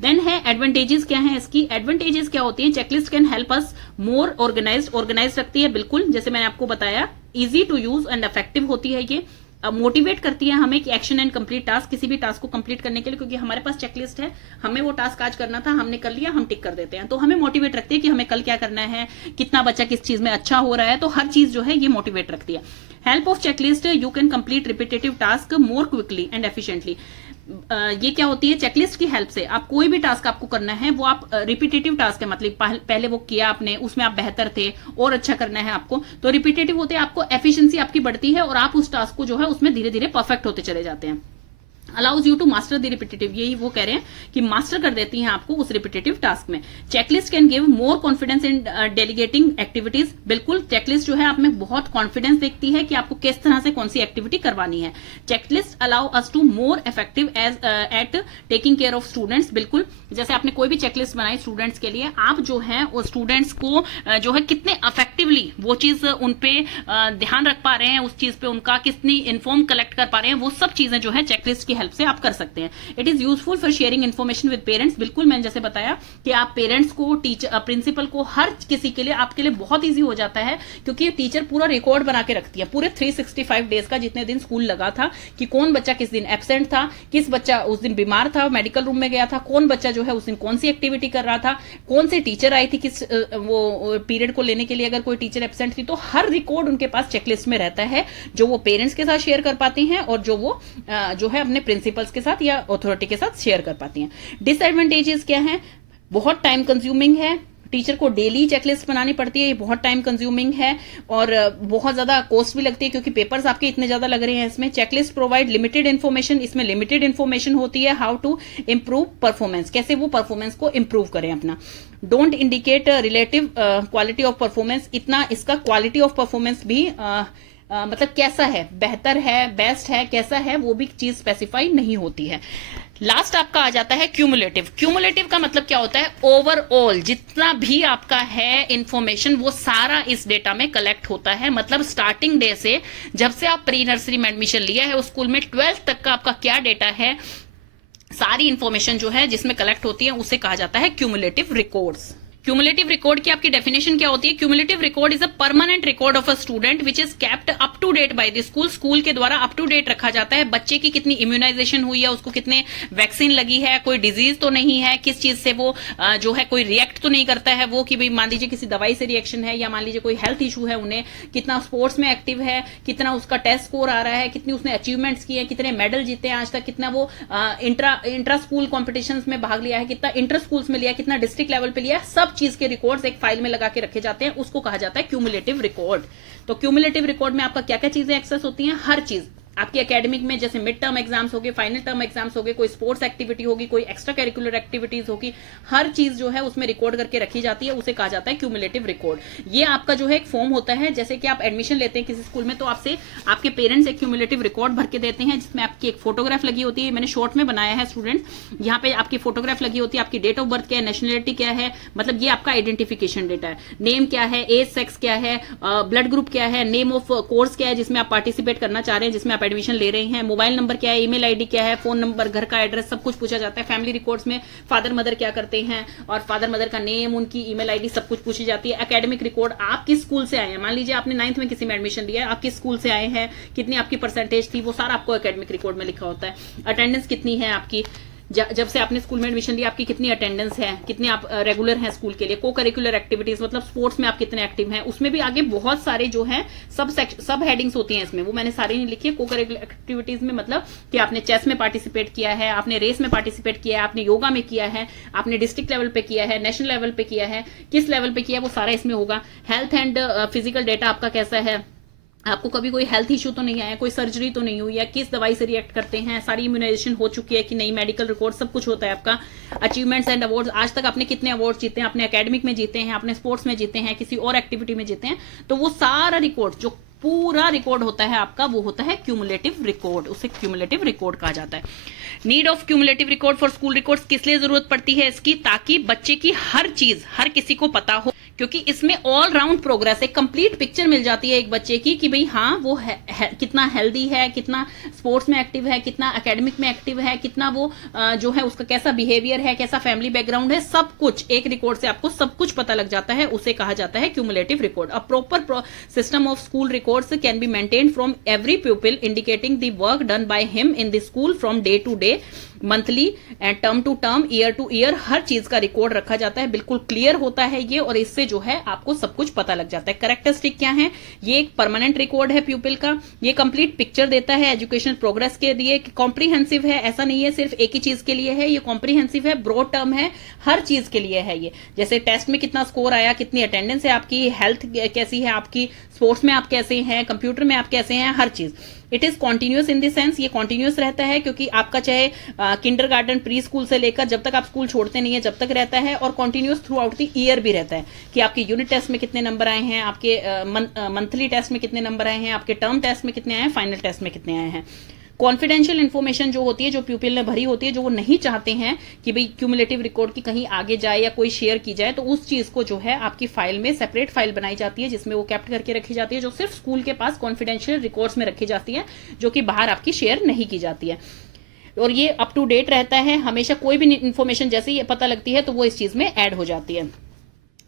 देन है एडवांटेजेस क्या है इसकी। एडवांटेजेस क्या होती है, checklist can help us more organise रखती है, बिल्कुल जैसे मैंने आपको बताया, easy to use and effective होती है। ये मोटिवेट करती है हमें कि एक्शन एंड कंप्लीट टास्क, किसी भी टास्क को कंप्लीट करने के लिए, क्योंकि हमारे पास चेकलिस्ट है, हमें वो टास्क आज करना था, हमने कर लिया, हम टिक कर देते हैं। तो हमें मोटिवेट रखती है कि हमें कल क्या करना है, कितना बच्चा किस चीज में अच्छा हो रहा है। तो हर चीज जो है ये मोटिवेट रखती है। Help of checklist, you can complete repetitive task more quickly and efficiently. ये क्या होती है, चेकलिस्ट की हेल्प से आप कोई भी टास्क आपको करना है वो आप रिपीटेटिव टास्क है, मतलब पहले वो किया आपने, उसमें आप बेहतर थे और अच्छा करना है आपको, तो रिपीटेटिव होते हैं, आपको एफिशिएंसी आपकी बढ़ती है और आप उस टास्क को जो है उसमें धीरे धीरे परफेक्ट होते चले जाते हैं। Allows you to master the repetitive, यही वो कह रहे हैं कि मास्टर कर देती हैं आपको उस रिपीटेटिव टास्क में। Checklist can give more confidence in delegating activities, बिल्कुल चेकलिस्ट जो है आप में बहुत कॉन्फिडेंस देखती है कि आपको किस तरह से कौन सी एक्टिविटी करवानी है। Checklist allow us to more effective as at taking care of students, बिल्कुल जैसे आपने कोई भी चेकलिस्ट बनाई स्टूडेंट्स के लिए, आप जो है वो स्टूडेंट्स को जो है कितने इफेक्टिवली वो चीज उनपे ध्यान रख पा रहे हैं, उस चीज पे उनका कितनी इन्फॉर्म कलेक्ट कर पा रहे हैं, वो सब चीजें जो है चेकलिस्ट की हेल्प से आप कर सकते हैं। It is useful for sharing information with parents, बिल्कुल मैंने जैसे बताया कि आप पेरेंट्स को, टीचर, प्रिंसिपल को, हर किसी के लिए आपके लिए बहुत इजी हो जाता है, क्योंकि टीचर पूरा रिकॉर्ड बना के रखती है पूरे 365 डेज का, जितने दिन स्कूल लगा था, कि कौन बच्चा किस दिन एब्सेंट था, किस बच्चा उस दिन बीमार था, मेडिकल रूम में गया था, कौन बच्चा जो है उस दिन कौन सी एक्टिविटी कर रहा था, कौन सी टीचर आई थी किस वो पीरियड को लेने के लिए, अगर कोई टीचर एब्सेंट थी। तो हर रिकॉर्ड उनके पास चेकलिस्ट में रहता है, जो वो पेरेंट्स के साथ शेयर कर पाती हैं और जो वो जो है अपने प्रिंसिपल्स के साथ या अथॉरिटी के साथ शेयर कर पाती हैं। डिसएडवांटेजेस क्या है, बहुत टाइम कंज्यूमिंग है, टीचर को डेली चेकलिस्ट बनानी पड़ती है, ये बहुत टाइम कंज्यूमिंग है और बहुत ज्यादा कॉस्ट भी लगती है, क्योंकि पेपर्स आपके इतने ज्यादा लग रहे हैं इसमें। चेकलिस्ट प्रोवाइड लिमिटेड इन्फॉर्मेशन, इसमें लिमिटेड इन्फॉर्मेशन होती है। हाउ टू इम्प्रूव परफॉर्मेंस, कैसे वो परफॉर्मेंस को इम्प्रूव करें अपना। Don't indicate relative quality of performance, इतना इसका क्वालिटी ऑफ परफॉर्मेंस भी मतलब कैसा है, बेहतर है, बेस्ट है, कैसा है, वो भी चीज स्पेसिफाई नहीं होती है। लास्ट आपका आ जाता है क्यूमुलेटिव। क्यूमुलेटिव का मतलब क्या होता है, ओवरऑल जितना भी आपका है इंफॉर्मेशन वो सारा इस डेटा में कलेक्ट होता है। मतलब स्टार्टिंग डे से, जब से आप प्री नर्सरी में एडमिशन लिया है उस स्कूल में, 12th तक का आपका क्या डेटा है, सारी इंफॉर्मेशन जो है जिसमें कलेक्ट होती है उसे कहा जाता है क्यूमुलेटिव रिकॉर्ड्स। क्यूमुलेटिव रिकॉर्ड की आपकी डेफिनेशन क्या होती है, cumulative record is a permanent record of a student which is kept up to date by the school. School के द्वारा अप टू डेट रखा जाता है, बच्चे की कितनी इम्यूनाइजेशन हुई है, उसको कितने वैक्सीन लगी है, कोई डिजीज तो नहीं है, किस चीज से वो जो है कोई रिएक्ट तो नहीं करता है वो, कि भाई मान लीजिए किसी दवाई से रिएक्शन है, या मान लीजिए कोई हेल्थ इशू है उन्हें, कितना स्पोर्ट्स में एक्टिव है, कितना उसका टेस्ट स्कोर आ रहा है, कितनी उसने अचीवमेंट्स किए, कितने मेडल जीते हैं आज तक, कितना वो इंट्रा स्कूल कॉम्पिटिशन्स में भाग लिया है, कितना इंटर स्कूल्स में लिया, कितना डिस्ट्रिक्ट लेवल पे लिया है, सब चीज के रिकॉर्ड्स एक फाइल में लगा के रखे जाते हैं, उसको कहा जाता है क्यूमुलेटिव रिकॉर्ड। तो क्यूमुलेटिव रिकॉर्ड में आपका क्या क्या चीजें एक्सेस होती हैं, हर चीज आपकी एकेडमिक में जैसे मिड टर्म एग्जाम्स हो गए, फाइनल टर्म एग्जाम्स हो गए, कोई स्पोर्ट्स एक्टिविटी होगी, कोई एक्स्ट्रा करिकुलर एक्टिविटीज होगी, हर चीज जो है उसमें रिकॉर्ड करके रखी जाती है, उसे कहा जाता है क्यूमुलेटिव रिकॉर्ड। ये आपका जो है एक फॉर्म होता है, जैसे कि आप एडमिशन लेते हैं किसी स्कूल में तो आपसे आपके पेरेंट्स एक क्यूमुलेटिव रिकॉर्ड भर के देते हैं, जिसमें आपकी एक फोटोग्राफ लगी होती है। मैंने शॉर्ट में बनाया है स्टूडेंट, यहाँ पे आपकी फोटोग्राफ लगी होती है, आपकी डेट ऑफ बर्थ क्या है, नेशनलिटी क्या है, मतलब ये आपका आइडेंटिफिकेशन डेटा है, नेम क्या है, एज सेक्स क्या है, ब्लड ग्रुप क्या है, नेम ऑफ कोर्स क्या है जिसमें आप पार्टिसिपेट करना चाह रहे हैं, जिसमें आप एडमिशन ले रहे हैं, मोबाइल नंबर क्या है, ईमेल आईडी क्या है, फोन नंबर, घर का एड्रेस, सब कुछ पूछा जाता है। फैमिली रिकॉर्ड्स में फादर मदर क्या करते हैं और फादर मदर का नेम, उनकी ईमेल आईडी, सब कुछ पूछी जाती है। एकेडमिक रिकॉर्ड, आप किस स्कूल से आए हैं, मान लीजिए आपने 9th में किसी में एडमिशन लिया है, आप किस स्कूल से आए हैं, कितनी आपकी परसेंटेज थी, वो सारा आपको एकेडमिक रिकॉर्ड में लिखा होता है। अटेंडेंस कितनी है आपकी, जब से आपने स्कूल में एडमिशन लिया आपकी कितनी अटेंडेंस है, कितने आप रेगुलर हैं स्कूल के लिए, को करिकुलर एक्टिविटीज मतलब स्पोर्ट्स में आप कितने एक्टिव हैं, उसमें भी आगे बहुत सारे जो है सब हेडिंग्स होती हैं इसमें, वो मैंने सारी नहीं लिखी है। को करिकुलर एक्टिविटीज में मतलब कि आपने चेस में पार्टिसिपेट किया है, आपने रेस में पार्टिसिपेट किया है, आपने योगा में किया है, आपने डिस्ट्रिक्ट लेवल पे किया है, नेशनल लेवल पे किया है, किस लेवल पे किया है, वो सारा इसमें होगा। हेल्थ एंड फिजिकल डेटा आपका कैसा है, आपको कभी कोई हेल्थ इश्यू तो नहीं आया, कोई सर्जरी तो नहीं हुई है, किस दवाई से रिएक्ट करते हैं, सारी इम्यूनाइजेशन हो चुकी है कि नहीं, मेडिकल रिकॉर्ड सब कुछ होता है आपका। अचीवमेंट्स एंड अवार्ड्स, आज तक आपने कितने अवार्ड जीते हैं, आपने एकेडमिक में जीते हैं, आपने स्पोर्ट्स में जीते हैं, किसी और एक्टिविटी में जीते हैं, तो वो सारा रिकॉर्ड जो पूरा रिकॉर्ड होता है आपका, वो होता है क्यूमुलेटिव रिकॉर्ड, उसे क्यूमुलेटिव रिकॉर्ड कहा जाता है। Need of cumulative record for school records, किस लिए जरूरत पड़ती है इसकी, ताकि बच्चे की हर चीज हर किसी को पता हो, क्योंकि इसमें ऑल राउंड प्रोग्रेस, एक कंप्लीट पिक्चर मिल जाती है एक बच्चे की कि भाई हाँ वो कितना हेल्दी है, कितना स्पोर्ट्स में एक्टिव है, कितना एकेडमिक में एक्टिव है, कितना वो जो है उसका कैसा बिहेवियर है, कैसा फैमिली बैकग्राउंड है, सब कुछ एक रिकॉर्ड से आपको सब कुछ पता लग जाता है, उसे कहा जाता है cumulative record. A proper system of school records can be maintained from every pupil indicating the work done by him in the school from day to day, monthly and term to term, year to year, हर चीज का record रखा जाता है, बिल्कुल clear होता है ये, और इससे जो है आपको सब कुछ पता लग जाता है। कैरेक्टरिस्टिक क्या है, ये एक परमानेंट रिकॉर्ड है प्यूपिल का, ये कंप्लीट पिक्चर देता है एजुकेशनल प्रोग्रेस के लिए, कॉम्प्रिहेंसिव है, ऐसा नहीं है सिर्फ एक ही चीज के लिए है, ये कॉम्प्रिहेंसिव है, ब्रॉड टर्म है, हर चीज के लिए है ये। जैसे टेस्ट में कितना स्कोर आया, कितनी अटेंडेंस है आपकी, हेल्थ कैसी है आपकी, स्पोर्ट्स में आप कैसे हैं, कंप्यूटर में आप कैसे हैं, हर चीज। It is continuous in the sense, ये कॉन्टिन्यूस रहता है क्योंकि आपका चाहे किंडरगार्टन प्री स्कूल से लेकर जब तक आप स्कूल छोड़ते नहीं है जब तक रहता है, और continuous through out the year भी रहता है कि आपके यूनिट टेस्ट में कितने नंबर आए हैं, आपके मंथली टेस्ट में कितने नंबर आए हैं, आपके टर्म टेस्ट में कितने आए हैं, फाइनल टेस्ट में कितने आए हैं। कॉन्फिडेंशियल इन्फॉर्मेशन जो होती है, जो प्यूपिल ने भरी होती है, जो वो नहीं चाहते हैं कि भाई क्यूमुलेटिव रिकॉर्ड की कहीं आगे जाए या कोई शेयर की जाए, तो उस चीज को जो है आपकी फाइल में सेपरेट फाइल बनाई जाती है, जिसमें वो कैप्ट करके रखी जाती है, जो सिर्फ स्कूल के पास कॉन्फिडेंशियल रिकॉर्ड्स में रखी जाती है, जो कि बाहर आपकी शेयर नहीं की जाती है। और ये अप टू डेट रहता है, हमेशा कोई भी इन्फॉर्मेशन जैसे ही पता लगती है तो वो इस चीज में ऐड हो जाती है।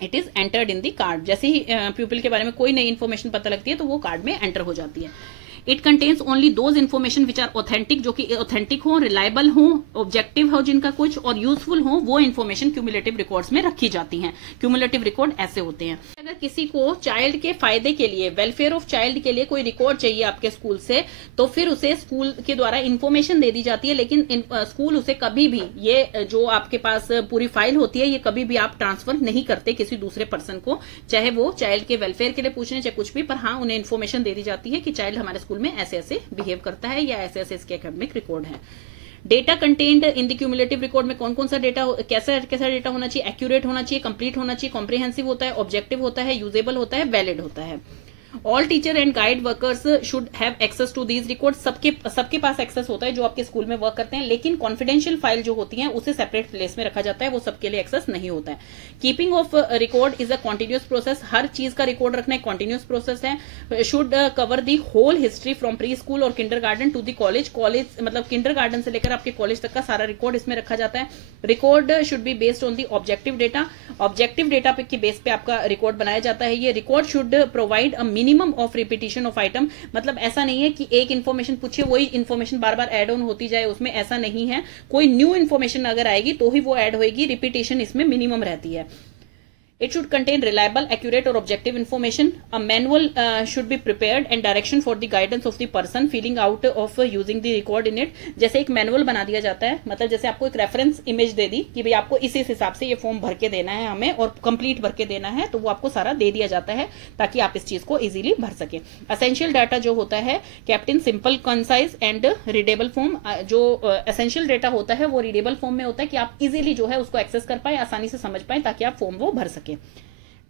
It is entered in the card, जैसे ही प्यूपिल के बारे में कोई नई इन्फॉर्मेशन पता लगती है तो वो कार्ड में एंटर हो जाती है। It contains only those information which are authentic, जो कि ऑथेंटिक हो, रिलायबल हो, ऑब्जेक्टिव हो जिनका कुछ, और यूजफुल हो, वो इन्फॉर्मेशन क्यूमुलेटिव रिकॉर्ड्स में रखी जाती हैं। क्यूमुलेटिव रिकॉर्ड ऐसे होते हैं। अगर किसी को चाइल्ड के फायदे के लिए, वेलफेयर ऑफ चाइल्ड के लिए कोई रिकॉर्ड चाहिए आपके स्कूल से, तो फिर उसे स्कूल के द्वारा इन्फॉर्मेशन दे दी जाती है, लेकिन स्कूल उसे कभी भी, ये जो आपके पास पूरी फाइल होती है, ये कभी भी आप ट्रांसफर नहीं करते किसी दूसरे पर्सन को, चाहे वो चाइल्ड के वेलफेयर के लिए पूछ रहे हैं चाहे कुछ भी, पर हाँ उन्हें इन्फॉर्मेशन दे दी जाती है कि चाइल्ड हमारे स्कूल में ऐसे ऐसे बिहेव करता है या ऐसे ऐसे इसके एकेडमिक रिकॉर्ड है। Data contained in the cumulative record में कौन कौन सा डेटा, कैसा कैसा डेटा होना चाहिए, एक्यूरेट होना चाहिए, कंप्लीट होना चाहिए, कॉम्प्रिहेंसिव होता है, ऑब्जेक्टिव होता है, यूजेबल होता है, वैलिड होता है। All teacher and guide workers should have access to these record, सबके पास एक्सेस होता है जो आपके स्कूल में वर्क करते हैं, लेकिन कॉन्फिडेंशियल फाइल जो होती है उसे सेपरेट प्लेस में रखा जाता है, वो सबके लिए एक्सेस नहीं होता है। Keeping of record is a continuous process, हर चीज का रिकॉर्ड रखना एक कॉन्टिन्यूस प्रोसेस है। Should cover the whole history from preschool और किंडरगार्टन टू दी कॉलेज, मतलब किंडरगार्टन से लेकर आपके कॉलेज तक का सारा रिकॉर्ड इसमें रखा जाता है। Record should be based on the objective data, objective data के बेस पे आपका रिकॉर्ड बनाया जाता है। ये record should provide a minimum of repetition of item, मतलब ऐसा नहीं है कि एक इन्फॉर्मेशन पूछिए वही information bar bar add on होती जाए उसमें, ऐसा नहीं है। कोई न्यू इन्फॉर्मेशन अगर आएगी तो ही वो ऐड होएगी, रिपीटेशन इसमें मिनिमम रहती है। It should contain reliable, accurate or objective information. A manual should be prepared and direction for the guidance of the person filling out of using the record in it. जैसे एक manual बना दिया जाता है, मतलब जैसे आपको एक रेफरेंस इमेज दे दी कि भाई आपको इस हिसाब से ये फॉर्म भर के देना है हमें और कंप्लीट भर के देना है, तो वो आपको सारा दे दिया जाता है ताकि आप इस चीज को इजीली भर सके। असेंशियल डाटा जो होता है kept in simple, concise and readable form. जो एसेंशियल डाटा होता है वो रीडेबल फॉर्म में होता है कि आप इजीली जो है उसको एक्सेस कर पाए, आसानी से समझ पाए ताकि आप फॉर्म वो भर सके।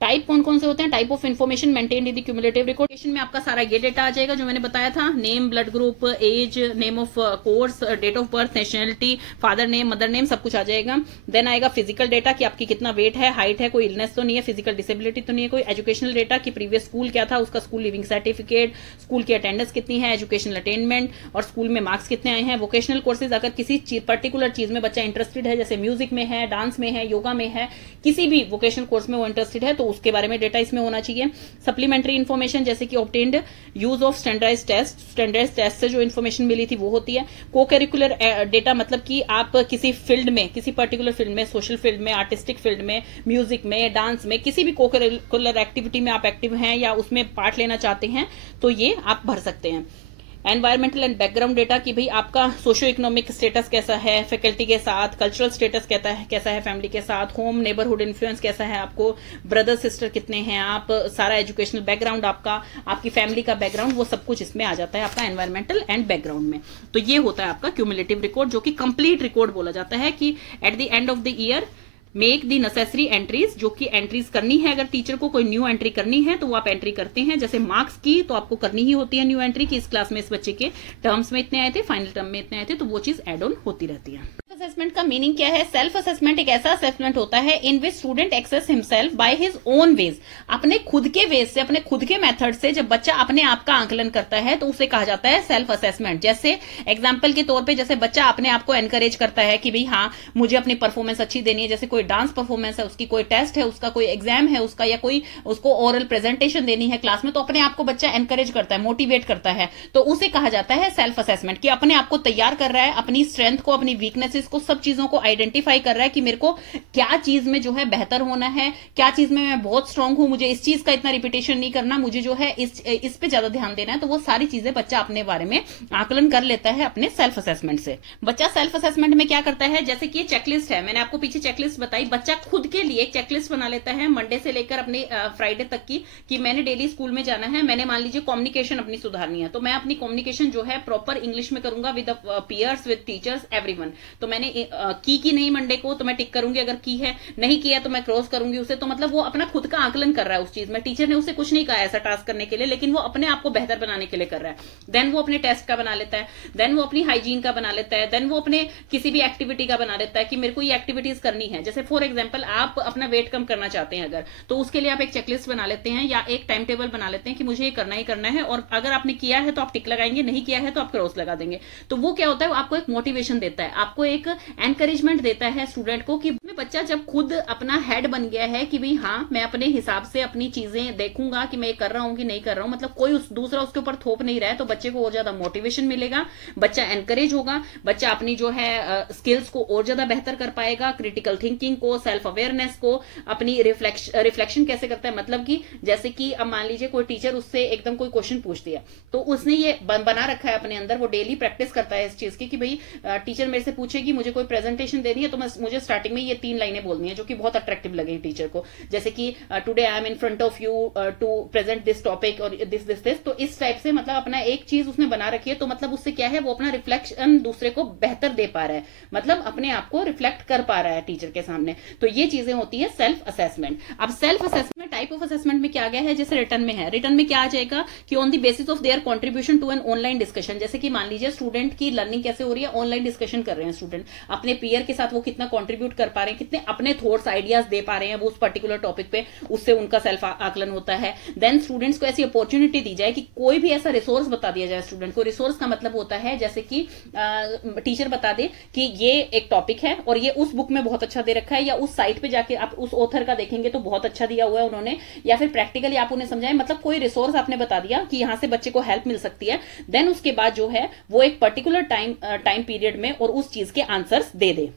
टाइप कौन कौन से होते हैं? Type of information maintained in the cumulative record में आपका सारा ये डेटा आ जाएगा जो मैंने बताया था, name, blood group, age, name of course, date of birth, nationality, father name, mother name, सब कुछ आ जाएगा। देन आएगा फिजिकल डेटा कि आपकी कितना वेट है, हाइट है, कोई इलनेस तो नहीं है, फिजिकल डिसेबिलिटी तो नहीं है कोई। एजुकेशनल डेटा कि प्रीवियस स्कूल क्या था, उसका स्कूल लिविंग सर्टिफिकेट, स्कूल की अटेंडेंस कितनी है, एजुकेशनल अटेनमेंट और स्कूल में मार्क्स कितने आए हैं। वोकेशनल कोर्सेज, अगर किसी पर्टिकुलर चीज में बच्चा इंटरेस्टेड है, जैसे म्यूजिक में है, डांस में है, योगा में है, किसी भी वोकेशनल कोर्स में वो इंटरेस्टेड है तो उसके बारे में डेटा इसमें होना चाहिए। सप्लीमेंट्री इन्फॉर्मेशन जैसे कि obtained use of standardised test से जो इन्फॉर्मेशन मिली थी वो होती है। को करिकुलर डेटा मतलब कि आप किसी फील्ड में, किसी पर्टिकुलर फील्ड में, सोशल फील्ड में, आर्टिस्टिक फील्ड में, म्यूजिक में, डांस में, किसी भी को करिकुलर एक्टिविटी में आप एक्टिव हैं या उसमें पार्ट लेना चाहते हैं तो ये आप भर सकते हैं। एनवायरमेंटल एंड बैकग्राउंड डेटा कि भाई आपका सोशियो इकोनॉमिक स्टेटस कैसा है फैकल्टी के साथ, कल्चरल स्टेटस कैसा है फैमिली के साथ, होम नेबरहुड इन्फ्लुएंस कैसा है आपको, ब्रदर सिस्टर कितने हैं आप, सारा एजुकेशनल बैकग्राउंड आपका, आपकी फैमिली का बैकग्राउंड, वो सब कुछ इसमें आ जाता है आपका एनवायरमेंटल एंड बैकग्राउंड में। तो ये होता है आपका क्यूमुलेटिव रिकॉर्ड जो कि कंप्लीट रिकॉर्ड बोला जाता है कि at the end of the year make the necessary entries, जो कि एंट्रीज करनी है। अगर टीचर को कोई न्यू एंट्री करनी है तो वो आप एंट्री करते हैं। जैसे मार्क्स की तो आपको करनी ही होती है न्यू एंट्री कि इस क्लास में इस बच्चे के टर्म्स में इतने आए थे, फाइनल टर्म में इतने आए थे, तो वो चीज एड ऑन होती रहती है। असेसमेंट का मीनिंग क्या है? सेल्फ असेसमेंट एक ऐसा असेसमेंट होता है in which student assess himself by his own ways, अपने खुद के वेज से, अपने खुद के मेथड से जब बच्चा अपने आप का आंकलन करता है तो उसे कहा जाता है सेल्फ असेसमेंट। जैसे एग्जांपल के तौर पे जैसे बच्चा अपने आप को एनकरेज करता है कि भाई हाँ मुझे अपनी परफॉर्मेंस अच्छी देनी है, जैसे कोई डांस परफॉर्मेंस है उसकी, कोई टेस्ट है उसका, कोई एग्जाम है उसका, या कोई उसको ओरल प्रेजेंटेशन देनी है क्लास में, तो अपने आप को बच्चा एनकरेज करता है, मोटिवेट करता है, तो उसे कहा जाता है सेल्फ असेसमेंट कि अपने आप को तैयार कर रहा है, अपनी स्ट्रेंथ को, अपनी वीकनेसेस को, सब चीजों को आइडेंटिफाई कर रहा है कि मेरे को क्या चीज में जो है बेहतर होना है, क्या चीज में मैं बहुत स्ट्रांग हूं, मुझे इस चीज का इतना रिपीटेशन नहीं करना, मुझे जो है इस पे ज्यादा ध्यान देना है। तो वो सारी चीजें बच्चा अपने बारे में आकलन कर लेता है अपने सेल्फ असेसमेंट से। बच्चा सेल्फ असेसमेंट में क्या करता है, जैसे कि ये चेकलिस्ट है, मैंने आपको पीछे चेकलिस्ट बताई, बच्चा खुद के लिए एक चेकलिस्ट बना लेता है मंडे से लेकर अपने फ्राइडे तक की, कि मैंने डेली स्कूल में जाना है, मैंने मान लीजिए कम्युनिकेशन अपनी सुधारनी है, तो मैं अपनी कम्युनिकेशन जो है प्रॉपर इंग्लिश में करूंगा with peers, with teachers, everyone. तो मैंने की नहीं मंडे को तो मैं टिक करूंगी, अगर की है, नहीं किया तो मैं क्रॉस करूंगी उसे। तो मतलब वो अपना खुद का आकलन कर रहा है उस चीज में, टीचर ने उसे कुछ नहीं कहा ऐसा टास्क करने के लिए, लेकिन वो अपने आप को बेहतर बनाने के लिए कर रहा है। देन वो अपने टेस्ट का बना लेता है, देन वो अपनी हाइजीन का बना लेता है, देन वो अपने किसी भी एक्टिविटी का बना लेता है कि मेरे को ये एक्टिविटीज करनी है। जैसे फॉर एग्जाम्पल आप अपना वेट कम करना चाहते हैं अगर, तो उसके लिए आप एक चेकलिस्ट बना लेते हैं या एक टाइम टेबल बना लेते हैं कि मुझे ये करना ही करना है, और अगर आपने किया है तो आप टिक लगाएंगे, नहीं किया है तो आप क्रॉस लगा देंगे। तो वो क्या होता है, आपको एक मोटिवेशन देता है, आपको एक एनकरेजमेंट देता है स्टूडेंट को कि बच्चा जब खुद अपना हेड बन गया है कि भाई हाँ मैं अपने हिसाब से अपनी चीजें देखूंगा कि मैं ये कर रहा हूं कि नहीं कर रहा हूं, मतलब कोई दूसरा उसके ऊपर थोप नहीं रहा है, तो बच्चे को और ज्यादा मोटिवेशन मिलेगा, बच्चा एनकरेज होगा, बच्चा अपनी जो है स्किल्स को और ज्यादा बेहतर कर पाएगा, क्रिटिकल थिंकिंग को, सेल्फ अवेयरनेस को, अपनी रिफ्लेक्शन कैसे करता है, मतलब कि जैसे कि अब मान लीजिए कोई टीचर उससे एकदम कोई क्वेश्चन पूछ दिया, तो उसने ये बना रखा है अपने अंदर, वो डेली प्रैक्टिस करता है इस चीज की कि भाई टीचर मेरे से पूछेगी मुझे कोई प्रेजेंटेशन देनी है तो मुझे स्टार्टिंग में ये 3 लाइनें बोलनी है जो कि बहुत अट्रैक्टिव लगेगी टीचर को, जैसे कि today I am in front of you to present this topic और दिस। तो इस टाइप से मतलब अपना एक चीज उसने बना रखी है, तो मतलब उससे क्या है, वो अपना रिफ्लेक्शन दूसरे को बेहतर दे पा रहा है, मतलब अपने आप को रिफ्लेक्ट कर पा रहा है टीचर के सामने। तो ये चीजें होती है सेल्फ असेसमेंट। अब self assessment type of assessment में क्या गया है, जैसे रिटर्न में है, रिटर्न में क्या आ जाएगा कि on the basis of their contribution to an online discussion, जैसे कि मान लीजिए स्टूडेंट की लर्निंग कैसे हो रही है, ऑनलाइन डिस्कशन कर रहे हैं स्टूडेंट अपने पीयर के साथ, वो कितना कॉन्ट्रीब्यूट कर पा रहे हैं, कितने अपने थॉट्स आइडियाज दे पा रहे हैं वो उस पर्टिकुलर टॉपिक पे, उससे उनका सेल्फ आकलन होता है। देन स्टूडेंट्स को ऐसी अपॉर्चुनिटी दी जाए कि कोई भी ऐसा रिसोर्स बता दिया जाए स्टूडेंट को। रिसोर्स का मतलब होता है जैसे कि टीचर बता दे कि ये एक टॉपिक है और ये उस बुक में बहुत अच्छा दे रखा है, या उस साइट पे जाके आप उस ऑथर का देखेंगे तो बहुत अच्छा दिया हुआ है उन्होंने, या फिर प्रैक्टिकली आप उन्हें समझाएं, मतलब कोई रिसोर्स आपने बता दिया कि यहां से बच्चे को हेल्प मिल सकती है। देन उसके बाद जो है वो एक पर्टिकुलर टाइम पीरियड में और उस चीज के आंसर्स दे दे।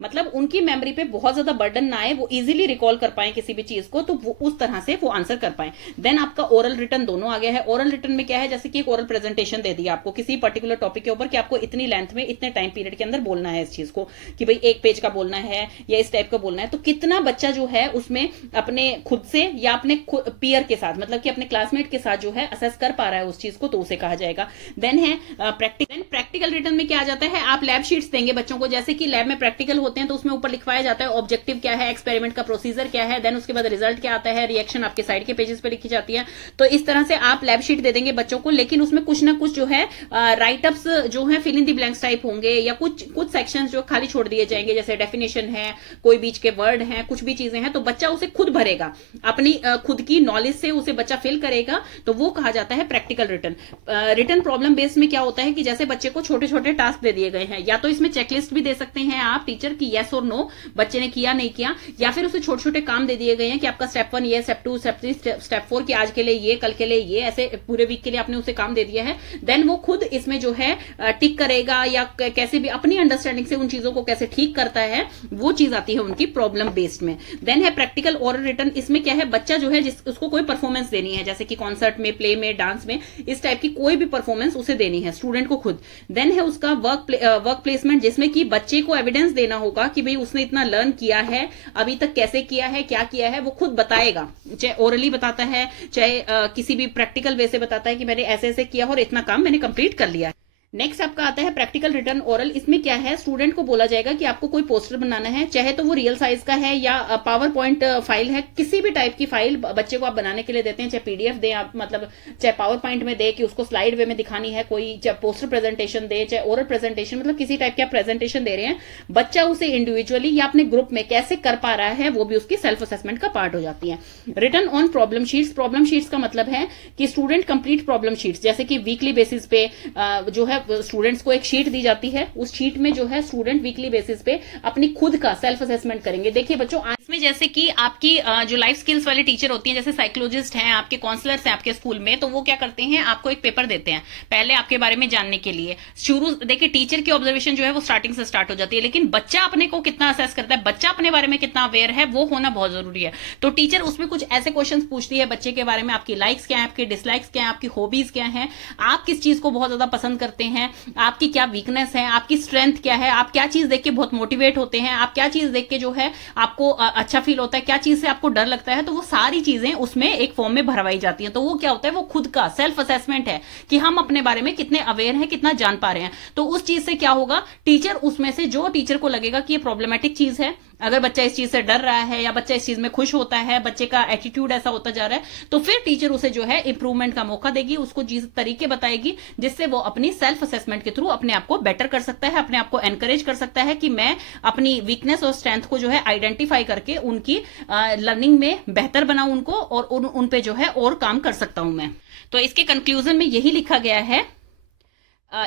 मतलब उनकी मेमोरी पे बहुत ज्यादा बर्डन ना आए, वो इजीली रिकॉल कर पाए किसी भी चीज को, तो वो उस तरह से वो आंसर कर पाए। देन आपका ओरल रिटन दोनों आ गया है। ओरल रिटन में क्या है, जैसे कि एक ओरल प्रेजेंटेशन दे दिया आपको किसी पर्टिकुलर टॉपिक के ऊपर कि आपको इतनी लेंथ में इतने टाइम पीरियड के अंदर बोलना है इस चीज को, कि भाई 1 पेज का बोलना है या इस टाइप का बोलना है। तो कितना बच्चा जो है उसमें अपने खुद से या अपने पीयर के साथ, मतलब कि अपने क्लासमेट के साथ जो है असेस कर पा रहा है उस चीज को, तो उसे कहा जाएगा। देन है प्रैक्टिकल रिटन में क्या आ जाता है, आप लैब शीट्स देंगे बच्चों को, जैसे कि लैब में प्रैक्टिकल होते हैं तो उसमें ऊपर लिखवाया जाता है ऑब्जेक्टिव क्या है, एक्सपेरिमेंट का प्रोसीजर क्या है, देन उसके बाद रिजल्ट क्या आता है, रिएक्शन आपके साइड के पेजेस पे लिखी जाती है। तो इस तरह से आप लैब शीट दे देंगे बच्चों को, लेकिन उसमें कुछ ना कुछ जो है राइटअप्स जो है fill in the blanks type होंगे, या कुछ सेक्शंस जो खाली छोड़ दिए जाएंगे, जैसे डेफिनेशन है, कोई बीच के वर्ड है, कुछ भी चीजें हैं, तो बच्चा उसे खुद भरेगा, अपनी खुद की नॉलेज से उसे बच्चा फिल करेगा, तो वो कहा जाता है practical written. Written problem based में क्या होता है कि जैसे बच्चे को छोटे छोटे टास्क दे दिए गए हैं, या तो इसमें चेकलिस्ट भी दे सकते हैं आप टीचर की येस और नो, बच्चे ने किया नहीं किया, या फिर उसे छोटे छोटे काम दे दिए गए हैं कि आपका स्टेप 1 ये, स्टेप 2, स्टेप 3, स्टेप 4 कि आज के लिए ये, कल के लिए ये, ऐसे पूरे वीक के लिए आपने उसे काम दे दिया है। देन वो खुद इसमें जो है टिक करेगा, या कैसे भी अपनी अंडरस्टैंडिंग से उन चीजों को कैसे ठीक करता है, वो चीज आती है उनकी प्रॉब्लम बेस्ड में। देन है प्रैक्टिकल ओरल रिटन, इसमें क्या है, बच्चा जो है उसको कोई परफॉर्मेंस देनी है, जैसे कि कॉन्सर्ट में, प्ले में, डांस में, इस टाइप की कोई भी परफॉर्मेंस उसे देनी है स्टूडेंट को खुद। देन है उसका वर्क प्लेसमेंट, जिसमें कि बच्चे को एविडेंस देना होगा कि भाई उसने इतना लर्न किया है, अभी तक कैसे किया है, क्या किया है, वो खुद बताएगा, चाहे ओरली बताता है, चाहे किसी भी प्रैक्टिकल वे से बताता है कि मैंने ऐसे ऐसे किया और इतना काम मैंने कंप्लीट कर लिया है। नेक्स्ट आपका आता है प्रैक्टिकल रिटर्न ओरल। इसमें क्या है, स्टूडेंट को बोला जाएगा कि आपको कोई पोस्टर बनाना है, चाहे तो वो रियल साइज का है या पावर पॉइंट फाइल है, किसी भी टाइप की फाइल बच्चे को आप बनाने के लिए देते हैं, चाहे पीडीएफ दें आप, मतलब चाहे पावर पॉइंट में दे कि उसको स्लाइड वे में दिखानी है कोई, चाहे पोस्टर प्रेजेंटेशन दे, चाहे ओरल प्रेजेंटेशन, मतलब किसी टाइप की आप प्रेजेंटेशन दे रहे हैं, बच्चा उसे इंडिविजुअली या अपने ग्रुप में कैसे कर पा रहा है, वो भी उसकी सेल्फ असेसमेंट का पार्ट हो जाती है। Return on problem sheets, problem sheets का मतलब है कि स्टूडेंट कंप्लीट प्रॉब्लम शीट्स, जैसे कि वीकली बेसिस पे जो है स्टूडेंट्स को एक शीट दी जाती है, उस शीट में जो है स्टूडेंट वीकली बेसिस पे अपनी खुद का सेल्फ असेसमेंट करेंगे। देखिए बच्चों, इसमें जैसे कि आपकी जो लाइफ स्किल्स वाले टीचर होती हैं, जैसे साइकोलॉजिस्ट हैं, आपके काउंसलर्स हैं आपके स्कूल में, तो वो क्या करते हैं, आपको एक पेपर देते हैं पहले आपके बारे में जानने के लिए। शुरू देखिए टीचर की ऑब्जर्वेशन जो है वो स्टार्टिंग से स्टार्ट हो जाती है, लेकिन बच्चा अपने को कितना असेस करता है, बच्चा अपने बारे में कितना अवेयर है, वो होना बहुत जरूरी है। तो टीचर उसमें कुछ ऐसे क्वेश्चन पूछती है बच्चे के बारे में, आपकी लाइक्स क्या है, आपकी डिसलाइक्स क्या है, आपकी हॉबीज क्या है, आप किस चीज को बहुत ज्यादा पसंद करते हैं, आपकी क्या वीकनेस है, आपकी स्ट्रेंथ क्या है, आप क्या चीज देख के बहुत मोटिवेट होते हैं, आप क्या चीज देख के जो है आपको अच्छा फील होता है, क्या चीज से आपको डर लगता है, तो वो सारी चीजें उसमें एक फॉर्म में भरवाई जाती हैं। तो वो क्या होता है, वो खुद का सेल्फ असेसमेंट है कि हम अपने बारे में कितने अवेयर हैं, कितना जान पा रहे हैं। तो उस चीज से क्या होगा, टीचर उसमें से जो टीचर को लगेगा कि ये प्रॉब्लमेटिक चीज है, अगर बच्चा इस चीज से डर रहा है या बच्चा इस चीज में खुश होता है, बच्चे का एटीट्यूड ऐसा होता जा रहा है, तो फिर टीचर उसे जो है इंप्रूवमेंट का मौका देगी, उसको जिस तरीके बताएगी जिससे वो अपनी सेल्फ असेसमेंट के थ्रू अपने आप को बेटर कर सकता है, अपने आप को एनकरेज कर सकता है कि मैं अपनी वीकनेस और स्ट्रेंथ को जो है आइडेंटिफाई करके उनकी लर्निंग में बेहतर बनाऊं उनको, और उन पे जो है और काम कर सकता हूं मैं। तो इसके कंक्लूजन में यही लिखा गया है,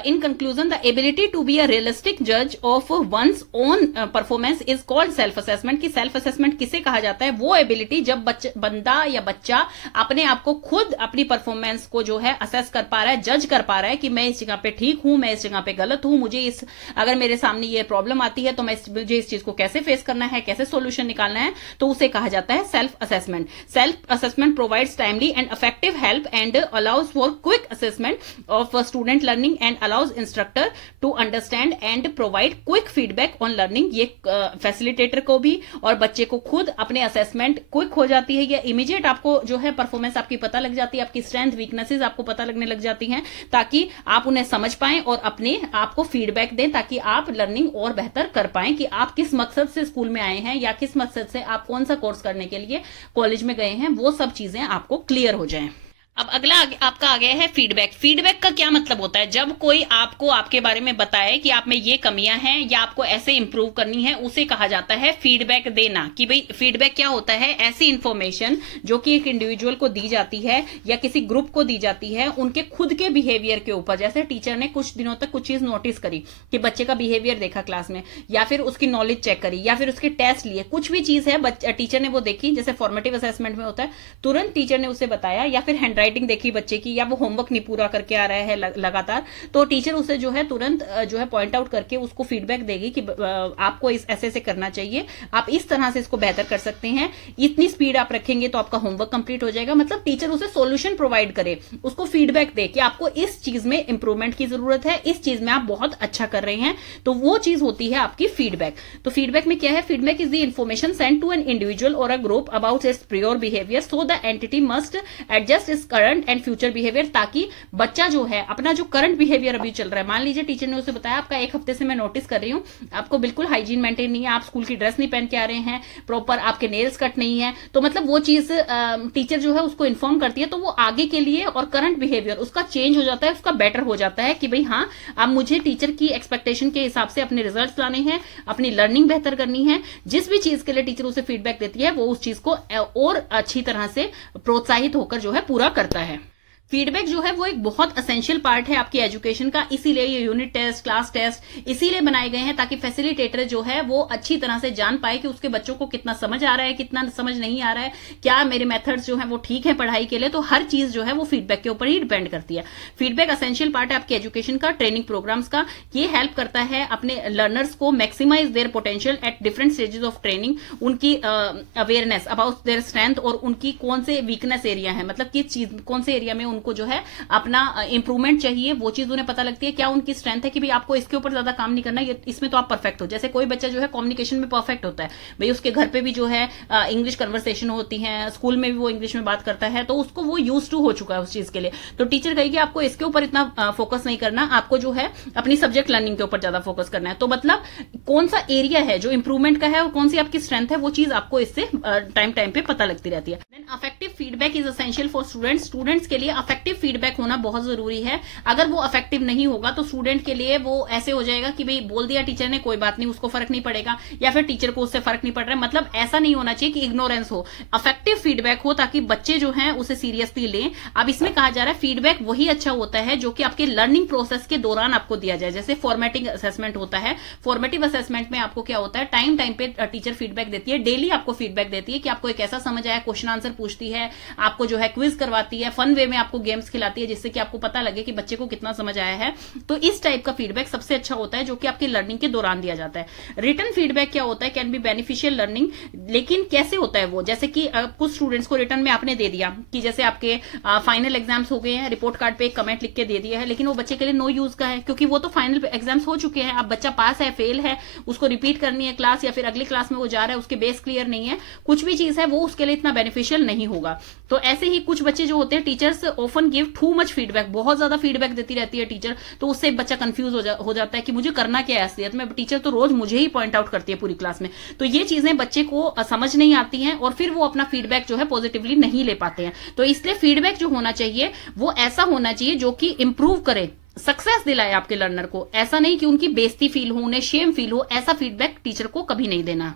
in conclusion, the ability to be a realistic judge of one's own performance is called self assessment। कि self assessment किसे कहा जाता है, वो ability जब बंदा या बच्चा अपने आप को खुद अपनी परफॉर्मेंस को जो है असेस कर पा रहा है, जज कर पा रहा है कि मैं इस जगह पे ठीक हूं, मैं इस जगह पे गलत हूं, मुझे अगर मेरे सामने ये प्रॉब्लम आती है तो मुझे इस चीज को कैसे फेस करना है, कैसे सोल्यूशन निकालना है, तो उसे कहा जाता है self assessment. Self assessment provides timely and effective help and allows for quick assessment of student learning and allows instructor to understand and provide quick feedback on learning। ये फैसिलिटेटर को भी और बच्चे को खुद अपने असेसमेंट क्विक हो जाती है, या इमीडिएट आपको जो है परफॉर्मेंस आपकी पता लग जाती है, आपकी स्ट्रेंथ वीकनेसेस आपको पता लगने लग जाती हैं, ताकि आप उन्हें समझ पाएं और अपने आप को फीडबैक दें, ताकि आप लर्निंग और बेहतर कर पाएं कि आप किस मकसद से स्कूल में आए हैं या किस मकसद से आप कौन सा कोर्स करने के लिए कॉलेज में गए हैं, वो सब चीजें आपको क्लियर हो जाएं। अब अगला आपका आ गया है फीडबैक। फीडबैक का क्या मतलब होता है, जब कोई आपको आपके बारे में बताए कि आप में ये कमियां हैं या आपको ऐसे इंप्रूव करनी है, उसे कहा जाता है फीडबैक देना। कि भाई फीडबैक क्या होता है, ऐसी इंफॉर्मेशन जो कि एक इंडिविजुअल को दी जाती है या किसी ग्रुप को दी जाती है उनके खुद के बिहेवियर के ऊपर। जैसे टीचर ने कुछ दिनों तक कुछ चीज नोटिस करी कि बच्चे का बिहेवियर देखा क्लास में, या फिर उसकी नॉलेज चेक करी, या फिर उसके टेस्ट लिए, कुछ भी चीज है टीचर ने वो देखी, जैसे फॉर्मेटिव असेसमेंट में होता है, तुरंत टीचर ने उसे बताया, या फिर हैंडराइटिंग राइटिंग देखी बच्चे की, या वो होमवर्क नहीं पूरा करके आ रहा है लगातार, तो टीचर उसे जो है तुरंत जो है पॉइंट आउट करके उसको फीडबैक देगी कि आपको इस ऐसे से करना चाहिए, आप इस तरह से इसको बेहतर कर सकते हैं, इतनी स्पीड आप रखेंगे तो आपका होमवर्क कंप्लीट हो जाएगा। मतलब टीचर उसे सॉल्यूशन प्रोवाइड करे, उसको फीडबैक दे कि आपको इस चीज में इंप्रूवमेंट की जरूरत है, इस चीज में आप बहुत अच्छा कर रहे हैं, तो वो चीज होती है आपकी फीडबैक। तो फीडबैक में क्या है, feedback is the information send to an individual or a group about its prior behaviour, so the entity must adjust its current and future behaviour, ताकि बच्चा जो है अपना जो करंट बिहेवियर अभी चल रहा है, मान लीजिए टीचर ने उसे बताया आपका एक हफ्ते से मैं नोटिस कर रही हूँ आपको बिल्कुल हाइजीन मेंटेन नहीं है, आप स्कूल की ड्रेस नहीं पहन के आ रहे हैं, प्रॉपर आपके नेल्स कट नहीं है, तो मतलब वो चीज टीचर जो है उसको इन्फॉर्म करती है, तो वो आगे के लिए और करंट बिहेवियर उसका चेंज हो जाता है, उसका बेटर हो जाता है कि भाई हाँ अब मुझे टीचर की एक्सपेक्टेशन के हिसाब से अपने रिजल्ट्स लाने हैं, अपनी लर्निंग बेहतर करनी है। जिस भी चीज के लिए टीचर उसे फीडबैक देती है वो उस चीज को और अच्छी तरह से प्रोत्साहित होकर जो है पूरा करता है। फीडबैक जो है वो एक बहुत असेंशियल पार्ट है आपकी एजुकेशन का, इसीलिए ये यूनिट टेस्ट, क्लास टेस्ट इसीलिए बनाए गए हैं ताकि फैसिलिटेटर जो है वो अच्छी तरह से जान पाए कि उसके बच्चों को कितना समझ आ रहा है, कितना समझ नहीं आ रहा है, क्या मेरे मेथड्स जो है वो ठीक है पढ़ाई के लिए। तो हर चीज जो है वो फीडबैक के ऊपर ही डिपेंड करती है। फीडबैक असेंशियल पार्ट है आपके एजुकेशन का, ट्रेनिंग प्रोग्राम्स का। ये हेल्प करता है अपने लर्नर्स को maximise their potential at different stages of training, उनकी अवेयरनेस अबाउट देयर स्ट्रेंथ और उनकी कौन से वीकनेस एरिया है, मतलब किस चीज कौन से एरिया में उनको जो है अपना इंप्रूवमेंट चाहिए, वो चीज उन्हें पता लगती है। क्या उनकी स्ट्रेंथ है कि भाई आपको इसके ऊपर ज्यादा काम नहीं करना, इसमें तो आप परफेक्ट हो। जैसे कोई बच्चा जो है कम्युनिकेशन में परफेक्ट होता है, भाई उसके घर पे भी जो है इंग्लिश कन्वर्सेशन होती है, स्कूल में भी वो इंग्लिश में बात करता है, तो उसको वो यूज टू हो चुका है उस चीज के लिए। तो टीचर कहेगी आपको इसके ऊपर इतना फोकस नहीं करना, आपको जो है अपनी सब्जेक्ट लर्निंग के ऊपर ज्यादा फोकस करना है। तो मतलब कौन सा एरिया है जो इंप्रूवमेंट का है और कौन सी आपकी स्ट्रेंथ है, वो चीज आपको इससे टाइम टाइम पे पता लगती रहती है। Then affective feedback is essential for students. Students के लिए अफेक्टिव फीडबैक होना बहुत जरूरी है। अगर वो अफेक्टिव नहीं होगा तो स्टूडेंट के लिए वो ऐसे हो जाएगा कि भाई बोल दिया टीचर ने, कोई बात नहीं, उसको फर्क नहीं पड़ेगा, या फिर टीचर को उससे फर्क नहीं पड़ रहा है। मतलब ऐसा नहीं होना चाहिए कि इग्नोरेंस हो, अफेक्टिव फीडबैक हो ताकि बच्चे जो हैं उसे सीरियसली लें। अब इसमें कहा जा रहा है फीडबैक वही अच्छा होता है जो कि आपके लर्निंग प्रोसेस के दौरान आपको दिया जाए। जैसे फॉर्मेटिंग असेसमेंट होता है, फॉर्मेटिव असेसमेंट में आपको क्या होता है, टाइम टाइम पे टीचर फीडबैक देती है, डेली आपको फीडबैक देती है कि आपको एक ऐसा समझ आया, क्वेश्चन आंसर पूछती है, आपको जो है क्विज करवाती है, फन वे में आपको गेम्स खिलाती है जिससे कि आपको पता लगे कि बच्चे को कितना समझ आया है। तो इस टाइप का फीडबैक सबसे अच्छा होता है जो कि आपकी लर्निंग के दौरान दिया जाता है। रिटन फीडबैक क्या होता है, कैन बी बेनिफिशियल लर्निंग, लेकिन कैसे होता है वो, जैसे कि कुछ स्टूडेंट्स को रिटर्न में आपने दे दिया कि जैसे आपके फाइनल एग्जाम्स हो गए हैं, रिपोर्ट कार्ड पे एक कमेंट लिख के दे दिया है, लेकिन वो बच्चे के लिए नो यूज का है क्योंकि वो तो फाइनल एग्जाम्स हो चुके हैं। अब बच्चा पास है, फेल है, उसको रिपीट करनी है क्लास, या फिर अगली क्लास में वो जा रहा है, उसके बेस क्लियर नहीं है, कुछ भी चीज है वो उसके लिए इतना बेनिफिशियल नहीं होगा। तो ऐसे ही कुछ बच्चे जो होते हैं, teachers often give too much feedback, बहुत ज्यादा फीडबैक देती रहती है टीचर, तो उससे बच्चा कंफ्यूज हो जाता है कि मुझे करना क्या है असलियत में, टीचर तो रोज मुझे ही पॉइंट आउट करती है पूरी क्लास में। तो ये चीजें बच्चे को समझ नहीं आती हैं और फिर वो अपना फीडबैक जो है पॉजिटिवली नहीं ले पाते हैं। तो इसलिए फीडबैक जो होना चाहिए वो ऐसा होना चाहिए जो कि इंप्रूव करे, सक्सेस दिलाए आपके लर्नर को, ऐसा नहीं कि उनकी बेइज्जती फील हो, उन्हें शेम फील हो। ऐसा फीडबैक टीचर को कभी नहीं देना।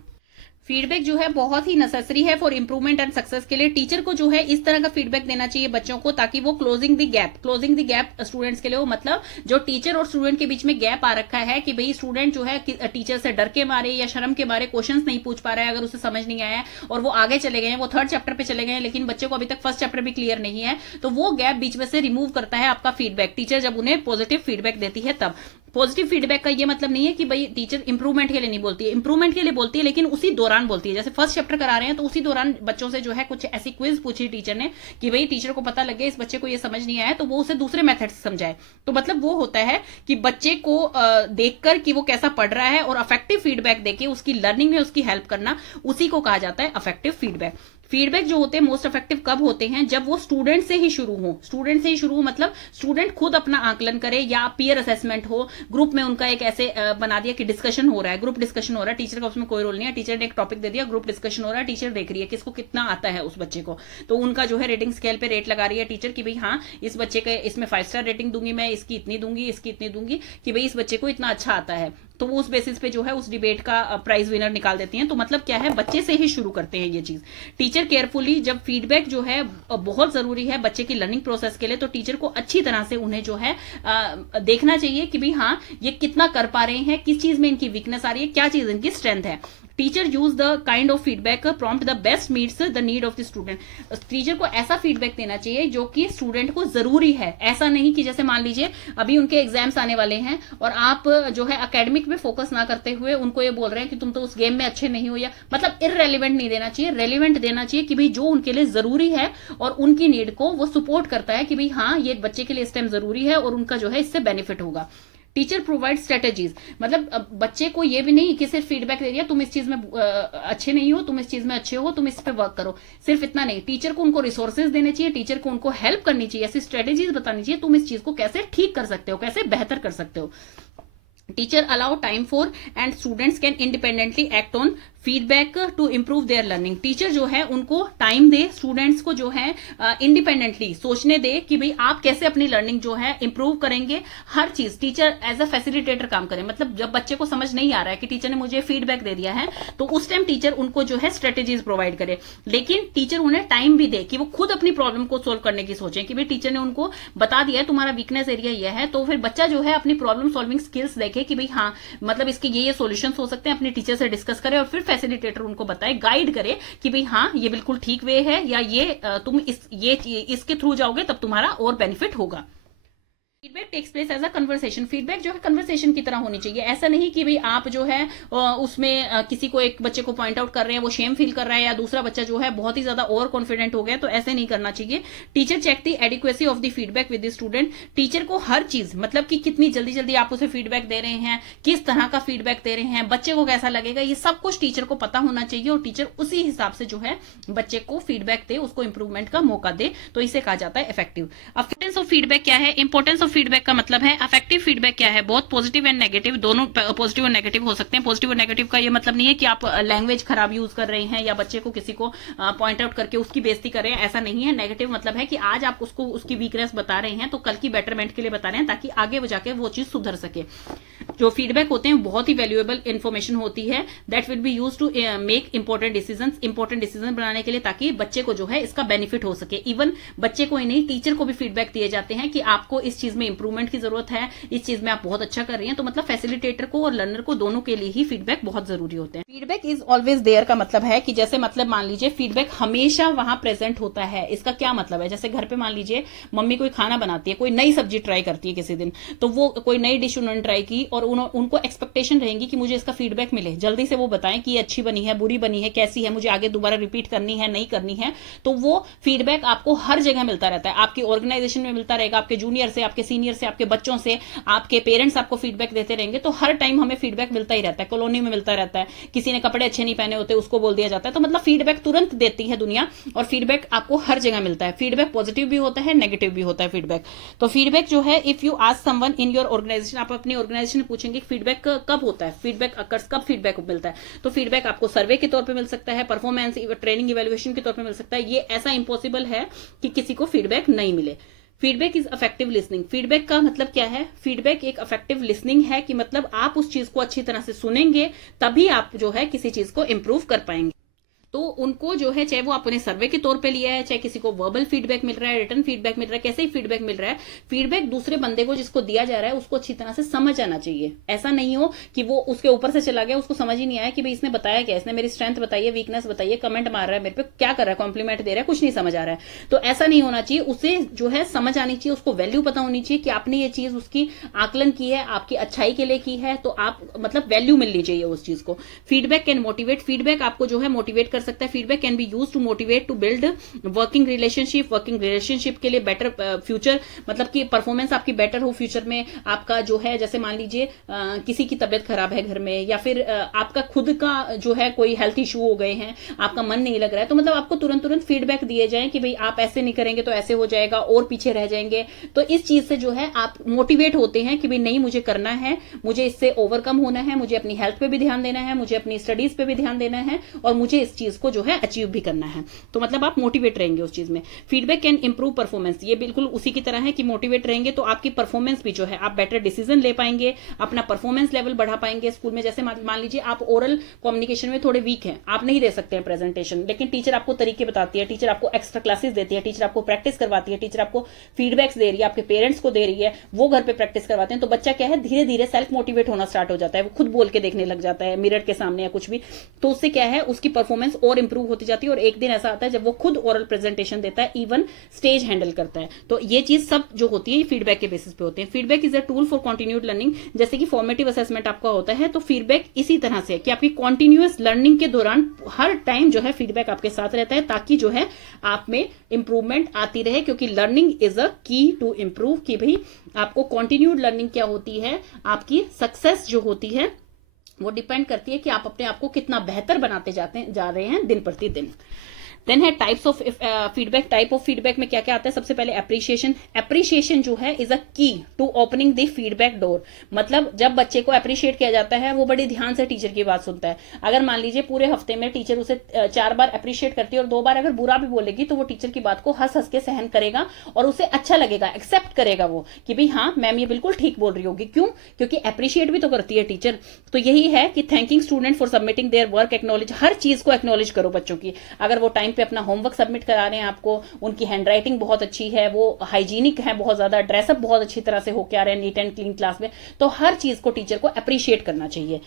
फीडबैक जो है बहुत ही नेसेसरी है फॉर इंप्रूवमेंट एंड सक्सेस के लिए। टीचर को जो है इस तरह का फीडबैक देना चाहिए बच्चों को ताकि वो क्लोजिंग द गैप स्टूडेंट्स के लिए हो। मतलब जो टीचर और स्टूडेंट के बीच में गैप आ रखा है कि भाई स्टूडेंट जो है टीचर से डर के मारे या शर्म के मारे क्वेश्चंस नहीं पूछ पा रहा है, अगर उसे समझ नहीं आया है और वो आगे चले गए हैं, वो 3rd चैप्टर पे चले गए हैं, लेकिन बच्चे को अभी तक 1st चैप्टर भी क्लियर नहीं है, तो वो गैप बीच में से रिमूव करता है आपका फीडबैक, टीचर जब उन्हें पॉजिटिव फीडबैक देती है तब। पॉजिटिव फीडबैक का ये मतलब नहीं है कि भाई टीचर इंप्रूवमेंट के लिए नहीं बोलती है, इंप्रूवमेंट के लिए बोलती है लेकिन उसी दौरान बोलती है। जैसे 1st चैप्टर करा रहे हैं तो उसी दौरान बच्चों से जो है कुछ ऐसी क्विज पूछी टीचर ने कि भाई टीचर को पता लगे इस बच्चे को ये समझ नहीं आया, तो वो उसे दूसरे मेथड से समझाए। तो मतलब वो होता है कि बच्चे को देखकर कि वो कैसा पढ़ रहा है और अफेक्टिव फीडबैक देके उसकी लर्निंग में उसकी हेल्प करना, उसी को कहा जाता है अफेक्टिव फीडबैक। फीडबैक जो होते हैं मोस्ट इफेक्टिव कब होते हैं, जब वो स्टूडेंट से ही शुरू हो, मतलब स्टूडेंट खुद अपना आकलन करे या पीयर असेसमेंट हो, ग्रुप में उनका एक ऐसे बना दिया कि डिस्कशन हो रहा है, ग्रुप डिस्कशन हो रहा है, टीचर का उसमें कोई रोल नहीं है, टीचर ने एक टॉपिक दे दिया, ग्रुप डिस्कशन हो रहा है, टीचर देख रही है किसको कितना आता है उस बच्चे को, तो उनका जो है रेटिंग स्केल पे रेट लगा रही है टीचर कि भाई हाँ इस बच्चे के इसमें 5 स्टार रेटिंग दूंगी मैं, इसकी इतनी दूंगी, इसकी इतनी दूंगी कि भाई इस बच्चे को इतना अच्छा आता है। तो वो उस बेसिस पे जो है उस डिबेट का प्राइज विनर निकाल देती हैं। तो मतलब क्या है, बच्चे से ही शुरू करते हैं ये चीज। टीचर केयरफुली, जब फीडबैक जो है बहुत जरूरी है बच्चे की लर्निंग प्रोसेस के लिए, तो टीचर को अच्छी तरह से उन्हें जो है देखना चाहिए कि भाई हाँ ये कितना कर पा रहे हैं, किस चीज में इनकी वीकनेस आ रही है, क्या चीज इनकी स्ट्रेंथ है। Teacher use the kind of feedback prompt the best meets the need of the student. Teacher को ऐसा फीडबैक देना चाहिए जो कि स्टूडेंट को जरूरी है। ऐसा नहीं कि जैसे मान लीजिए अभी उनके एग्जाम्स आने वाले हैं और आप जो है एकेडमिक पे फोकस ना करते हुए उनको ये बोल रहे हैं कि तुम तो उस गेम में अच्छे नहीं हो, या मतलब इररेलेवेंट नहीं देना चाहिए, रेलिवेंट देना चाहिए कि भाई जो उनके लिए जरूरी है और उनकी नीड को वो सपोर्ट करता है कि भाई हाँ ये बच्चे के लिए इस टाइम जरूरी है और उनका जो है इससे बेनिफिट होगा। टीचर प्रोवाइड स्ट्रेटेजीज, मतलब बच्चे को ये भी नहीं कि सिर्फ फीडबैक दे दिया तुम इस चीज में अच्छे नहीं हो, तुम इस चीज में अच्छे हो, तुम इस पे वर्क करो, सिर्फ इतना नहीं। टीचर को उनको रिसोर्सेज देने चाहिए, टीचर को उनको हेल्प करनी चाहिए, ऐसी स्ट्रेटेजीज बतानी चाहिए तुम इस चीज को कैसे ठीक कर सकते हो, कैसे बेहतर कर सकते हो। Teacher allow time for and students can independently act on feedback to improve their learning. Teacher जो है उनको टाइम दे, स्टूडेंट्स को जो है इंडिपेंडेंटली सोचने दे कि भाई आप कैसे अपनी लर्निंग जो है इंप्रूव करेंगे। हर चीज टीचर एज अ फैसिलिटेटर काम करे, मतलब जब बच्चे को समझ नहीं आ रहा है कि टीचर ने मुझे फीडबैक दे दिया है तो उस टाइम टीचर उनको जो है स्ट्रेटेजीज प्रोवाइड करे, लेकिन टीचर उन्हें टाइम भी दे कि वो खुद अपनी प्रॉब्लम को सोल्व करने की सोचे कि भाई टीचर ने उनको बता दिया है तुम्हारा वीकनेस एरिया यह है, तो फिर बच्चा जो है अपनी प्रॉब्लम सॉल्विंग स्किल्स देखे कि भाई हाँ मतलब इसके ये सॉल्यूशंस हो सकते हैं, अपने टीचर से डिस्कस करे और फिर फैसिलिटेटर उनको बताए, गाइड करे कि भाई हाँ ये बिल्कुल ठीक वे है या ये तुम इसके थ्रू जाओगे तब तुम्हारा और बेनिफिट होगा। Feedback takes place as a conversation. Feedback जो है कन्वर्सेशन की तरह होनी चाहिए। ऐसा नहीं कि भाई आप जो है उसमें किसी को, एक बच्चे को पॉइंट आउट कर रहे हैं, वो शेम फील कर रहा है, या दूसरा बच्चा जो है बहुत ही ज्यादा ओवर कॉन्फिडेंट हो गया, तो ऐसे नहीं करना चाहिए। Teacher check the adequacy of the feedback with the student. Teacher को हर चीज, मतलब कि कितनी जल्दी जल्दी आप उसे फीडबैक दे रहे हैं, किस तरह का फीडबैक दे रहे हैं, बच्चे को कैसा लगेगा, ये सब कुछ टीचर को पता होना चाहिए और टीचर उसी हिसाब से जो है बच्चे को फीडबैक दे, उसको इंप्रूवमेंट का मौका दे, तो इसे कहा जाता है इफेक्टिव। इम्पोर्टेंस ऑफ फीडबैक क्या है? इंपोर्टेंस ऑफ फीडबैक का मतलब है अफेक्टिव फीडबैक क्या है? बहुत पॉजिटिव एंड नेगेटिव, दोनों पॉजिटिव और नेगेटिव हो सकते हैं। पॉजिटिव और नेगेटिव का ये मतलब नहीं है कि आप लैंग्वेज खराब यूज कर रहे हैं या बच्चे को किसी को पॉइंट आउट करके उसकी बेइज्जती कर रहे हैं, ऐसा नहीं है। नेगेटिव मतलब है कि आज आप उसको उसकी वीकनेस बता रहे हैं तो कल की बेटरमेंट के लिए बता रहे हैं ताकि आगे जाके वो चीज सुधर सके। जो फीडबैक होते हैं बहुत ही वैल्यूएबल इंफॉर्मेशन होती है, that will be used to make important decision बनाने के लिए, ताकि बच्चे को जो है इसका बेनिफिट हो सके। इवन बच्चे को ही नहीं, टीचर को भी फीडबैक दिए जाते हैं कि आपको इस चीज में इंप्रूवमेंट की जरूरत है, इस चीज में आप बहुत अच्छा कर रही हैं। तो मतलब फैसिलिटेटर को और लर्नर को दोनों के लिए ही फीडबैक बहुत जरूरी होते हैं। फीडबैक इज ऑलवेज देयर का मतलब है कि जैसे मतलब मान लीजिए फीडबैक हमेशा वहां प्रेजेंट होता है। इसका क्या मतलब है? जैसे घर पे मान लीजिए मम्मी कोई खाना बनाती है, कोई नई सब्जी ट्राई करती है किसी दिन, तो वो कोई नई डिश उन्होंने ट्राई की और उनको एक्सपेक्टेशन रहेंगी कि मुझे इसका फीडबैक मिले, जल्दी से वो बताएं कि ये अच्छी बनी है, बुरी बनी है, कैसी है, मुझे आगे दोबारा रिपीट करनी है, नहीं करनी है। तो वो फीडबैक आपको हर जगह मिलता रहता है, आपकी ऑर्गेनाइजेशन में मिलता रहेगा, आपके जूनियर से, आपके सीनियर से, आपके बच्चों से, आपके पेरेंट्स आपको फीडबैक देते रहेंगे। तो हर टाइम हमें फीडबैक मिलता ही रहता है, कॉलोनी में मिलता रहता है, किसी ने कपड़े अच्छे नहीं पहने होते उसको बोल दिया जाता है। तो मतलब फीडबैक तुरंत देती है दुनिया और फीडबैक आपको हर जगह मिलता है। फीडबैक पॉजिटिव भी होता है, नेगेटिव भी होता है फीडबैक। तो फीडबैक जो है, if you ask someone in your organisation, आप अपनी ऑर्गेनाइजेशन में पूछेंगे फीडबैक कब होता है, फीडबैक अकर्स कब फीडबैक मिलता है, तो फीडबैक आपको सर्वे के तौर पे मिल सकता है, परफॉर्मेंस ट्रेनिंग इवैल्यूएशन के तौर पे मिल सकता है। ये ऐसा इंपॉसिबल है कि किसी को फीडबैक नहीं मिले। Feedback is affective listening. Feedback का मतलब क्या है? फीडबैक एक अफेक्टिव लिसनिंग है कि मतलब आप उस चीज को अच्छी तरह से सुनेंगे तभी आप जो है किसी चीज को इंप्रूव कर पाएंगे। तो उनको जो है, चाहे वो आपने सर्वे के तौर पे लिया है, चाहे किसी को वर्बल फीडबैक मिल रहा है, रिटर्न फीडबैक मिल रहा है, कैसे ही फीडबैक मिल रहा है, फीडबैक दूसरे बंदे को जिसको दिया जा रहा है उसको अच्छी तरह से समझ आना चाहिए। ऐसा नहीं हो कि वो उसके ऊपर से चला गया, उसको समझ ही नहीं आया कि भाई इसने बताया क्या, इसने मेरी स्ट्रेंथ बताई है, वीकनेस बताई है, कमेंट मार रहा है मेरे पे, क्या कर रहा है, कॉम्प्लीमेंट दे रहा है, कुछ नहीं समझ आ रहा है। तो ऐसा नहीं होना चाहिए। उसे जो है समझ आनी चाहिए, उसको वैल्यू पता होनी चाहिए कि आपने ये चीज उसकी आकलन की है, आपकी अच्छाई के लिए की है, तो आप मतलब वैल्यू मिलनी चाहिए उस चीज को। Feedback can motivate. फीडबैक आपको जो है मोटिवेट कर सकता है। Feedback can use to motivate to build working relationship के लिए बेटर फ्यूचर, मतलब कि परफॉर्मेंस आपकी बेटर हो फ्यूचर में। आपका जो है, जैसे मान लीजिए किसी की तबीयत खराब है घर में, या फिर आपका खुद का जो है कोई हेल्थ इश्यू हो गए हैं, आपका मन नहीं लग रहा है, तो मतलब आपको तुरंत फीडबैक दिए जाए कि भाई आप ऐसे नहीं करेंगे तो ऐसे हो जाएगा और पीछे रह जाएंगे। तो इस चीज से जो है आप मोटिवेट होते हैं कि भाई नहीं, मुझे करना है, मुझे इससे ओवरकम होना है, मुझे अपनी हेल्थ पे भी ध्यान देना है, मुझे अपनी स्टडीज पे भी ध्यान देना है और मुझे इस चीज चीज को जो है अचीव भी करना है। तो मतलब आप मोटिवेट रहेंगे उस चीज में। फीडबैक कैन इंप्रूव परफॉर्मेंस, ये बिल्कुल उसी की तरह है कि मोटिवेट रहेंगे तो आपकी परफॉर्मेंस भी जो है, आप बेटर डिसीजन ले पाएंगे, अपना परफॉर्मेंस लेवल बढ़ा पाएंगे स्कूल में। जैसे मान लीजिए आप ओरल कम्युनिकेशन में थोड़े वीक हैं, आप नहीं दे सकते हैं प्रेजेंटेशन, लेकिन टीचर आपको तरीके बताती है, टीचर आपको एक्स्ट्रा क्लासेस देती है, टीचर आपको प्रैक्टिस करवाती है, टीचर आपको फीडबैक्स दे रही है, आपके पेरेंट्स को दे रही है, वो घर पे प्रैक्टिस करवाते हैं, तो बच्चा क्या है धीरे धीरे सेल्फ मोटिवेट होना स्टार्ट हो जाता है, वो खुद बोल के देखने लग जाता है मिरर के सामने या कुछ भी। तो उससे क्या है उसकी परफॉर्मेंस और इंप्रूव होती जाती है, और एक दिन ऐसा आता है जब वो खुद ओरल प्रेजेंटेशन देता है, इवन स्टेज हैंडल करता है। तो ये चीज सब जो होती है ये फीडबैक के बेसिस पे होते हैं। Feedback is a tool for continued learning, जैसे कि फॉर्मेटिव असेसमेंट आपका होता है, तो फीडबैक इसी तरह से कि आपकी कंटिन्यूअस लर्निंग के दौरान हर टाइम जो है फीडबैक आपके साथ रहता है, ताकि जो है आप में इंप्रूवमेंट आती रहे, क्योंकि learning is a key to improve, कि भाई आपको कंटिन्यूड लर्निंग क्या होती है, आपकी सक्सेस जो होती है वो डिपेंड करती है कि आप अपने आप को कितना बेहतर बनाते जा रहे हैं दिन प्रतिदिन। देन है types of feedback. Type of feedback में क्या क्या आता है, सबसे पहले एप्रिशिएशन। एप्रिशिएशन जो है is a key to opening the feedback door, मतलब जब बच्चे को अप्रिशिएट किया जाता है वो बड़ी ध्यान से टीचर की बात सुनता है। अगर मान लीजिए पूरे हफ्ते में टीचर उसे 4 बार अप्रिशिएट करती है और 2 बार अगर बुरा भी बोलेगी, तो वो टीचर की बात को हंस हंस के सहन करेगा और उसे अच्छा लगेगा, एक्सेप्ट करेगा वो कि भाई हाँ मैम ये बिल्कुल ठीक बोल रही होगी। क्यों? क्योंकि अप्रिशिएट भी तो करती है टीचर। तो यही है कि thanking student for submitting their work, acknowledge, हर चीज को एक्नॉलेज करो बच्चों की। अगर वो टाइम पे अपना होमवर्क सबमिट करा रहे हैं आपको, उनकी हैंडराइटिंग बहुत अच्छी है, वो हाइजीनिक है, बहुत ज्यादा ड्रेसअप बहुत अच्छी तरह से होके आ रहे हैं नीट एंड क्लीन क्लास में, तो हर चीज को टीचर को अप्रिशिएट करना चाहिए।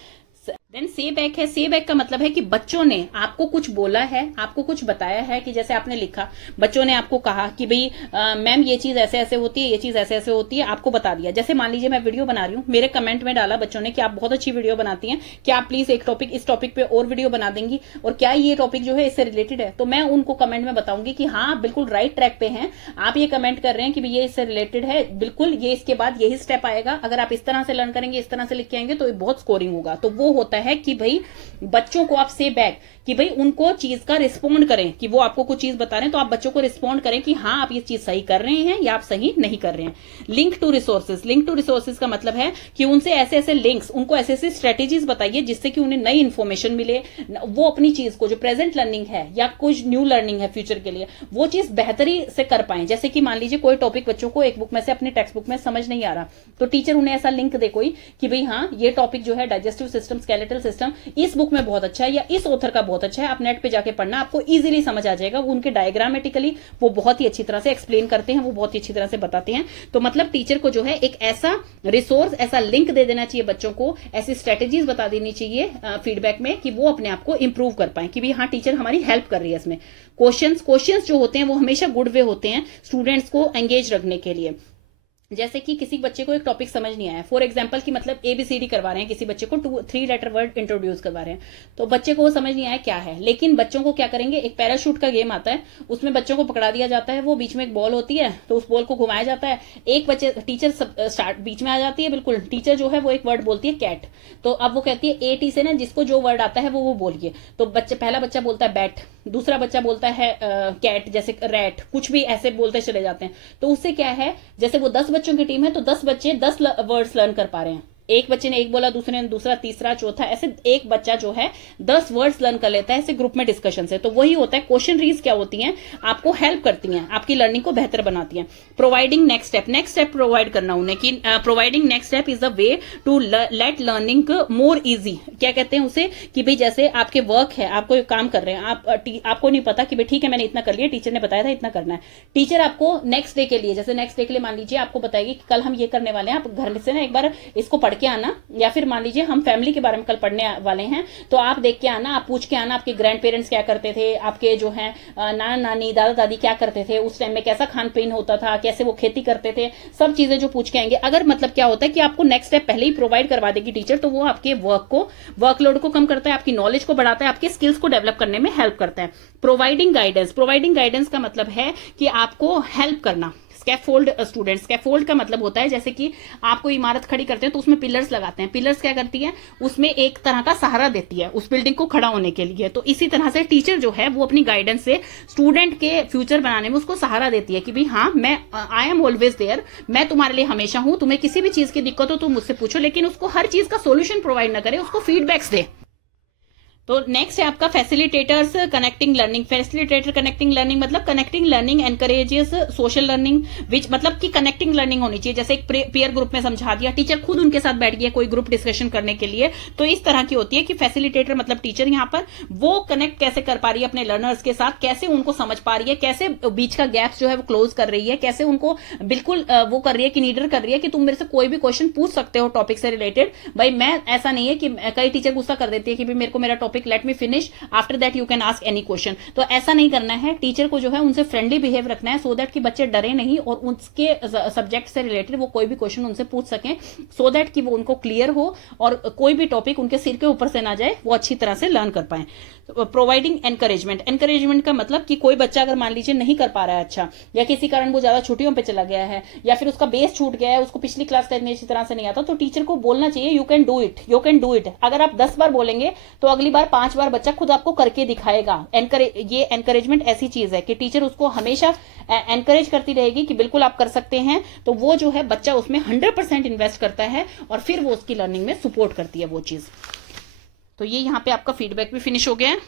देन से बैक है। से बैक का मतलब है कि बच्चों ने आपको कुछ बोला है, आपको कुछ बताया है, कि जैसे आपने लिखा, बच्चों ने आपको कहा कि भाई मैम ये चीज ऐसे ऐसे होती है, ये चीज ऐसे ऐसे होती है, आपको बता दिया। जैसे मान लीजिए मैं वीडियो बना रही हूँ, मेरे कमेंट में डाला बच्चों ने कि आप बहुत अच्छी वीडियो बनाती हैं, क्या आप प्लीज इस टॉपिक पे और वीडियो बना देंगी, और क्या ये टॉपिक जो है इससे रिलेटेड है, तो मैं उनको कमेंट में बताऊंगी कि हाँ आप बिल्कुल राइट ट्रैक पे हैं, आप ये कमेंट कर रहे हैं कि ये इससे रिलेटेड है, बिल्कुल ये इसके बाद यही स्टेप आएगा, अगर आप इस तरह से लर्न करेंगे, इस तरह से लिख के आएंगे तो बहुत स्कोरिंग होगा। तो वो होता है कि भाई बच्चों को आप से बैक, कि भाई उनको चीज का रिस्पॉन्ड करें, कि वो आपको कुछ चीज बता रहे हैं तो आप बच्चों को रिस्पॉन्ड करें कि हाँ आप ये चीज सही कर रहे हैं या आप सही नहीं कर रहे हैं। Link to resources. Link to resources का मतलब है कि उनसे ऐसे ऐसे लिंक्स, उनको ऐसे ऐसे स्ट्रेटेजीज बताइए जिससे कि उन्हें नई इंफॉर्मेशन मिले, वो अपनी चीज को जो प्रेजेंट लर्निंग है या कुछ न्यू लर्निंग है फ्यूचर के लिए, वो चीज बेहतरी से कर पाए। जैसे कि मान लीजिए कोई टॉपिक बच्चों को एक बुक में से अपनी टेक्स्ट बुक में समझ नहीं आ रहा, तो टीचर उन्हें ऐसा लिंक दे कोई कि भाई हाँ ये टॉपिक जो है डाइजेस्टिव सिस्टम, स्केलेटल सिस्टम, इस बुक में बहुत अच्छा है या इस ऑथर का बहुत अच्छा है, आप नेट पे जाके पढ़ना, आपको इजीली समझ आ जाएगा। वो उनके डायग्रामेटिकली वो बहुत ही अच्छी तरह से एक्सप्लेन करते हैं, वो बहुत ही अच्छी तरह से बताते हैं। तो मतलब टीचर को जो है एक ऐसा रिसोर्स, ऐसा लिंक दे देना चाहिए बच्चों को, ऐसी स्ट्रेटेजीज बता देनी चाहिए फीडबैक में कि वो अपने आप को इंप्रूव कर पाए, कि भाई हाँ टीचर हमारी हेल्प कर रही है इसमें। क्वेश्चंस जो होते हैं वो हमेशा गुड वे होते हैं स्टूडेंट्स को एंगेज रखने के लिए। जैसे कि किसी बच्चे को एक टॉपिक समझ नहीं आया, फॉर एग्जांपल कि मतलब ABCD करवा रहे हैं, किसी बच्चे को 3 लेटर वर्ड इंट्रोड्यूस करवा रहे हैं, तो बच्चे को वो समझ नहीं आया क्या है, लेकिन बच्चों को क्या करेंगे, एक पैराशूट का गेम आता है, उसमें बच्चों को पकड़ा दिया जाता है, वो बीच में एक बॉल होती है, तो उस बॉल को घुमाया जाता है, एक बच्चे टीचर स्टार्ट बीच में आ जाती है, बिल्कुल टीचर जो है वो एक वर्ड बोलती है कैट, तो अब वो कहती है AT से ना जिसको जो वर्ड आता है वो बोलिए, तो पहला बच्चा बोलता है बैट, दूसरा बच्चा बोलता है कैट, जैसे रैट, कुछ भी ऐसे बोलते चले जाते हैं। तो उससे क्या है, जैसे वो 10 बच्चों की टीम है तो 10 बच्चे 10 वर्ड्स लर्न कर पा रहे हैं, एक बच्चे ने एक बोला, दूसरे ने दूसरा, तीसरा, चौथा, ऐसे एक बच्चा जो है 10 वर्ड्स लर्न कर लेता है ऐसे ग्रुप में डिस्कशन से। तो वही होता है, क्वेश्चनरीज क्या होती हैं, आपको हेल्प करती हैं, आपकी लर्निंग को बेहतर बनाती हैं। प्रोवाइडिंग नेक्स्ट स्टेप प्रोवाइड करना उन्हें, कि providing next step is the way to let learning more easy. क्या कहते हैं उसे, कि भाई जैसे आपके वर्क है, आपको काम कर रहे हैं, आपको नहीं पता कि भाई ठीक है मैंने इतना कर लिया, टीचर ने बताया था इतना करना है, टीचर आपको नेक्स्ट डे के लिए, जैसे नेक्स्ट डे के लिए मान लीजिए आपको बताएगी कि कल हम ये करने वाले हैं, आप घर से ना एक बार इसको पढ़ के आना, या फिर मान लीजिए हम फैमिली के बारे में कल पढ़ने वाले हैं, तो आप देख के आना, आप पूछ के आना आपके ग्रैंड पेरेंट्स क्या करते थे, आपके जो है नाना नानी, दादा दादी क्या करते थे, उस टाइम में कैसा खान पीन होता था, कैसे वो खेती करते थे, सब चीजें जो पूछ के आएंगे। अगर मतलब क्या होता है कि आपको नेक्स्ट स्टेप पहले ही प्रोवाइड करवा देगी टीचर, तो वो आपके वर्कलोड को कम करता है, आपकी नॉलेज को बढ़ाता है, आपके स्किल्स को डेवलप करने में हेल्प करता है। प्रोवाइडिंग गाइडेंस का मतलब है कि आपको हेल्प करना। स्कैफोल्ड स्टूडेंट, स्कैफोल्ड का मतलब होता है जैसे कि आप कोई इमारत खड़ी करते हैं तो उसमें पिलर्स लगाते हैं, पिलर्स क्या करती है, उसमें एक तरह का सहारा देती है उस बिल्डिंग को खड़ा होने के लिए। तो इसी तरह से टीचर जो है वो अपनी गाइडेंस से स्टूडेंट के फ्यूचर बनाने में उसको सहारा देती है कि भाई हाँ मैं आई एम ऑलवेज देयर, मैं तुम्हारे लिए हमेशा हूं, तुम्हें किसी भी चीज की दिक्कत हो तुम मुझसे पूछो, लेकिन उसको हर चीज का सोल्यूशन प्रोवाइड ना करे, उसको फीडबैक्स दे। तो नेक्स्ट है आपका facilitators connecting learning. Facilitator connecting learning मतलब connecting learning encourages social learning, which मतलब कि कनेक्टिंग लर्निंग होनी चाहिए। जैसे एक पीयर ग्रुप में समझा दिया, टीचर खुद उनके साथ बैठ गया कोई ग्रुप डिस्कशन करने के लिए, तो इस तरह की होती है कि फैसिलिटेटर मतलब टीचर यहाँ पर वो कनेक्ट कैसे कर पा रही है अपने लर्नर्स के साथ, कैसे उनको समझ पा रही है, कैसे बीच का गैप जो है वो क्लोज कर रही है, कैसे उनको बिल्कुल वो कर रही है कि नीडर कर रही है कि तुम मेरे से कोई भी क्वेश्चन पूछ सकते हो टॉपिक से रिलेटेड। भाई मैं ऐसा नहीं है कि कई टीचर गुस्सा कर देती है कि भाई मेरे को मेरा topic let me finish, after that you can ask any question. तो ऐसा नहीं करना है, टीचर को जो है उनसे फ्रेंडली बिहेव रखना है, सो दैट कि बच्चे डरे नहीं और उसके सब्जेक्ट से रिलेटेड वो कोई भी क्वेश्चन उनसे पूछ सकें, सो दैट कि वो उनको क्लियर हो और कोई भी टॉपिक उनके सिर के ऊपर से ना जाए, वो अच्छी तरह से लर्न कर पाए। Providing encouragement. एनकरेजमेंट का मतलब कि कोई बच्चा अगर मान लीजिए नहीं कर पा रहा है अच्छा, या किसी कारण वो ज्यादा छुट्टियों पे चला गया है, या फिर उसका बेस छूट गया है, उसको पिछली क्लास का इतनी अच्छी तरह से नहीं आता, तो टीचर को बोलना चाहिए you can do it, you can do it. अगर आप 10 बार बोलेंगे तो अगली बार 5 बार बच्चा खुद आपको करके दिखाएगा। ये एनकरेजमेंट ऐसी चीज है कि टीचर उसको हमेशा एनकरेज करती रहेगी कि बिल्कुल आप कर सकते हैं, तो वो जो है बच्चा उसमें 100% इन्वेस्ट करता है और फिर वो उसकी लर्निंग में सपोर्ट करती है वो चीज। तो ये यहाँ पे आपका फीडबैक भी फिनिश हो गया है।